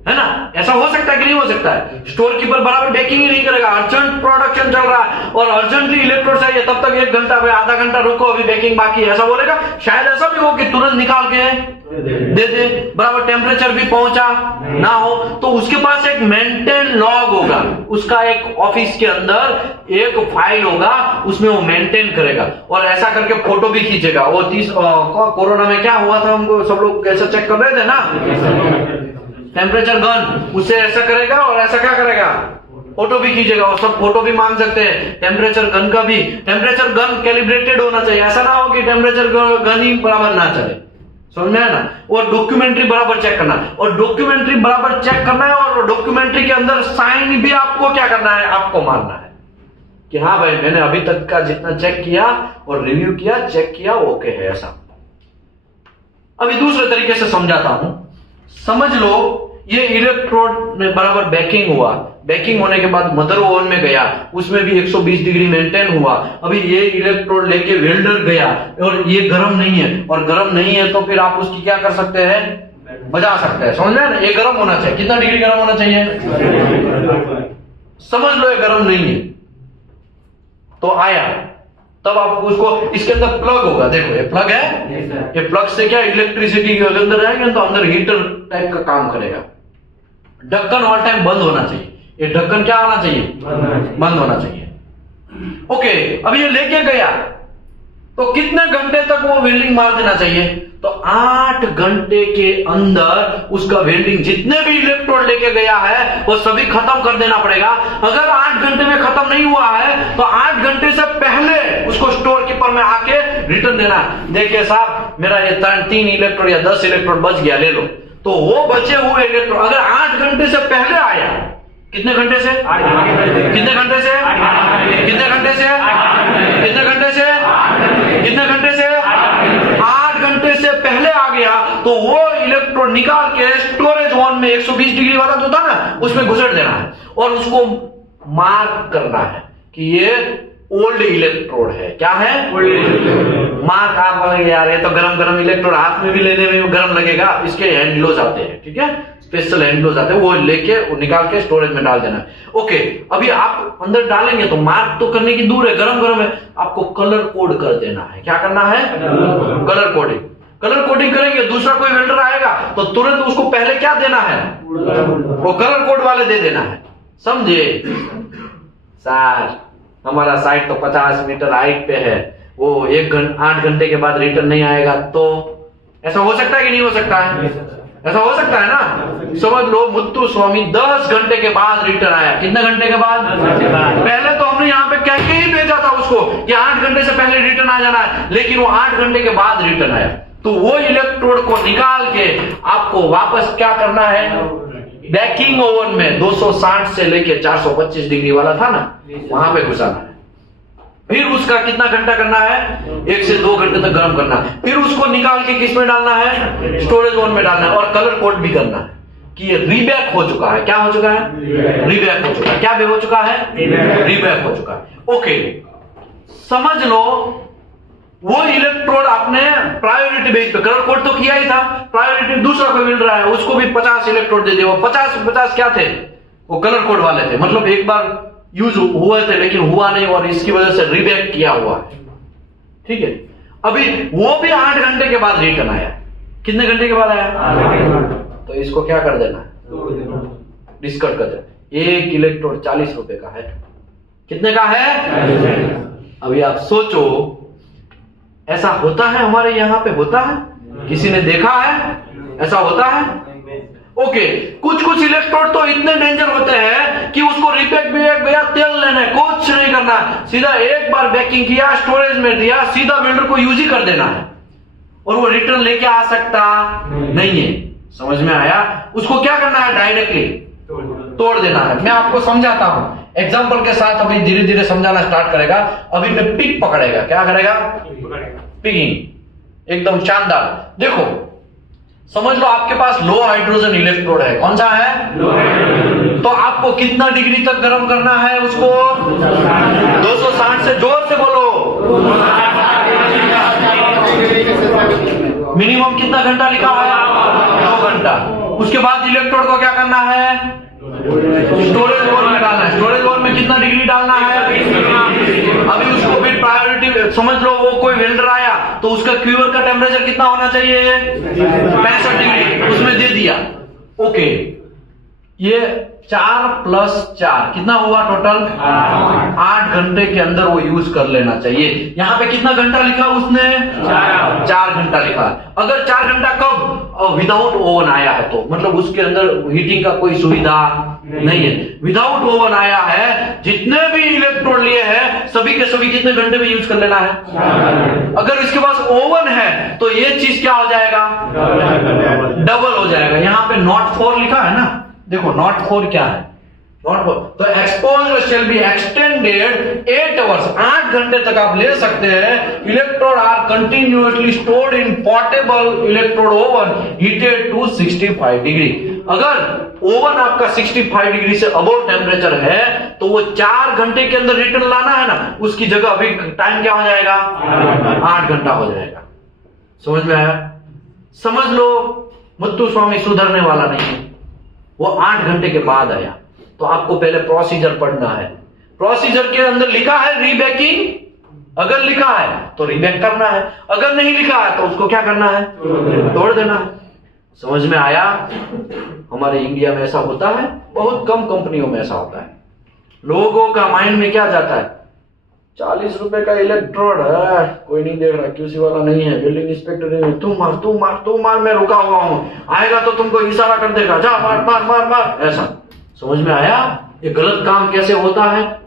है ना? ऐसा हो सकता है कि नहीं हो सकता है? स्टोर कीपर बराबर बैकिंग ही नहीं करेगा। अर्जेंट प्रोडक्शन चल रहा है और अर्जेंटली इलेक्ट्रोड चाहिए, तब तक 1 घंटा आधा घंटा रुको, अभी बैकिंग बाकी है, ऐसा बोलेगा? शायद ऐसा भी हो कि तुरंत निकाल के दे दे, बराबर टेम्परेचर भी पहुंचा ना हो, तो उसके पास एक मेंटेन लॉग होगा, उसका एक ऑफिस के अंदर एक फाइल होगा, उसमें वो मेंटेन करेगा और ऐसा करके फोटो भी खींचेगा। वो कोरोना में क्या हुआ था, हमको सब लोग कैसे चेक कर रहे थे ना, टेम्परेचर गन, उससे ऐसा करेगा और ऐसा क्या करेगा? फोटो भी खींचेगा। और सब फोटो भी मांग सकते हैं, टेम्परेचर गन का भी। टेम्परेचर गन कैलिब्रेटेड होना चाहिए, ऐसा ना हो कि टेम्परेचर गन ही बराबर ना चले। समझ में है ना? और डॉक्यूमेंट्री बराबर चेक करना, और डॉक्यूमेंट्री बराबर चेक करना है, और डॉक्यूमेंट्री के अंदर साइन भी आपको क्या करना है? आपको मारना है कि हाँ भाई मैंने अभी तक का जितना चेक किया और रिव्यू किया, चेक किया, ओके है। ऐसा अभी दूसरे तरीके से समझाता हूं। समझ लो ये इलेक्ट्रोड में बराबर बेकिंग हुआ, बेकिंग होने के बाद मदर ओवन में गया, उसमें भी 120 डिग्री मेंटेन हुआ। अभी ये इलेक्ट्रोड लेके वेल्डर गया और ये गर्म नहीं है, और गर्म नहीं है तो फिर आप उसकी क्या कर सकते हैं? बजा सकते हैं। समझ में ना? ये गर्म होना चाहिए। कितना डिग्री गर्म होना चाहिए? समझ लो ये गर्म नहीं है तो आया, तब आप उसको, इसके अंदर प्लग होगा, देखो ये प्लग है, ये प्लग से क्या इलेक्ट्रिसिटी के अंदर जाएंगे तो अंदर हीटर टाइप का काम करेगा। ढक्कन ऑल टाइम बंद होना चाहिए, ये ढक्कन क्या होना चाहिए? बंद होना चाहिए। ओके, अब ये लेके गया तो कितने घंटे तक वो वेल्डिंग मार देना चाहिए? तो 8 घंटे के अंदर उसका वेल्डिंग जितने भी इलेक्ट्रोड लेके गया है वो सभी खत्म कर देना पड़ेगा। अगर 8 घंटे में खत्म नहीं हुआ है तो 8 घंटे से पहले उसको स्टोर कीपर में आके रिटर्न देना है। देखिए साहब, मेरा ये 3 इलेक्ट्रोड या 10 इलेक्ट्रोड बच गया, ले लो। तो वो बचे हुए इलेक्ट्रोड अगर 8 घंटे से पहले आया, कितने घंटे से? कितने घंटे से? कितने घंटे से? कितने घंटे से? कितने घंटे से? 8 घंटे से पहले आ गया तो वो इलेक्ट्रोड निकाल के स्टोरेज वन में 120 डिग्री वाला जो था ना उसमें घुसेड़ देना है और उसको मार्क करना है कि ये ओल्ड इलेक्ट्रोड है। क्या है? मार्क। आप बोलेंगे यार ये तो गरम इलेक्ट्रोड हाथ में भी लेने में गरम लगेगा, इसके हैंडलोज आते हैं, ठीक है, स्पेशल हैंडलोज आते हैं, वो लेके वो निकाल के स्टोरेज में डाल देना। ओके, अभी आप अंदर डालेंगे तो मार्क तो करने की दूर है, गरम है, आपको कलर कोड कर देना है। क्या करना है? Colour coding. कलर कोडिंग करेंगे, दूसरा कोई वेल्डर आएगा तो तुरंत उसको पहले क्या देना है? वो कलर कोड वाले दे देना है। समझे? सर हमारा साइट तो 50 मीटर हाइट पे है, वो 8 घंटे के बाद रिटर्न नहीं आएगा, तो ऐसा हो सकता है कि नहीं हो सकता है? ऐसा हो सकता है ना। समझ लो मुत्तु स्वामी 10 घंटे के बाद रिटर्न आया। कितने घंटे के बाद? पहले तो हमने यहाँ पे कह के ही भेजा था उसको कि 8 घंटे से पहले रिटर्न आ जाना है, लेकिन वो 8 घंटे के बाद रिटर्न आया। तो वो इलेक्ट्रोड को निकाल के आपको वापस क्या करना है? बेकिंग ओवन में 260 से लेके 425 डिग्री वाला था ना, वहां पे घुसाना है। फिर उसका कितना घंटा करना है? 1 से 2 घंटे तक गर्म करना है। फिर उसको निकाल के किस में डालना है? स्टोरेज ओवन में डालना है और कलर कोड भी करना है कि ये रीबैक हो चुका है। क्या हो चुका है? रीबैक हो चुका है। क्या हो चुका है? रीबैक हो चुका है। ओके, समझ लो वो इलेक्ट्रोड आपने प्रायोरिटी बेस पे कलर कोड तो किया ही था, प्रायोरिटी दूसरा कोई मिल रहा है उसको भी 50 इलेक्ट्रोड दे दिया। वो 50 क्या थे? वो कलर कोड वाले थे, मतलब एक बार यूज हुए थे लेकिन हुआ नहीं और इसकी वजह से रीबैक किया हुआ है। ठीक है, अभी वो भी 8 घंटे के बाद रिटर्न आया। कितने घंटे के बाद आया? तो इसको क्या कर देना है? डिस्कार्ड कर देना। एक इलेक्ट्रोड 40 रुपए का है। कितने का है? अभी आप सोचो, ऐसा होता है हमारे यहां पे? होता है? किसी ने देखा है ऐसा होता है? ओके, कुछ इलेक्ट्रोड तो इतने डेंजर होते हैं कि उसको रिपैक भैया तेल लेना है, कुछ नहीं करना, सीधा एक बार बेकिंग किया, स्टोरेज में दिया, सीधा वेल्डर को यूज ही कर देना है और वो रिटर्न लेके आ सकता नहीं है। समझ में आया? उसको क्या करना है? डायरेक्टली तोड़ देना है। मैं आपको समझाता हूं एग्जाम्पल के साथ, अभी धीरे धीरे समझाना स्टार्ट करेगा। अभी मैं पिक पकड़ेगा। क्या करेगा? पिकिंग एकदम शानदार। देखो समझ लो आपके पास लो हाइड्रोजन इलेक्ट्रोड है। कौन सा है? तो आपको कितना डिग्री तक गर्म करना है उसको? 260 से, जोर से बोलो। मिनिमम कितना घंटा लिखा है? 2 घंटा। उसके बाद इलेक्ट्रोड को क्या करना है? स्टोरेज ओवन में डालना है। स्टोरेज ओवन में कितना डिग्री डालना है? अभी उसको फिर प्रायोरिटी, समझ लो वो कोई वेल्डर आया तो उसका क्यूअर का टेम्परेचर कितना होना चाहिए? 65 डिग्री, उसमें दे दिया। ओके, ये 4 + 4 कितना हुआ टोटल? 8 घंटे के अंदर वो यूज कर लेना चाहिए। यहाँ पे कितना घंटा लिखा उसने? 4 घंटा लिखा। अगर 4 घंटा कब विदाउट ओवन आया है तो मतलब उसके अंदर हीटिंग का कोई सुविधा नहीं है, विदाउट ओवन आया है, जितने भी इलेक्ट्रोड लिए हैं सभी के सभी कितने घंटे में यूज कर लेना है। अगर इसके पास ओवन है तो ये चीज क्या हो जाएगा? डबल हो जाएगा। यहाँ पे नॉट 4 लिखा है ना, देखो नॉट 4 क्या है? नॉट 4 तो exposure shall be extended 8 hours, 8 घंटे तक आप ले सकते हैं। Electrode are continuously stored in portable electrode oven heated to 65 degree. अगर ओवन आपका 65 डिग्री से अबव टेम्परेचर है तो वो 4 घंटे के अंदर रिटर्न लाना है ना, उसकी जगह अभी टाइम क्या हो जाएगा? 8 घंटा हो जाएगा। समझ में आया? समझ लो मुत्तु स्वामी सुधरने वाला नहीं है, वो 8 घंटे के बाद आया। तो आपको पहले प्रोसीजर पढ़ना है। प्रोसीजर के अंदर लिखा है रीबैकिंग, अगर लिखा है तो रीबैक करना है, अगर नहीं लिखा है तो उसको क्या करना है? तोड़ देना है। समझ में आया? हमारे इंडिया में ऐसा होता है, बहुत कम कंपनियों में ऐसा होता है। लोगों का माइंड में क्या जाता है, 40 रुपए का इलेक्ट्रोड है, कोई नहीं देख रहा, क्यूसी वाला नहीं है, बिल्डिंग इंस्पेक्टर नहीं है, तुम मार, मैं रुका हुआ हूं, आएगा तो तुमको इशारा कर देगा, जा मार मार मार मार, ऐसा। समझ में आया ये गलत काम कैसे होता है?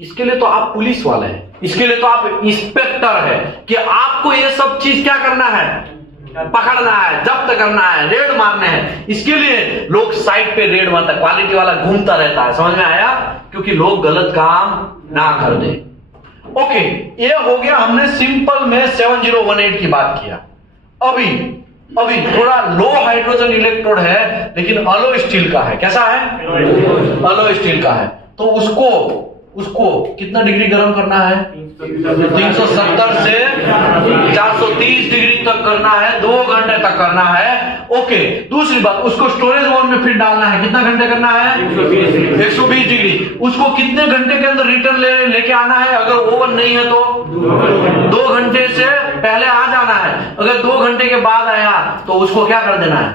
इसके लिए तो आप पुलिस वाले हैं, इसके लिए तो आप इंस्पेक्टर है कि आपको ये सब चीज क्या करना है, पकड़ना है, जब्त करना है, रेड मारने हैं। इसके लिए लोग साइट पे रेड मारता है, क्वालिटी वाला घूमता रहता है। समझ में आया? क्योंकि लोग गलत काम ना कर दे। ओके, ये हो गया, हमने सिंपल में 7018 की बात किया। अभी थोड़ा लो हाइड्रोजन इलेक्ट्रोड है, लेकिन अलो स्टील का है। कैसा है? अलो स्टील का है। तो उसको कितना डिग्री गर्म करना है? 370 से 430 डिग्री तक करना है, 2 घंटे तक करना है। ओके, दूसरी बात, उसको स्टोरेज वॉल में फिर डालना है। कितना घंटे करना है? 120 डिग्री। उसको कितने घंटे के अंदर रिटर्न लेके आना है? अगर ओवन नहीं है तो 2 घंटे से पहले आ जाना है। अगर 2 घंटे के बाद आया तो उसको क्या कर देना है?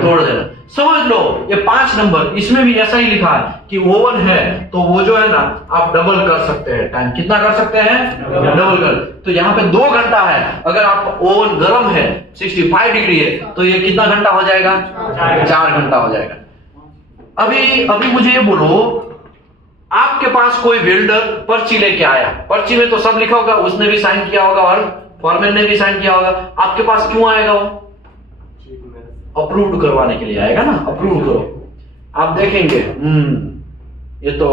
तोड़ देना। समझ लो, ये 5 नंबर, इसमें भी ऐसा ही लिखा है कि ओवन है तो वो जो है ना, आप डबल कर सकते हैं टाइम। कितना कर सकते हैं? डबल कर। तो यहाँ पे 2 घंटा है। अगर आप ओवन गर्म है, 65 डिग्री है, तो ये कितना घंटा हो जाएगा? 4 घंटा हो जाएगा। अभी मुझे ये बोलो, आपके पास कोई बिल्डर पर्ची लेके आया, पर्ची में तो सब लिखा होगा, उसने भी साइन किया होगा और फॉरमैन ने भी साइन किया होगा। आपके पास क्यों आएगा वो? अप्रूव्ड करवाने के लिए आएगा ना, अप्रूव करो। आप देखेंगे ये तो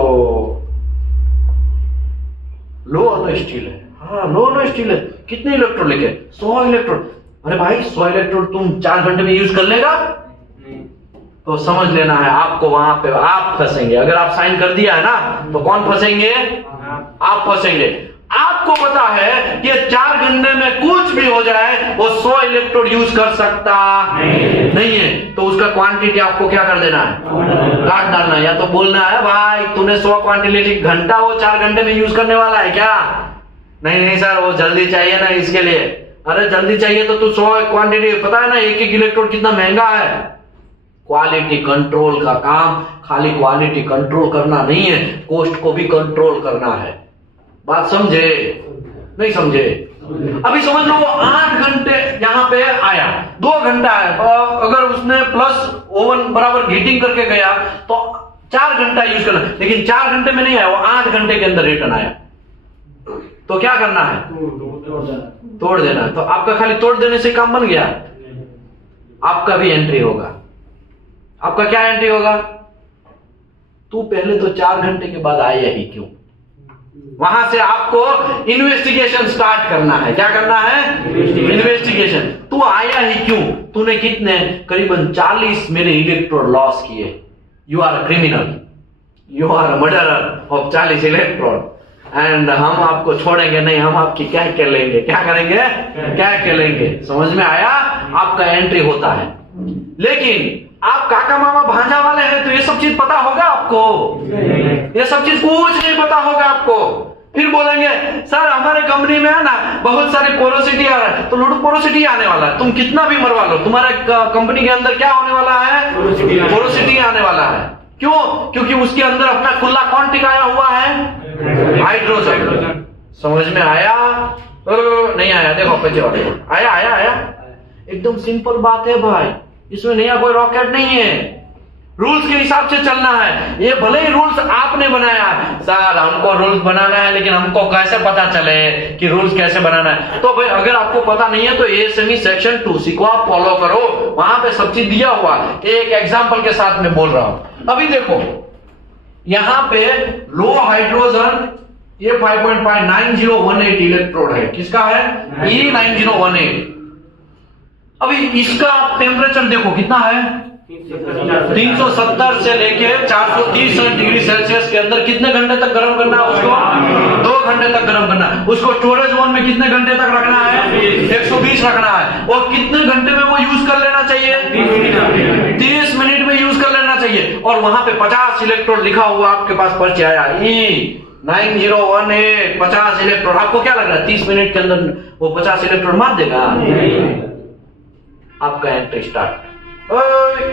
लो अलो स्टील है। हाँ, लो अलो स्टील है। कितने इलेक्ट्रोड लेके? 100 इलेक्ट्रोड। अरे भाई, 100 इलेक्ट्रोड तुम 4 घंटे में यूज कर लेगा? तो समझ लेना है आपको, वहां पे आप फंसेंगे। अगर आप साइन कर दिया है ना, तो कौन फंसेंगे? आप फंसेंगे। आपको पता है कि 4 घंटे में कुछ भी हो जाए, वो 100 इलेक्ट्रोड यूज कर सकता नहीं है। तो उसका क्वांटिटी आपको क्या कर देना है? काट डालना है। या तो बोलना है, भाई तूने 100 क्वांटिटी घंटा वो 4 घंटे में यूज करने वाला है क्या? नहीं सर, वो जल्दी चाहिए ना, इसके लिए। अरे जल्दी चाहिए तो तू 100 क्वांटिटी, पता है ना एक इलेक्ट्रोड कितना महंगा है। क्वालिटी कंट्रोल का काम खाली क्वालिटी कंट्रोल करना नहीं है, कॉस्ट को भी कंट्रोल करना है। बात समझे? नहीं समझे? अभी समझ लो, वो 8 घंटे यहाँ पे आया, 2 घंटा आया। अगर उसने प्लस ओवन बराबर हीटिंग करके गया तो 4 घंटा यूज करना, लेकिन 4 घंटे में नहीं आया, वो 8 घंटे के अंदर रिटर्न आया। तो क्या करना है? तोड़ देना। तो आपका खाली तोड़ देने से काम बन गया? आपका भी एंट्री होगा। आपका क्या एंट्री होगा? तू पहले तो 4 घंटे के बाद आया ही क्यों? वहां से आपको इन्वेस्टिगेशन स्टार्ट करना है। क्या करना है? इन्वेस्टिगेशन। तू आया ही क्यों? तूने कितने, करीबन 40 मेरे इलेक्ट्रोड लॉस किए। You are a criminal, you are a murderer of 40 electrode, and हम आपको छोड़ेंगे नहीं, हम आपकी क्या कर लेंगे? क्या करेंगे? क्या कर लेंगे? समझ में आया? आपका एंट्री होता है। लेकिन आप काका मामा भांजा वाले हैं तो ये सब चीज पता होगा आपको? ये सब चीज कुछ नहीं पता होगा आपको। फिर बोलेंगे, सर हमारे कंपनी में है ना बहुत सारी पोरोसिटी आ रहा है। तो लूडो पोरोसिटी आने वाला है, तुम कितना भी मरवा लो, तुम्हारे कंपनी के अंदर क्या होने वाला है? पोरोसिटी आने वाला है। क्यों? क्योंकि उसके अंदर अपना खुला कौन टिकाया हुआ है? हाइड्रोजन। समझ में आया? नहीं आया? देखो पीछे वाले आया। एकदम सिंपल बात है भाई, इसमें नया कोई रॉकेट नहीं है। रूल्स के हिसाब से चलना है। ये भले ही रूल्स आपने बनाया है, सर हमको रूल्स बनाना है, लेकिन हमको कैसे पता चले कि रूल्स कैसे बनाना है? तो भाई अगर आपको पता नहीं है तो ASME सेक्शन 2 सीखो, आप फॉलो करो, वहां पे सब चीज दिया हुआ। एक एग्जांपल के साथ में बोल रहा हूं। अभी देखो यहां पे लो हाइड्रोजन, ये 5.5 9018 इलेक्ट्रोड है। किसका है? E9018। अभी इसका टेम्परेचर देखो कितना है? 370 से लेके 430 डिग्री सेल्सियस के अंदर कितने घंटे तक गर्म करना है उसको? 2 घंटे तक गर्म करना है। उसको स्टोरेज वन में कितने घंटे तक रखना है? 120 रखना है। और कितने घंटे में वो यूज कर लेना चाहिए? 30 मिनट में यूज कर लेना चाहिए। और वहां पे 50 इलेक्ट्रोड लिखा हुआ आपके पास पर्ची आया, E9018 50 इलेक्ट्रोड। आपको क्या लग रहा है 30 मिनट के अंदर वो 50 इलेक्ट्रोड मार देगा? आपका एंट्री स्टार्ट।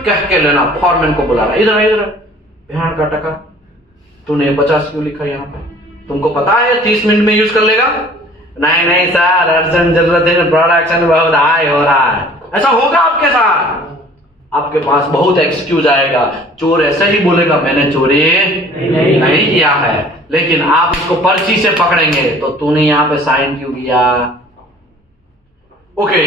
कह के लेना, फॉरमैन को बुलाना, इधर इधर ध्यान का टका, तूने 50 क्यों लिखा यहाँ पे? तुमको पता है 30 मिनट में यूज कर लेगा? नहीं नहीं सर, अर्जेंट जरूरत है, प्रोडक्शन बहुत हाई हो रहा है। ऐसा होगा आपके साथ? आपके पास बहुत एक्सक्यूज आएगा। चोर ऐसा ही बोलेगा, मैंने चोरी नहीं किया है, लेकिन आप उसको पर्ची से पकड़ेंगे तो तूने यहाँ पे साइन क्यों किया? ओके,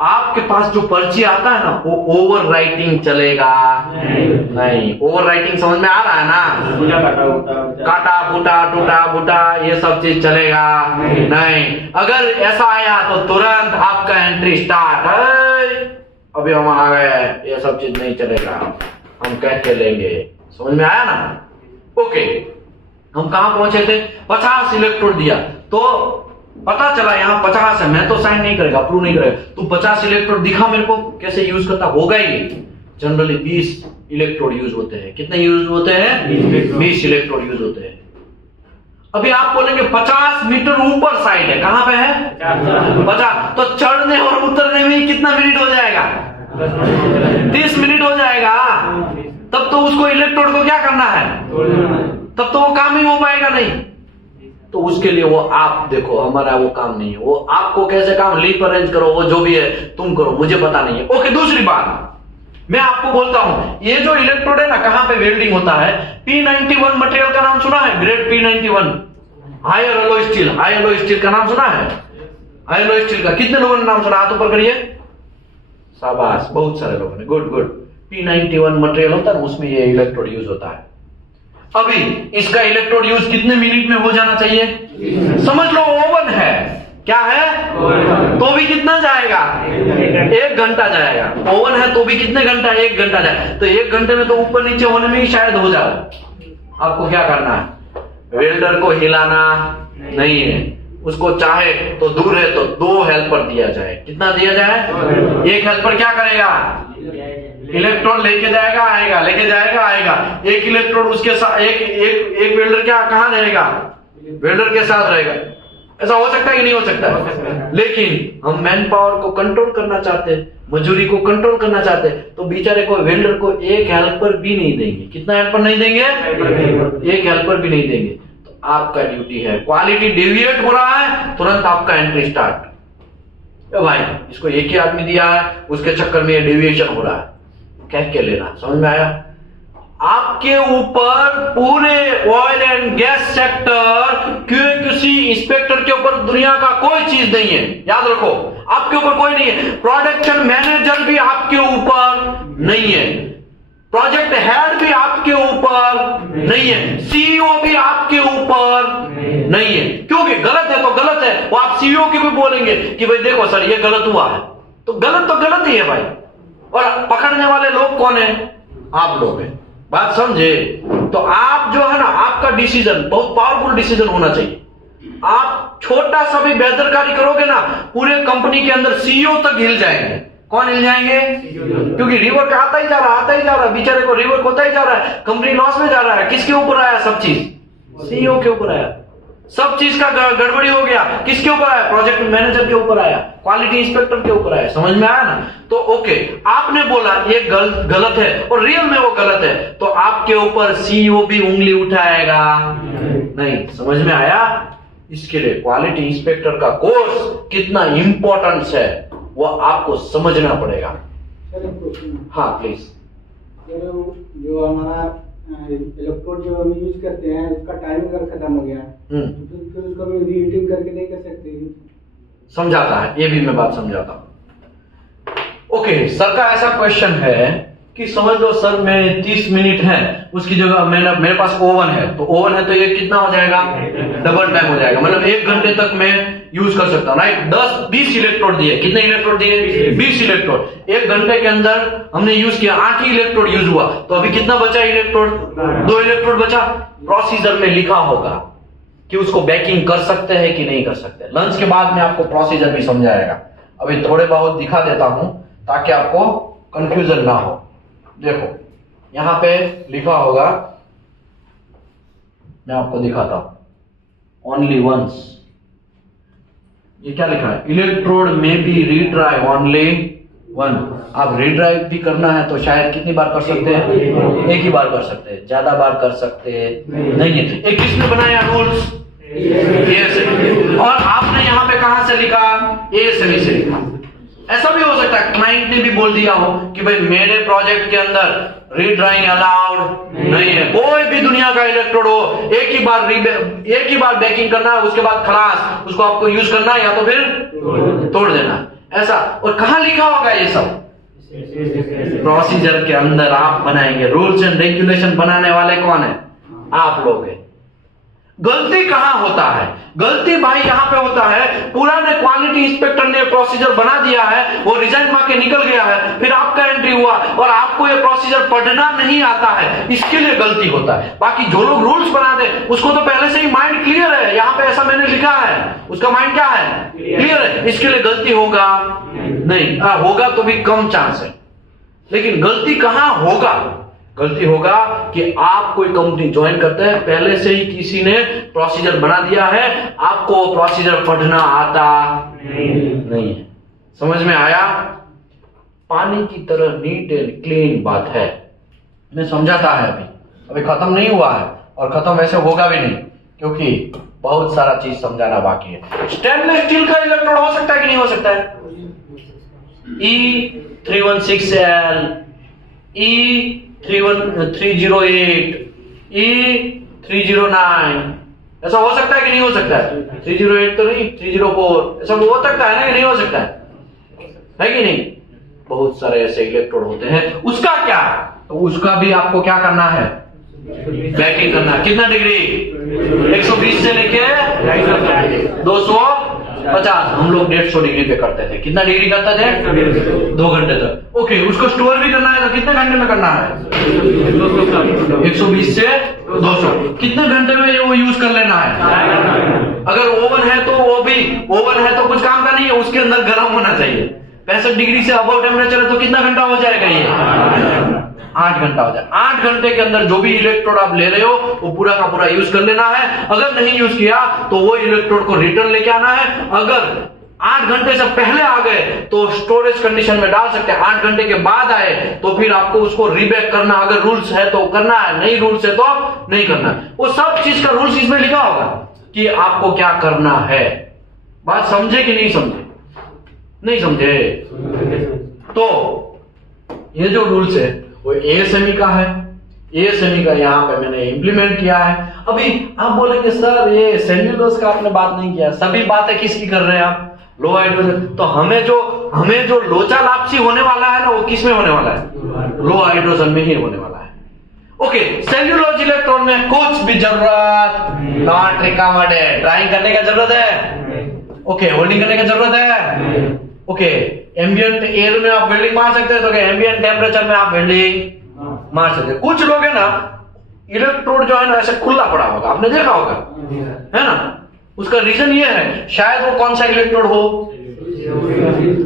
आपके पास जो पर्ची आता है ना, वो ओवर राइटिंग चलेगा नहीं। ओवर राइटिंग समझ में आ रहा है ना? काटा फूटा टूटा फूटा ये सब चीज चलेगा नहीं। अगर ऐसा आया तो तुरंत आपका एंट्री स्टार्ट। अभी हम आ गए, ये सब चीज नहीं चलेगा, हम कह के लेंगे। समझ में आया ना? ओके, हम कहां पहुंचे थे? 50 इलेक्ट्रोड दिया तो पता चला यहाँ 50 है, मैं तो साइन नहीं करेगा, अप्रूव नहीं करेगा। तू 50 इलेक्ट्रोड दिखा मेरे को, कैसे यूज करता होगा ही। जनरली 20 इलेक्ट्रोड यूज होते हैं। कितने यूज होते हैं? 20 इलेक्ट्रोड यूज होते हैं। अभी आप बोलेंगे 50 मीटर ऊपर साइड है, कहां पे है? 50। तो चढ़ने और उतरने में कितना मिनट हो जाएगा? 30 मिनट हो जाएगा। तब तो उसको इलेक्ट्रोड को क्या करना है? तब तो वो काम ही हो पाएगा नहीं। तो उसके लिए वो आप देखो, हमारा वो काम नहीं है। वो आपको कैसे काम, लीप अरेंज करो, वो जो भी है तुम करो, मुझे पता नहीं है। ओके, दूसरी बात मैं आपको बोलता हूं, ये जो इलेक्ट्रोड है ना, कहां पे वेल्डिंग होता है? P91 मटेरियल का नाम सुना है? Grade P91 higher alloy steel. High alloy steel का नाम सुना है? हाई एलॉय स्टील का कितने लोगों ने नाम सुना? हाथ ऊपर करिए। शाबाश, बहुत सारे लोगों ने। Good good. P91 मटेरियल होता है, उसमें ये इलेक्ट्रोड यूज होता है। अभी इसका इलेक्ट्रोड यूज कितने मिनट में हो जाना चाहिए? समझ लो ओवन है, क्या है? तो भी कितना जाएगा? 1 घंटा जाएगा। ओवन है तो भी कितने घंटा? 1 घंटा जाएगा। तो 1 घंटे में तो ऊपर नीचे होने में ही शायद हो जाए। आपको क्या करना है? वेल्डर को हिलाना नहीं है, उसको चाहे तो दूर है तो 2 हेल्पर दिया जाए। कितना दिया जाए? 1 हेल्पर क्या करेगा? इलेक्ट्रोड लेके जाएगा आएगा, लेके जाएगा आएगा। 1 इलेक्ट्रोड उसके साथ, एक वेल्डर क्या कहां रहेगा? वेल्डर के साथ रहेगा। ऐसा हो सकता है कि नहीं हो सकता? लेकिन हम मैन पावर को कंट्रोल करना चाहते हैं, मजदूरी को कंट्रोल करना चाहते हैं, तो बेचारे को, वेल्डर को 1 हेल्पर भी नहीं देंगे। कितना हेल्पर नहीं देंगे? 1 हेल्पर भी नहीं देंगे। तो आपका ड्यूटी है, क्वालिटी डेविएट हो रहा है, तुरंत आपका एंट्री स्टार्ट। भाई इसको 1 ही आदमी दिया है, उसके चक्कर में ये डेविएशन हो रहा है, कह के लेना। समझ में आया? आपके ऊपर पूरे ऑयल एंड गैस सेक्टर किसी इंस्पेक्टर के ऊपर दुनिया का कोई चीज नहीं है। याद रखो, आपके ऊपर कोई नहीं है। प्रोडक्शन मैनेजर भी आपके ऊपर नहीं है, प्रोजेक्ट हेड भी आपके ऊपर नहीं है, सीईओ भी आपके ऊपर नहीं है। क्योंकि गलत है तो गलत है, वो आप सीईओ के भी बोलेंगे कि भाई देखो सर ये गलत हुआ है, तो गलत ही है भाई। और पकड़ने वाले लोग कौन है? आप लोग हैं। बात समझे? तो आप जो है ना, आपका डिसीजन बहुत पावरफुल डिसीजन होना चाहिए। आप छोटा सा भी बेदरकारी करोगे ना, पूरे कंपनी के अंदर सीईओ तक हिल जाएंगे। कौन हिल जाएंगे? क्योंकि रिवर्क आता ही जा रहा, बेचारे को रिवर्क होता ही जा रहा है, कंपनी लॉस में जा रहा है। किसके ऊपर आया सब चीज? सीईओ के ऊपर आया। सब चीज का गड़बड़ी हो गया, किसके ऊपर आया? प्रोजेक्ट मैनेजर के ऊपर आया, क्वालिटी इंस्पेक्टर के ऊपर आया। समझ में आया ना? तो ओके, आपने बोला ये गलत है और रियल में वो गलत है, तो आपके ऊपर सीईओ भी उंगली उठाएगा नहीं। समझ में आया? इसके लिए क्वालिटी इंस्पेक्टर का कोर्स कितना इंपॉर्टेंस है वो आपको समझना पड़ेगा। हाँ प्लीज। जो हमारा इलेक्ट्रोड जो हम यूज करते हैं, उसका टाइम अगर खत्म हो गया तो फिर उसको हम रीहीटिंग करके नहीं कर सकते? समझाता है, ये भी मैं बात समझाता हूं। ओके, सर का ऐसा क्वेश्चन है कि समझ लो सर मैं 30 मिनट है, उसकी जगह मेरे पास ओवन है, तो ओवन है तो ये कितना हो जाएगा? डबल टाइम हो जाएगा, मतलब 1 घंटे तक मैं यूज कर सकता हूं, राइट? 20 इलेक्ट्रोड दिए। कितने इलेक्ट्रोड दिए? 20 इलेक्ट्रोड। 1 घंटे के अंदर हमने यूज किया, 8 ही इलेक्ट्रोड यूज हुआ, तो अभी कितना बचा इलेक्ट्रोड? 2 इलेक्ट्रोड बचा। प्रोसीजर में लिखा होगा कि उसको बैकिंग कर सकते हैं कि नहीं कर सकते। लंच के बाद में आपको प्रोसीजर भी समझाएगा, अभी थोड़े बहुत दिखा देता हूं ताकि आपको कंफ्यूजन ना हो। देखो यहां पे लिखा होगा, मैं आपको दिखाता हूं, ओनली वंस। ये क्या लिखा है, इलेक्ट्रोड में बी रीड्राइव ओनली वन। आप रीड्राइव भी करना है तो शायद कितनी बार कर सकते हैं, एक ही बार कर सकते हैं, ज्यादा बार कर सकते नहीं है। एक किसने बनाया रूल्स, और आपने यहाँ पे कहां से लिखा, ASME से लिखा। ऐसा भी हो सकता है क्लाइंट ने भी बोल दिया हो कि भाई मेरे प्रोजेक्ट के अंदर रीड्राइंग अलाउड नहीं है, कोई भी दुनिया का इलेक्ट्रोड हो एक ही बार बेकिंग करना है, उसके बाद खलास उसको आपको यूज करना है या तो फिर तोड़ देना, ऐसा। और कहां लिखा होगा ये सब, प्रोसीजर के अंदर आप बनाएंगे। रूल्स एंड रेगुलेशन बनाने वाले कौन है, आप लोग हैं। गलती कहां होता है, गलती भाई यहां पे होता है, पुराने क्वालिटी इंस्पेक्टर ने प्रोसीजर बना दिया है, वो रिजाइन मार के निकल गया है, फिर आपका एंट्री हुआ और आपको ये प्रोसीजर पढ़ना नहीं आता है, इसके लिए गलती होता है। बाकी जो लोग रूल्स बना दे उसको तो पहले से ही माइंड क्लियर है, यहां पे ऐसा मैंने लिखा है, उसका माइंड क्या है, क्लियर है, इसके लिए गलती होगा नहीं, होगा तो भी कम चांस है। लेकिन गलती कहां होगा, गलती होगा कि आप कोई कंपनी ज्वाइन करते हैं, पहले से ही किसी ने प्रोसीजर बना दिया है, आपको प्रोसीजर पढ़ना आता नहीं है। समझ में आया, पानी की तरह नीट एंड क्लीन बात है, मैं समझाता है, अभी खत्म नहीं हुआ है और खत्म ऐसे होगा भी नहीं, क्योंकि बहुत सारा चीज समझाना बाकी है। स्टेनलेस स्टील का इलेक्ट्रोड हो सकता है कि नहीं हो सकता है, E316L, E308, E309, ऐसा हो सकता है कि नहीं हो सकता है, 308 तो नहीं, 304, ऐसा हो सकता है ना कि नहीं हो सकता है कि नहीं। बहुत सारे ऐसे इलेक्ट्रोड होते हैं, उसका क्या, तो उसका भी आपको क्या करना है, बैकिंग करना है। कितना डिग्री, 120 से लेके 250, हम लोग 150 डिग्री पे करते थे। कितना डिग्री करते थे, 2 घंटे तक। ओके, उसको स्टोर भी करना है तो कितने घंटे में करना है, 120 से 200, कितने घंटे में वो यूज कर लेना है। अगर ओवन है तो वो भी, ओवन है तो कुछ काम का नहीं है, उसके अंदर गर्म होना चाहिए। 65 डिग्री से अबव टेम्परेचर है तो कितना घंटा हो जाएगा ये, 8 घंटा हो जाए। 8 घंटे के अंदर जो भी इलेक्ट्रोड आप ले रहे हो वो पूरा का पूरा यूज कर लेना है। अगर नहीं यूज किया तो वो इलेक्ट्रोड को रिटर्न लेके आना है। अगर 8 घंटे से पहले आ गए तो स्टोरेज कंडीशन में डाल सकते हैं, 8 घंटे के बाद आए तो फिर आपको उसको रीबैक करना, अगर रूल्स है तो करना है, नहीं रूल्स है तो नहीं करना। वो सब चीज का रूल्स इसमें लिखा होगा कि आपको क्या करना है। बात समझे कि नहीं समझे, नहीं समझे तो ये जो रूल्स है वो ASME का है, ASME का यहाँ पे मैंने इंप्लीमेंट किया है। अभी आप बोलेंगे सर ये सेल्यूलोज का आपने बात नहीं किया, सभी बातें किसकी कर रहे हैं आप, लो हाइड्रोजन। तो हमें जो लोचा लापसी होने वाला है ना वो किस में होने वाला है, लो हाइड्रोजन में ही होने वाला है। ओके, सेल्यूलोज इलेक्ट्रॉन में कुछ भी जरूरत नॉट रिकवर्ड है, ड्राइंग करने का जरूरत है, ओके, होल्डिंग करने का जरूरत है, ओके। एम्बिएंट एयर में आप वेल्डिंग मार सकते हैं तो एम्बिएंट टेम्परेचर में आप वेल्डिंग मार सकते हैं। कुछ लोग है ना इलेक्ट्रोड जो है ना ऐसे खुला पड़ा होगा, आपने देखा होगा है ना, उसका रीजन ये है शायद वो कौन सा इलेक्ट्रोड हो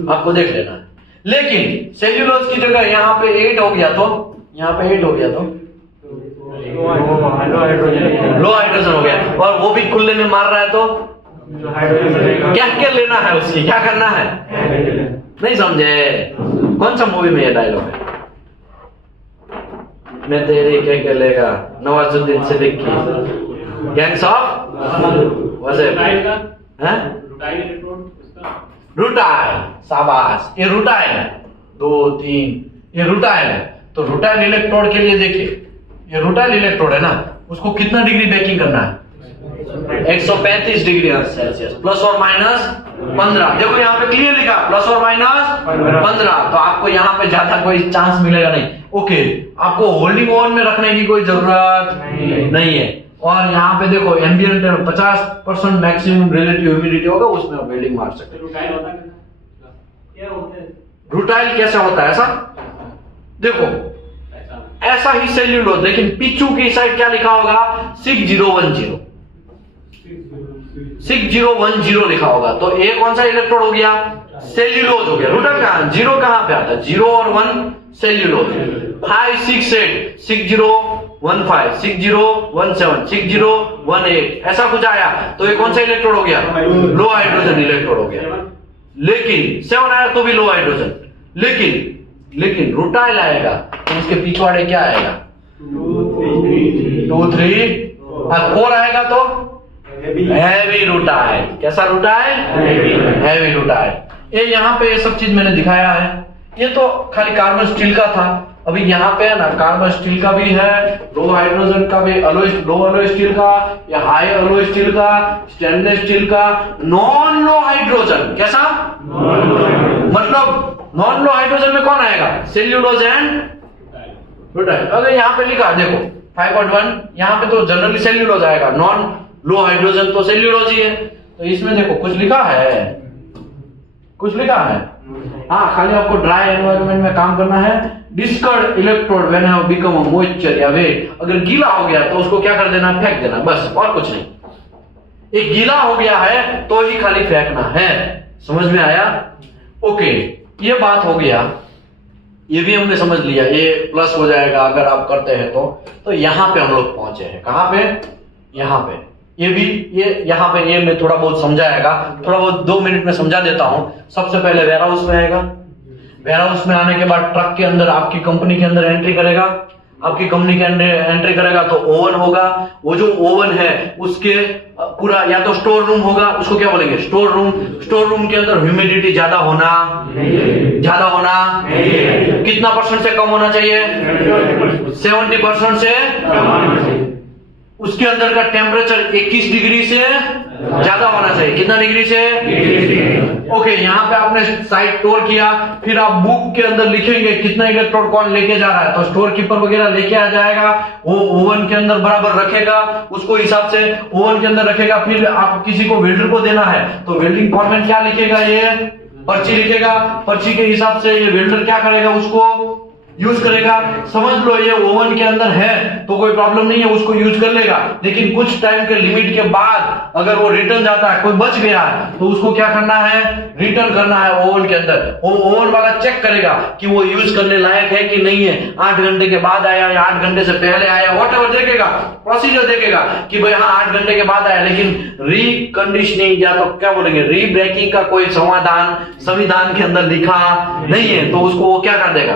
आपको देख लेना है। लेकिन सेल्यूलोज की जगह यहाँ पे 8 हो गया तो, यहाँ पे 8 हो गया तो लो हाइड्रोजन हो गया, और वो भी खुले में मार रहा है तो क्या क्या लेना है, उसकी क्या करना है, नहीं समझे। कौन सा मूवी में ये डायलॉग है, मैं तेरी क्या लेगा, Nawazuddin Siddiqui, gangs of Wasseypur, rutile, शाबाश, ये रूटाइल है, 2 3, ये रूटाइल है। तो रूटाइल इलेक्ट्रोड के लिए देखिए, ये रूटाइल इलेक्ट्रोड है ना, उसको कितना डिग्री बेकिंग करना है, 135 डिग्री सेल्सियस, प्लस और माइनस 15। देखो यहाँ पे क्लियर लिखा प्लस और माइनस 15, तो आपको यहाँ पे ज्यादा कोई चांस मिलेगा नहीं। ओके, आपको होल्डिंग ओवन में रखने की कोई जरूरत नहीं है। और यहाँ पे देखो एम्बिएंट 50% मैक्सिमम रिलेटिव ह्यूमिडिटी होगा, उसमें आप वेल्डिंग मार सकते हैं। रूटाइल कैसा होता है, ऐसा देखो, ऐसा ही सेल्यूलोज, लेकिन पीछू की साइड क्या लिखा होगा, 6010 6010 लिखा होगा। तो ए कौन सा इलेक्ट्रोड हो गया, सेल्यूलोज हो गया। रूटाइल कहां, 0 कहां पे आता है, 0 और 1 सेल्यूलोज। 5 6 8 60 15, 60, 17, 60, 18 ऐसा कुछ आया तो ये कौन सा इलेक्ट्रोड हो गया? लो हाइड्रोजन इलेक्ट्रोड हो गया। लेकिन 7 आया तो भी लो हाइड्रोजन। लेकिन रूटाइल आएगा तो उसके पिछवाड़े क्या आएगा? 2, 3 और 4 आएगा तो हैवी रूटाइल। कैसा रूटाइल? Heavy rutile. ये यहाँ पे ये सब चीज मैंने दिखाया है। ये तो खाली कार्बन स्टील का था। अभी यहाँ पे है ना कार्बन स्टील का भी है, लो हाइड्रोजन का भी, लो अलोय स्टील का या हाई अलोय स्टील का, स्टेनलेस स्टील का, नॉन लो हाइड्रोजन। कैसा? मतलब नॉन लो हाइड्रोजन में कौन आएगा? Cellulose and rutile. अगर यहाँ पे लिखा देखो 5.1, यहाँ पे तो जनरली सेल्यूलोज आएगा, नॉन लो हाइड्रोजन तो सेल्यूलोज ही है। तो इसमें देखो कुछ लिखा है, हाँ खाली आपको ड्राई एनवायरनमेंट में काम करना है। Discard electrode when have become a moisture या वेट, अगर गीला हो गया तो उसको क्या कर देना? फेंक देना, बस और कुछ नहीं। एक गीला हो गया है तो ही खाली फेंकना है। समझ में आया? ओके, ये बात हो गया, ये भी हमने समझ लिया। ये प्लस हो जाएगा अगर आप करते हैं तो यहां पे हम लोग पहुंचे हैं। कहां पे? यहां पे। ये भी यहाँ पे ये मैं थोड़ा बहुत समझाएगा, थोड़ा बहुत 2 मिनट में समझा देता हूं। सबसे पहले वेयर हाउस में आएगा। वेयर हाउस में आने के बाद ट्रक के अंदर आपकी कंपनी के अंदर एंट्री करेगा। आपकी कंपनी के अंदर एंट्री करेगा तो ओवन होगा। वो जो ओवन है उसके पूरा या तो स्टोर रूम होगा, उसको क्या बोलेंगे? Store room. स्टोर रूम के अंदर ह्यूमिडिटी ज्यादा होना, कितना % से कम होना चाहिए? 70% से। उसके अंदर का टेम्परेचर 21 डिग्री से ज्यादा होना चाहिए। कितना डिग्री से? ओके, यहाँ पे आपने साइट स्टोर किया, फिर आप बुक के अंदर लिखेंगे कितना इलेक्ट्रोड कौन लेके जा रहा है, तो स्टोर कीपर वगैरह लेके आ जाएगा। वो ओवन के अंदर बराबर रखेगा, उसको हिसाब से ओवन के अंदर रखेगा। फिर आप किसी को वेल्डर को देना है तो वेल्डिंग फॉर्मेट क्या लिखेगा? ये पर्ची लिखेगा। पर्ची के हिसाब से ये वेल्डर क्या करेगा? उसको यूज करेगा। समझ लो ये ओवन के अंदर है तो कोई प्रॉब्लम नहीं है, उसको यूज कर लेगा। लेकिन कुछ टाइम के लिमिट के बाद अगर वो रिटर्न जाता है, कोई बच गया तो उसको क्या करना है? रिटर्न करना है ओवन के अंदर। वो ओवन वाला चेक करेगा कि वो यूज करने लायक है कि नहीं है। 8 घंटे के बाद आया या 8 घंटे से पहले आया, व्हाटएवर देखेगा, प्रोसीजर देखेगा कि भाई हाँ 8 घंटे के बाद आया। लेकिन रिकंडीशनिंग या तो क्या बोलेंगे रीब्रेकिंग का कोई संविधान के अंदर लिखा नहीं है तो उसको वो क्या कर देगा?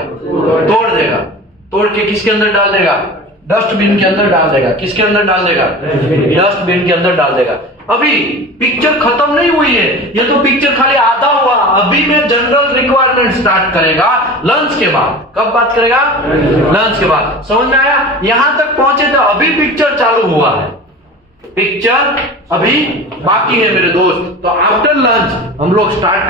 तोड़ देगा। तोड़ के किसके अंदर डाल देगा? डस्टबिन के अंदर डाल देगा। किसके अंदर डाल देगा? डस्टबिन के अंदर डाल देगा। अभी पिक्चर खत्म नहीं हुई है, ये तो पिक्चर खाली आधा हुआ। अभी मैं जनरल रिक्वायरमेंट स्टार्ट करेगा लंच के बाद। कब बात करेगा? लंच के बाद। समझ में आया? यहां तक पहुंचे तो अभी पिक्चर चालू हुआ है, पिक्चर अभी बाकी है मेरे दोस्त। तो आफ्टर लंच हम लोग स्टार्ट